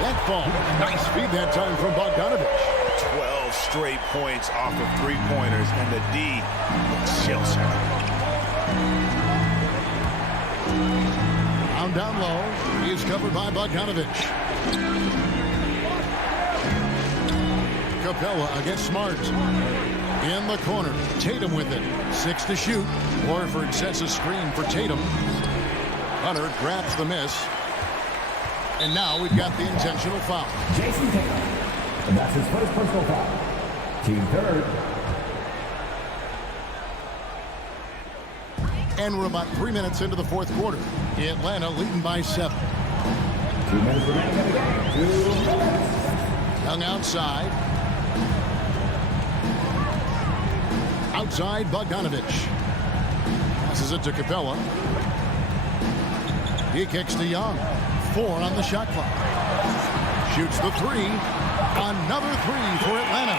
That ball. Nice feed that time from Bogdanovich. 12 straight points off of three-pointers, and the D looks shell-shocked. Down low. He is covered by Bogdanovich. Capella against Smart. In the corner. Tatum with it. 6 to shoot. Horford sets a screen for Tatum. Hunter grabs the miss. And now we've got the intentional foul. Jason Tatum. And that's his first personal foul. Team third. And we're about 3 minutes into the fourth quarter. Atlanta leading by 7. 2 minutes remaining in the game. 2 minutes. Young outside. Outside, Bogdanovich. Passes it to Capella. He kicks to Young. 4 on the shot clock. Shoots the 3. Another 3 for Atlanta.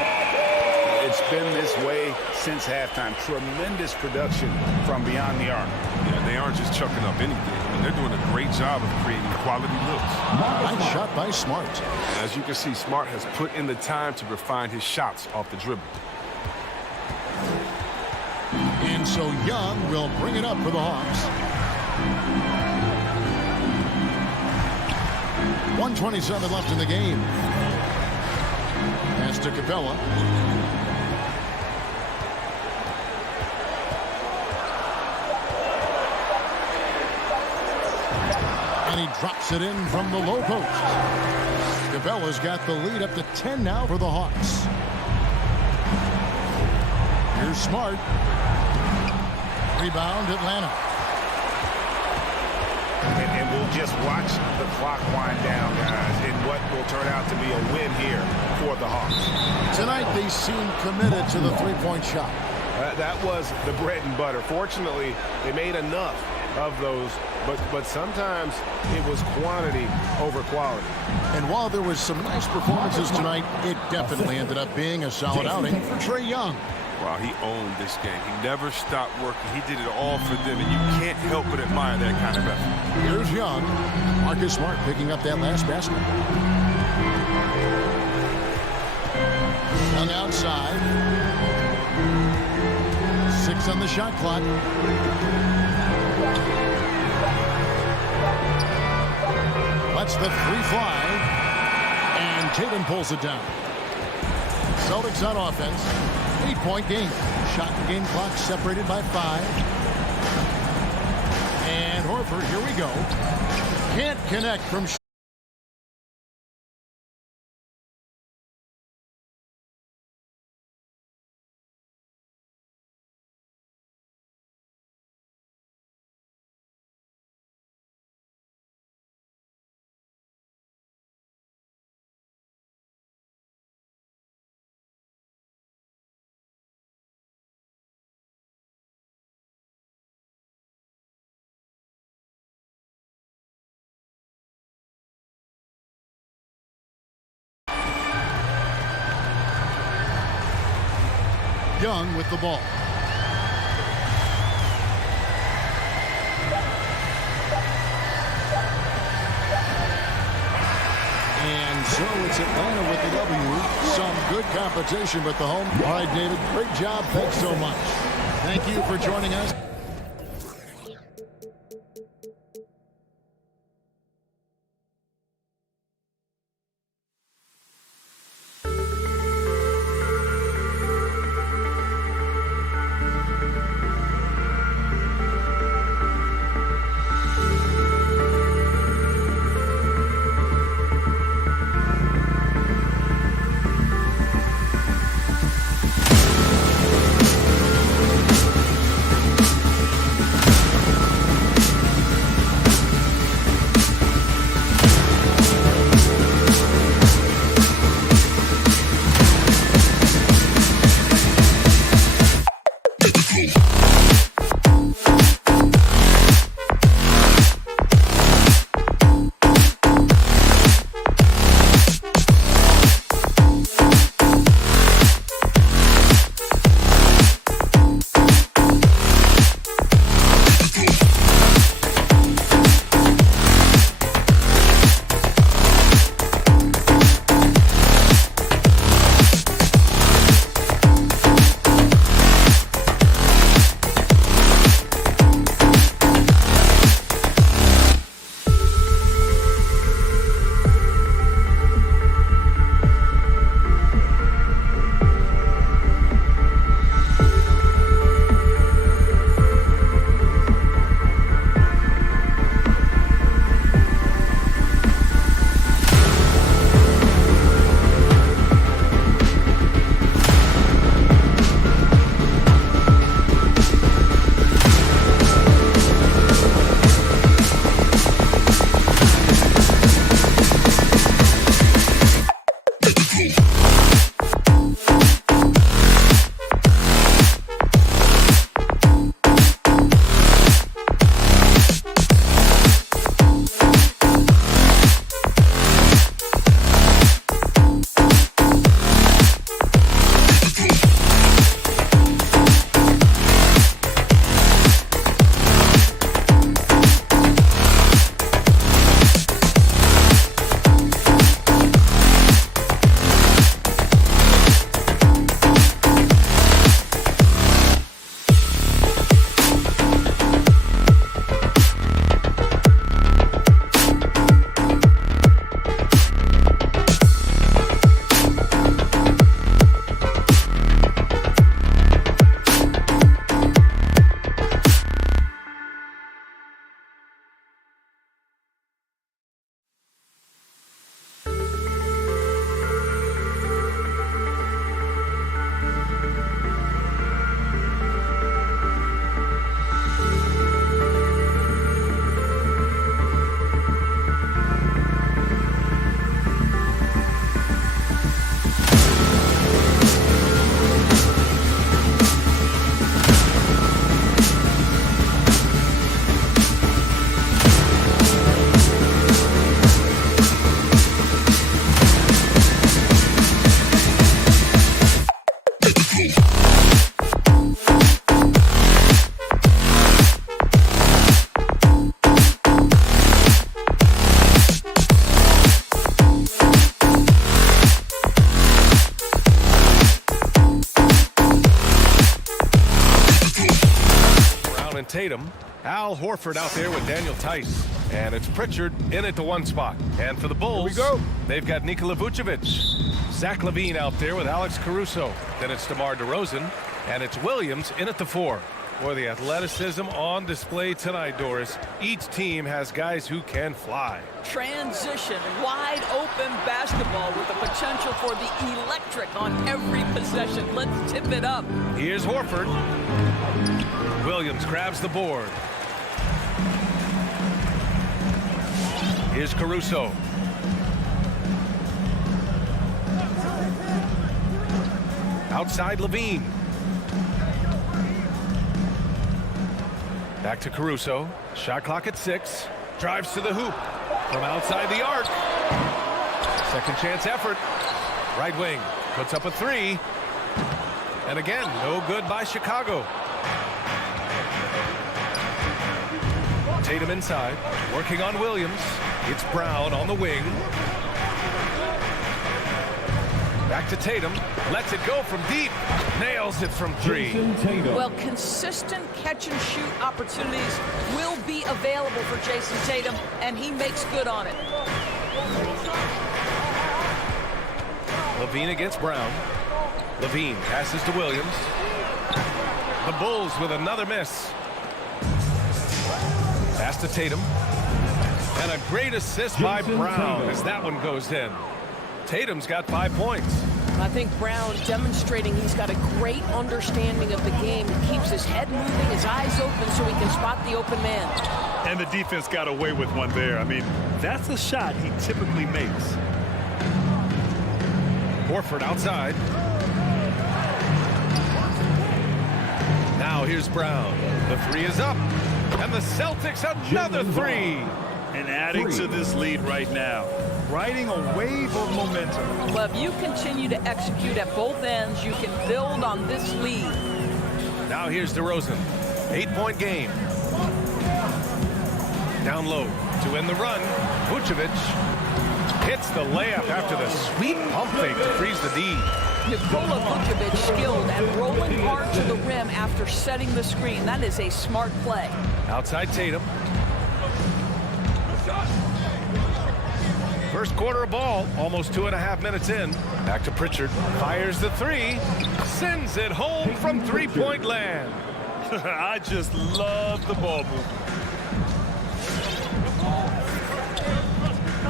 It's been this way since halftime. Tremendous production from beyond the arc. Yeah, they aren't just chucking up anything. I mean, they're doing a great job of creating quality looks. Nice shot by Smart. As you can see, Smart has put in the time to refine his shots off the dribble. And so Young will bring it up for the Hawks. 1:27 left in the game. Pass to Capella. And he drops it in from the low post. Capella's got the lead up to 10 now for the Hawks. Here's Smart. Rebound, Atlanta. And we'll just watch the clock wind down, guys, in what will turn out to be a win here for the Hawks. Tonight, they seem committed to the three-point shot. That was the bread and butter. Fortunately, they made enough of those, but sometimes it was quantity over quality. And while there was some nice performances tonight, it definitely ended up being a solid outing for Trae Young. Wow, he owned this game. He never stopped working. He did it all for them, and you can't help but admire that kind of effort. Here's Young. Marcus Smart picking up that last basket. Young outside. 6 on the shot clock. Lets the 3 fly. And Tatum pulls it down. Celtics on offense. 8-point game. Shot game clock separated by 5. And Horford, here we go. Can't connect from Young with the ball. And so it's Atlanta with the W. Some good competition, but the home. All right, David, great job. Thanks so much. Thank you for joining us. Tatum. Al Horford out there with Daniel Tice. And it's Pritchard in at the one spot. And for the Bulls, they've got Nikola Vucevic. Zach LaVine out there with Alex Caruso. Then it's DeMar DeRozan. And it's Williams in at the 4. Boy, the athleticism on display tonight, Doris. Each team has guys who can fly. Transition, wide open basketball with the potential for the electric on every possession. Let's tip it up. Here's Horford. Williams grabs the board. Here's Caruso. Outside LaVine. Back to Caruso. Shot clock at 6. Drives to the hoop. From outside the arc. Second chance effort. Right wing. Puts up a 3. And again, no good by Chicago. Tatum inside, working on Williams. It's Brown on the wing. Back to Tatum, lets it go from deep, nails it from three. Well, consistent catch and shoot opportunities will be available for Jason Tatum, and he makes good on it. Levine against Brown. Levine passes to Williams. The Bulls with another miss. Pass to Tatum. And a great assist by Brown as that one goes in. Tatum's got 5 points. I think Brown demonstrating he's got a great understanding of the game. He keeps his head moving, his eyes open so he can spot the open man. And the defense got away with one there. I mean, that's a shot he typically makes. Horford outside. Now here's Brown. The three is up. And the Celtics another three. And adding to this lead right now. Riding a wave of momentum. Well, if you continue to execute at both ends, you can build on this lead. Now here's DeRozan. 8-point game. Down low to end the run. Vucevic hits the layup after the sweet pump fake to freeze the D. Nikola Vucevic skilled at rolling hard to the rim after setting the screen. That is a smart play. Outside Tatum. First quarter of ball, almost 2.5 minutes in. Back to Pritchard. Fires the three. Sends it home from three-point land. I just love the ball movement.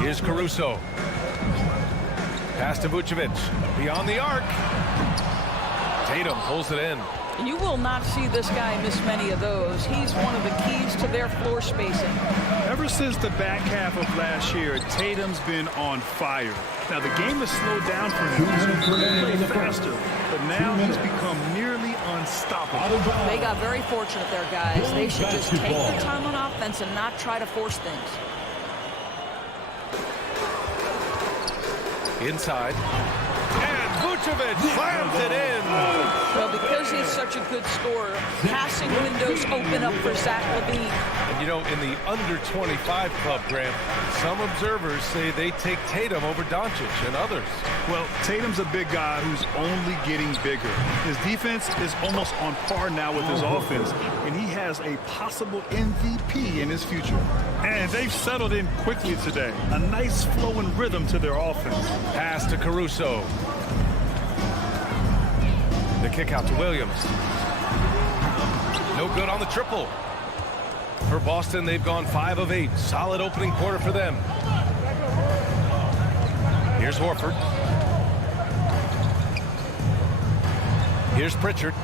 Here's Caruso. Pass to Vucevic. Beyond the arc. Tatum pulls it in. You will not see this guy miss many of those. He's one of the keys to their floor spacing. Ever since the back half of last year, Tatum's been on fire. Now, the game has slowed down for him. He's played faster, but now he's become nearly unstoppable. They got very fortunate there, guys. They should just take the time on offense and not try to force things. Inside. And Vucevic slams it in. Well, because he's such a good scorer, passing windows open up for Zach LaVine. And you know, in the under 25 club, Grant, some observers say they take Tatum over Doncic and others. Well, Tatum's a big guy who's only getting bigger. His defense is almost on par now with his offense, and he has a possible MVP in his future. And they've settled in quickly today. A nice flowing rhythm to their offense. Pass to Caruso. The kick out to Williams. No good on the triple. For Boston, they've gone 5 of 8. Solid opening quarter for them. Here's Horford. Here's Pritchard.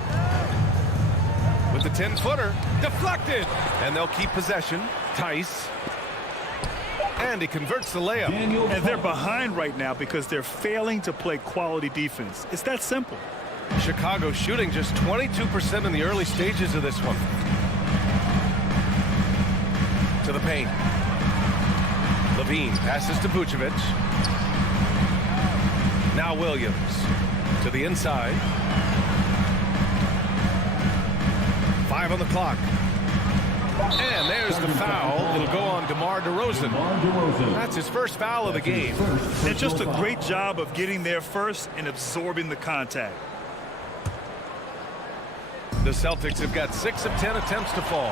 With the 10-footer. Deflected. And they'll keep possession. Tice. And he converts the layup. And they're behind right now because they're failing to play quality defense. It's that simple. Chicago shooting just 22% in the early stages of this one. To the paint. Levine passes to Vucevic. Now Williams to the inside. 5 on the clock. And there's the foul. It'll go on DeMar DeRozan. That's his first foul of the game. And just a great job of getting there first and absorbing the contact. The Celtics have got 6 of 10 attempts to fall.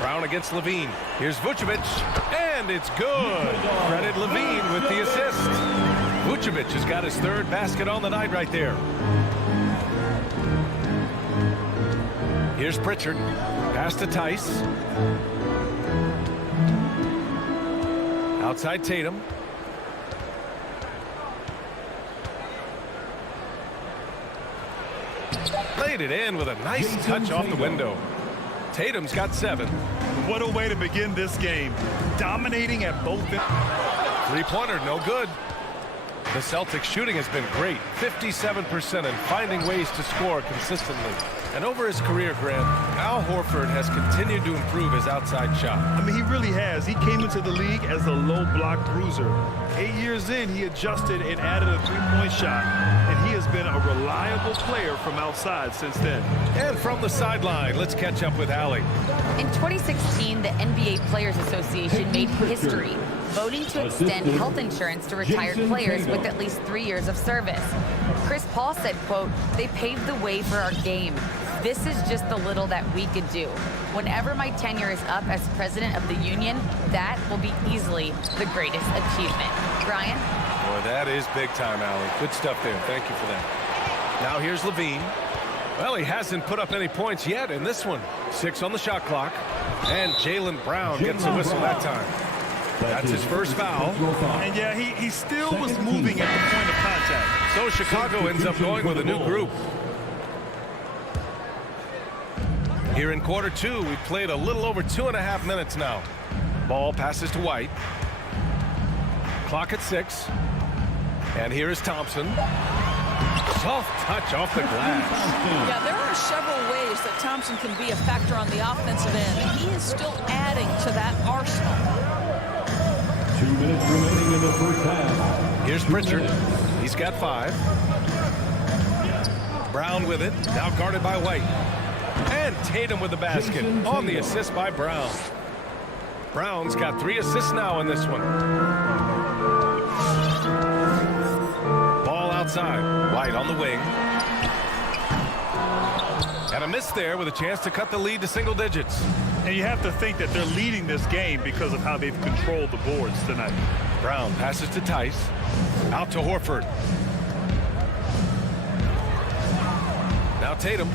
Brown against Levine. Here's Vucevic. And it's good. Credit Levine with the assist. Vucevic has got his 3rd basket on the night right there. Here's Pritchard. Pass to Tice. Outside Tatum. Laid it in with a nice touch off the window. Tatum's got 7. What a way to begin this game. Dominating at both ends. 3-pointer, no good. The Celtics shooting has been great. 57% and finding ways to score consistently. And over his career, Grant, Al Horford has continued to improve his outside shot. I mean, he really has. He came into the league as a low block bruiser. 8 years in, he adjusted and added a three-point shot, and he has been a reliable player from outside since then. And from the sideline, let's catch up with Allie. In 2016, the NBA Players Association made history, voting to extend health insurance to retired players with at least 3 years of service. Chris Paul said, quote, "They paved the way for our game. This is just the little that we could do. Whenever my tenure is up as president of the union, that will be easily the greatest achievement." Brian? Boy, that is big time, Allie. Good stuff there. Thank you for that. Now here's Levine. Well, he hasn't put up any points yet in this one. 6 on the shot clock. And Jaylen Brown gets a whistle that time. That's his first foul. And yeah, he still was moving at the point of contact. So Chicago ends up going with a new group. Here in quarter 2, we've played a little over 2.5 minutes now. Ball passes to White. Clock at 6. And here is Thompson. Soft touch off the glass. Yeah, there are several ways that Thompson can be a factor on the offensive end, and he is still adding to that arsenal. 2 minutes remaining in the first half. Here's Pritchard. He's got 5. Brown with it. Now guarded by White. And Tatum with the basket on the assist by Brown. Brown's got 3 assists now in this one. Ball outside. White on the wing. And a miss there with a chance to cut the lead to single digits. And you have to think that they're leading this game because of how they've controlled the boards tonight. Brown passes to Tice. Out to Horford. Now Tatum.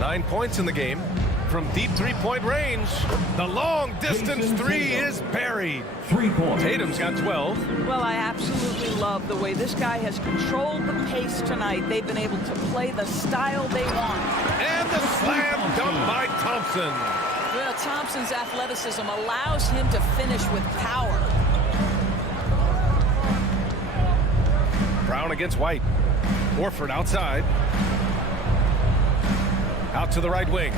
9 points in the game. From deep three-point range. The long distance 3 is buried. 3 points. Tatum's got 12. Well, I absolutely love the way this guy has controlled the pace tonight. They've been able to play the style they want. And the slam dunk by Thompson. Well, Thompson's athleticism allows him to finish with power. Brown against White. Horford outside. Out to the right wing.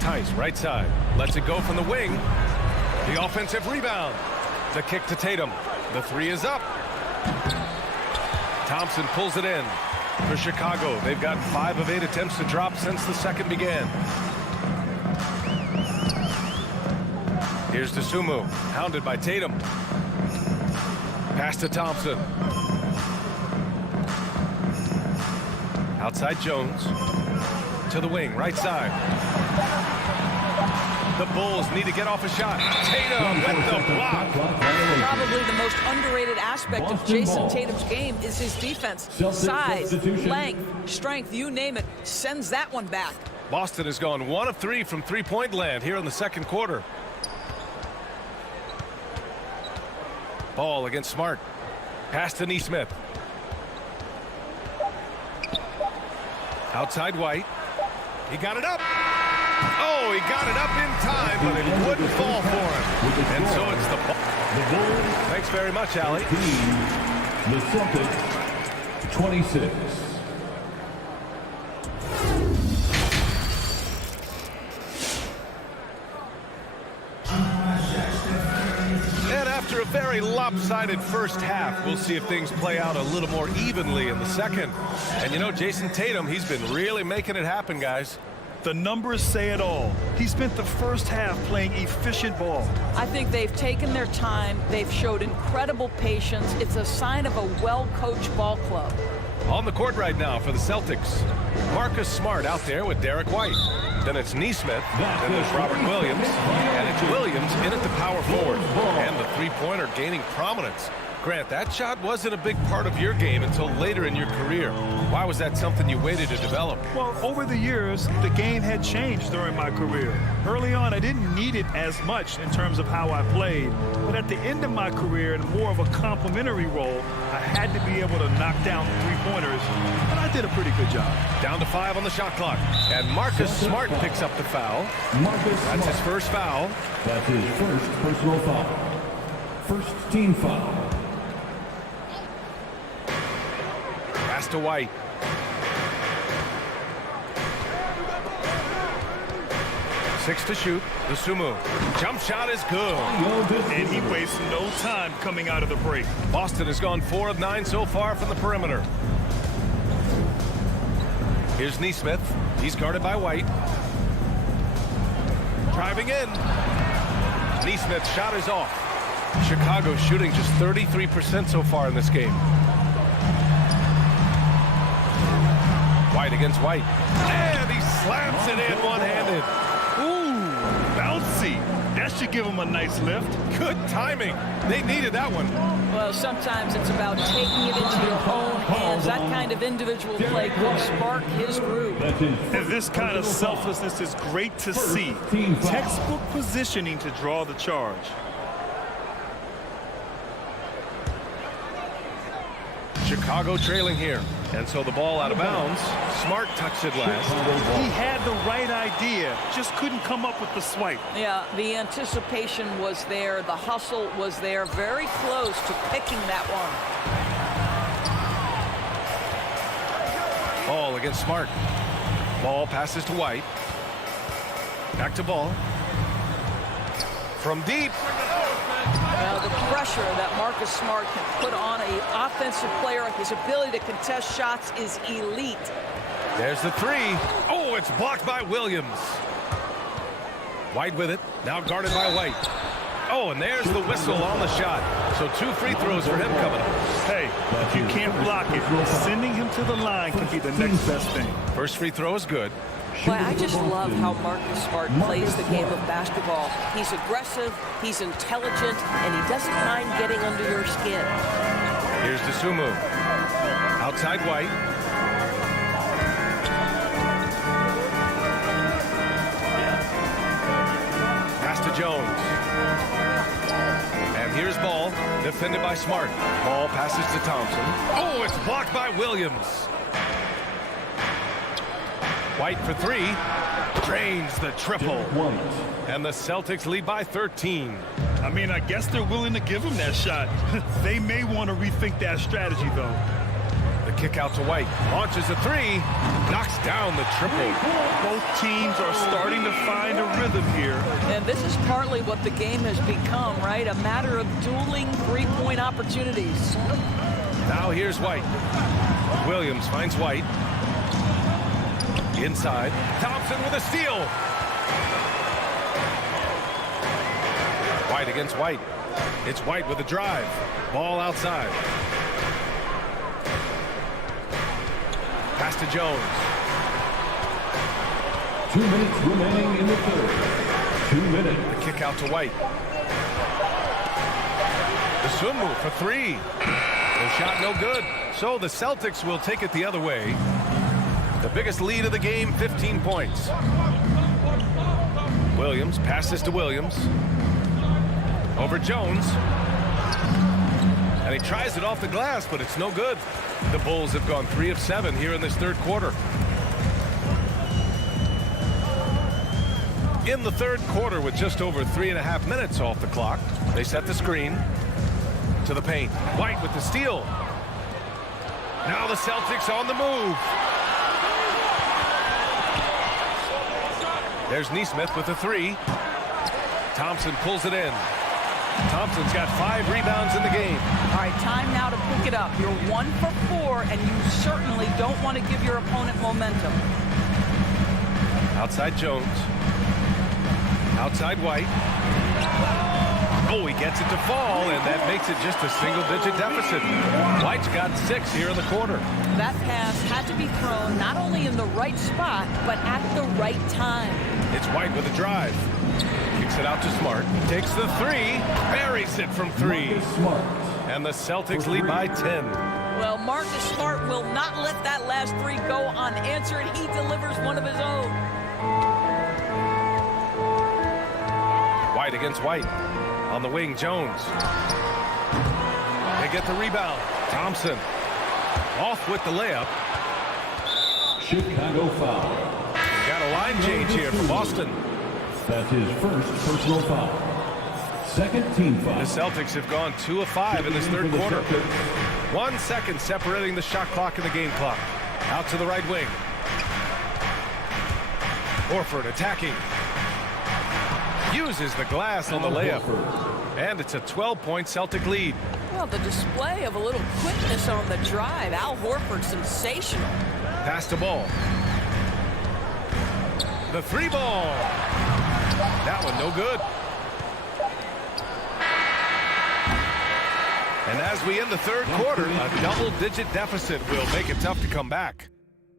Tice, right side. Lets it go from the wing. The offensive rebound. The kick to Tatum. The 3 is up. Thompson pulls it in. For Chicago, they've got 5 of 8 attempts to drop since the second began. Here's Dosunmu, hounded by Tatum. Pass to Thompson. Outside Jones. To the wing, right side. The Bulls need to get off a shot. Tatum with the block. Probably the most underrated aspect of Jason Tatum's game is his defense. Size, length, strength, you name it, sends that one back. Boston has gone 1 of 3 from three-point land here in the second quarter. Ball against Smart. Pass to Nesmith. Outside White. He got it up. Oh, he got it up in time, but it wouldn't fall for him. And so it's the ball. Thanks very much, Allie. The Celtics, 26. And after a very lopsided first half, we'll see if things play out a little more evenly in the second. And you know, Jason Tatum, he's been really making it happen, guys. The numbers say it all. He spent the first half playing efficient ball. I think they've taken their time. They've showed incredible patience. It's a sign of a well-coached ball club. On the court right now for the Celtics, Marcus Smart out there with Derek White. Then it's Nesmith, then there's Robert Williams, and it's Williams in at the power forward. And the three-pointer gaining prominence. Grant, that shot wasn't a big part of your game until later in your career. Why was that something you waited to develop? Well, over the years, the game had changed during my career. Early on, I didn't need it as much in terms of how I played. But at the end of my career, in more of a complementary role, I had to be able to knock down three-pointers, and I did a pretty good job. Down to 5 on the shot clock. And Marcus Smart picks up the foul. That's his first foul. That's his first personal foul. First team foul. Pass to White. 6 to shoot. The Sumu. Jump shot is good. And he wastes no time coming out of the break. Boston has gone 4 of 9 so far from the perimeter. Here's Neesmith. He's guarded by White. Driving in. Neesmith's shot is off. Chicago shooting just 33% so far in this game. White against White. And he slams it in one-handed. Ooh, bouncy. That should give him a nice lift. Good timing. They needed that one. Well, sometimes it's about taking it into your own hands. That kind of individual play could spark his groove. And this kind of selflessness is great to see. Textbook positioning to draw the charge. Chicago trailing here. And so the ball out of bounds. Smart touched it last. He had the right idea, just couldn't come up with the swipe. Yeah, the anticipation was there. The hustle was there. Very close to picking that one. Ball against Smart. Ball passes to White. Back to Ball. From deep. Now the pressure that Marcus Smart can put on an offensive player, his ability to contest shots is elite. There's the three. Oh, it's blocked by Williams. White with it. Now guarded by White. Oh, and there's the whistle on the shot. So 2 free throws for him coming up. Hey, if you can't block it, sending him to the line can be the next best thing. First free throw is good. Well, I just love how Marcus Smart plays the game of basketball. He's aggressive, he's intelligent, and he doesn't mind getting under your skin. Here's the Sumu. Outside White. Pass to Jones. And here's Ball, defended by Smart. Ball passes to Thompson. Oh, it's blocked by Williams. White for 3. Drains the triple. And the Celtics lead by 13. I mean, I guess they're willing to give him that shot. They may want to rethink that strategy, though. The kick out to White. Launches a 3. Knocks down the triple. Both teams are starting to find a rhythm here. And this is partly what the game has become, right? A matter of dueling three-point opportunities. Now here's White. Williams finds White. Inside. Thompson with a steal. White against White. It's White with a drive. Ball outside. Pass to Jones. 2 minutes remaining in the third. 2 minutes. The kick out to White. The swim move for 3. The shot no good. So the Celtics will take it the other way. The biggest lead of the game, 15 points. Williams passes to Williams. Over Jones. And he tries it off the glass, but it's no good. The Bulls have gone 3 of 7 here in this third quarter. In the third quarter, with just over 3.5 minutes off the clock, they set the screen to the paint. White with the steal. Now the Celtics on the move. There's Neesmith with the 3. Thompson pulls it in. Thompson's got 5 rebounds in the game. All right, time now to pick it up. You're 1 for 4, and you certainly don't want to give your opponent momentum. Outside Jones. Outside White. Oh, he gets it to fall, and that makes it just a single-digit deficit. White's got 6 here in the quarter. That pass had to be thrown not only in the right spot, but at the right time. It's White with a drive. Kicks it out to Smart. Takes the 3. Buries it from 3. And the Celtics lead by 10. Well, Marcus Smart will not let that last 3 go unanswered. He delivers one of his own. White against White. On the wing, Jones. They get the rebound. Thompson off with the layup. Chicago foul. Got a line change here for Boston. That's his first personal foul. Second team foul. The Celtics have gone 2 of 5 in this third quarter. 1 second separating the shot clock and the game clock. Out to the right wing. Horford attacking. Uses the glass on the layup. And it's a 12-point Celtic lead. Well, the display of a little quickness on the drive. Al Horford, sensational. Pass to Ball. The 3-ball. That one no good. And as we end the third quarter, a double-digit deficit will make it tough to come back.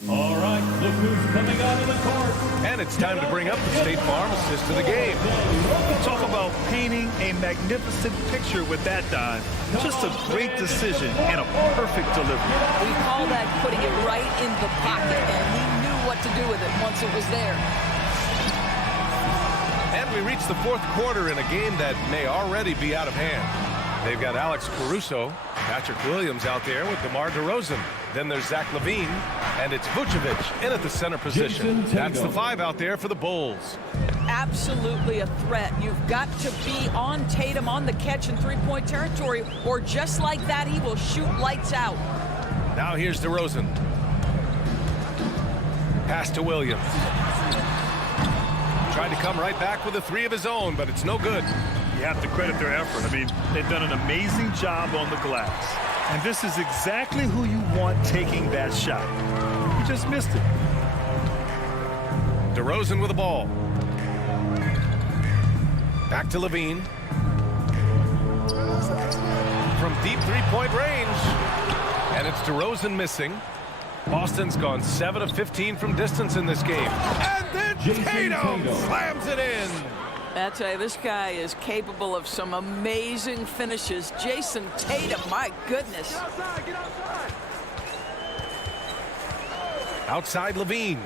All right, look who's coming out of the court. And it's time to bring up the State Farm assist of the game. Talk about painting a magnificent picture with that dive. Just a great decision and a perfect delivery. We call that putting it right in the pocket, and he knew what to do with it once it was there. And we reach the fourth quarter in a game that may already be out of hand. They've got Alex Caruso, Patrick Williams out there with DeMar DeRozan. Then there's Zach LaVine, and it's Vucevic in at the center position. That's the 5 out there for the Bulls. Absolutely a threat. You've got to be on Tatum on the catch in three-point territory, or just like that, he will shoot lights out. Now here's DeRozan. Pass to Williams. Tried to come right back with a 3 of his own, but it's no good. You have to credit their effort. I mean, they've done an amazing job on the glass. And this is exactly who you want taking that shot. You just missed it. DeRozan with the ball. Back to LaVine. From deep three-point range. And it's DeRozan missing. Boston's gone 7 of 15 from distance in this game. And then Tatum slams it in. I tell you, this guy is capable of some amazing finishes. Jason Tatum, my goodness. Outside LaVine.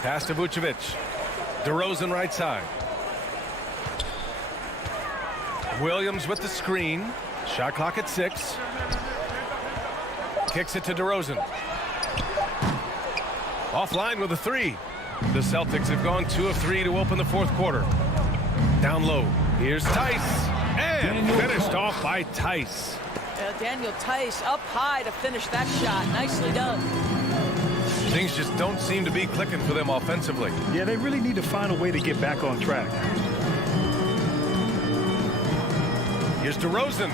Pass to Vucevic. DeRozan right side. Williams with the screen. Shot clock at 6. Kicks it to DeRozan. Offline with a 3. The Celtics have gone 2 of 3 to open the fourth quarter. Down low. Here's Tice. And finished off by Tice. Daniel Tice up high to finish that shot. Nicely done. Things just don't seem to be clicking for them offensively. Yeah, they really need to find a way to get back on track. Here's DeRozan.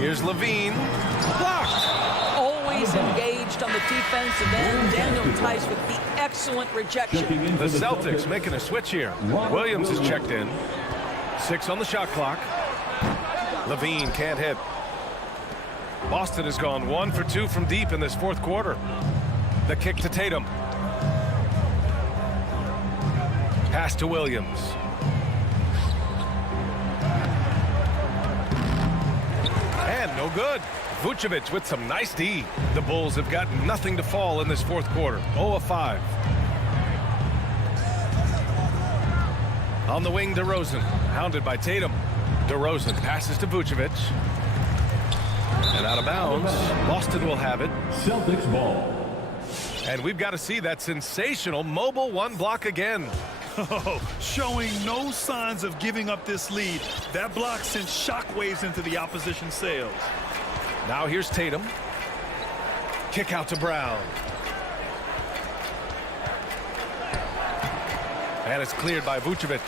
Here's LaVine. Blocked. Always engaged on the defensive end. Daniel Tice with the excellent rejection. The Celtics making a switch here. Williams is checked in. 6 on the shot clock. LaVine can't hit. Boston has gone 1 for 2 from deep in this fourth quarter. The kick to Tatum. Pass to Williams. And no good. Vucevic with some nice D. The Bulls have got nothing to fall in this fourth quarter. 0 of 5. On the wing, DeRozan. Hounded by Tatum. DeRozan passes to Vucevic. And out of bounds. Boston will have it. Celtics ball. And we've got to see that sensational mobile 1 block again. Oh, showing no signs of giving up this lead. That block sent shockwaves into the opposition sails. Now here's Tatum. Kick out to Brown. And it's cleared by Vucevic.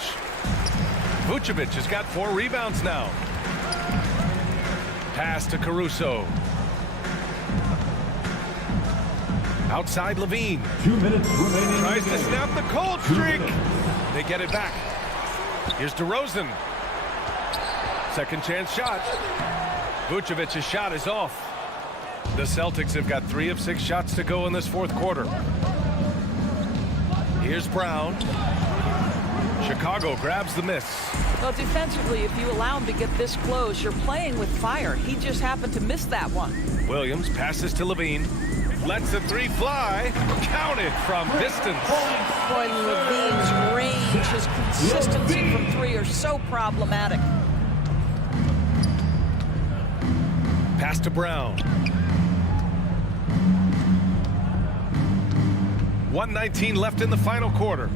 Vucevic has got 4 rebounds now. Pass to Caruso. Outside LaVine. 2 minutes remaining. Tries to snap the cold streak. They get it back. Here's DeRozan. Second chance shot. Vucevic's shot is off. The Celtics have got 3 of 6 shots to go in this fourth quarter. Here's Brown. Chicago grabs the miss. Well, defensively, if you allow him to get this close, you're playing with fire. He just happened to miss that one. Williams passes to LaVine. Lets the 3 fly. Counted from distance. Boy, LaVine's range, his consistency from 3 are so problematic. Pass to Brown. 1:19 left in the final quarter.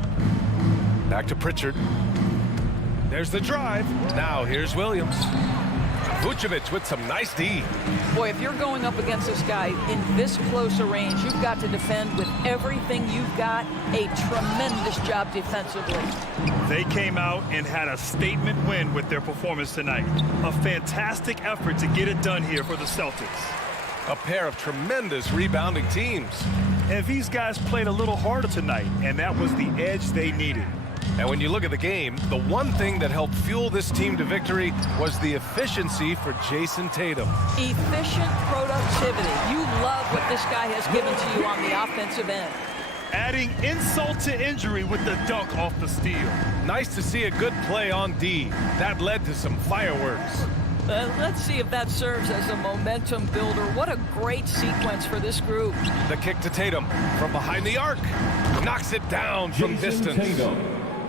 Back to Pritchard. There's the drive. Now here's Williams. Vucevic with some nice D. Boy, if you're going up against this guy in this close a range, you've got to defend with everything you've got. A tremendous job defensively. They came out and had a statement win with their performance tonight. A fantastic effort to get it done here for the Celtics. A pair of tremendous rebounding teams. And these guys played a little harder tonight, and that was the edge they needed. And when you look at the game, the one thing that helped fuel this team to victory was the efficiency for Jason Tatum. Efficient productivity. You love what this guy has given to you on the offensive end. Adding insult to injury with the dunk off the steal. Nice to see a good play on D. That led to some fireworks. Let's see if that serves as a momentum builder. What a great sequence for this group. The kick to Tatum from behind the arc. Knocks it down from distance.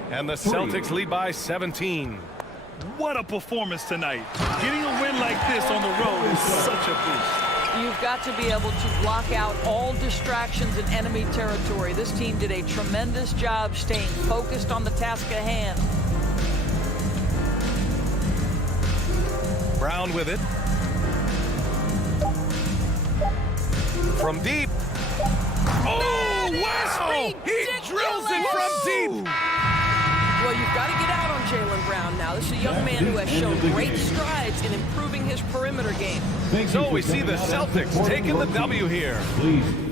And the Celtics lead by 17. What a performance tonight. Getting a win like this on the road is such a boost. You've got to be able to block out all distractions in enemy territory. This team did a tremendous job staying focused on the task at hand. Brown with it. From deep. Oh, wow! He drills it from deep. Well, you've got to get out on Jaylen Brown now. This is a young man who has shown great strides in improving his perimeter game. So we see the Celtics taking the W here. Please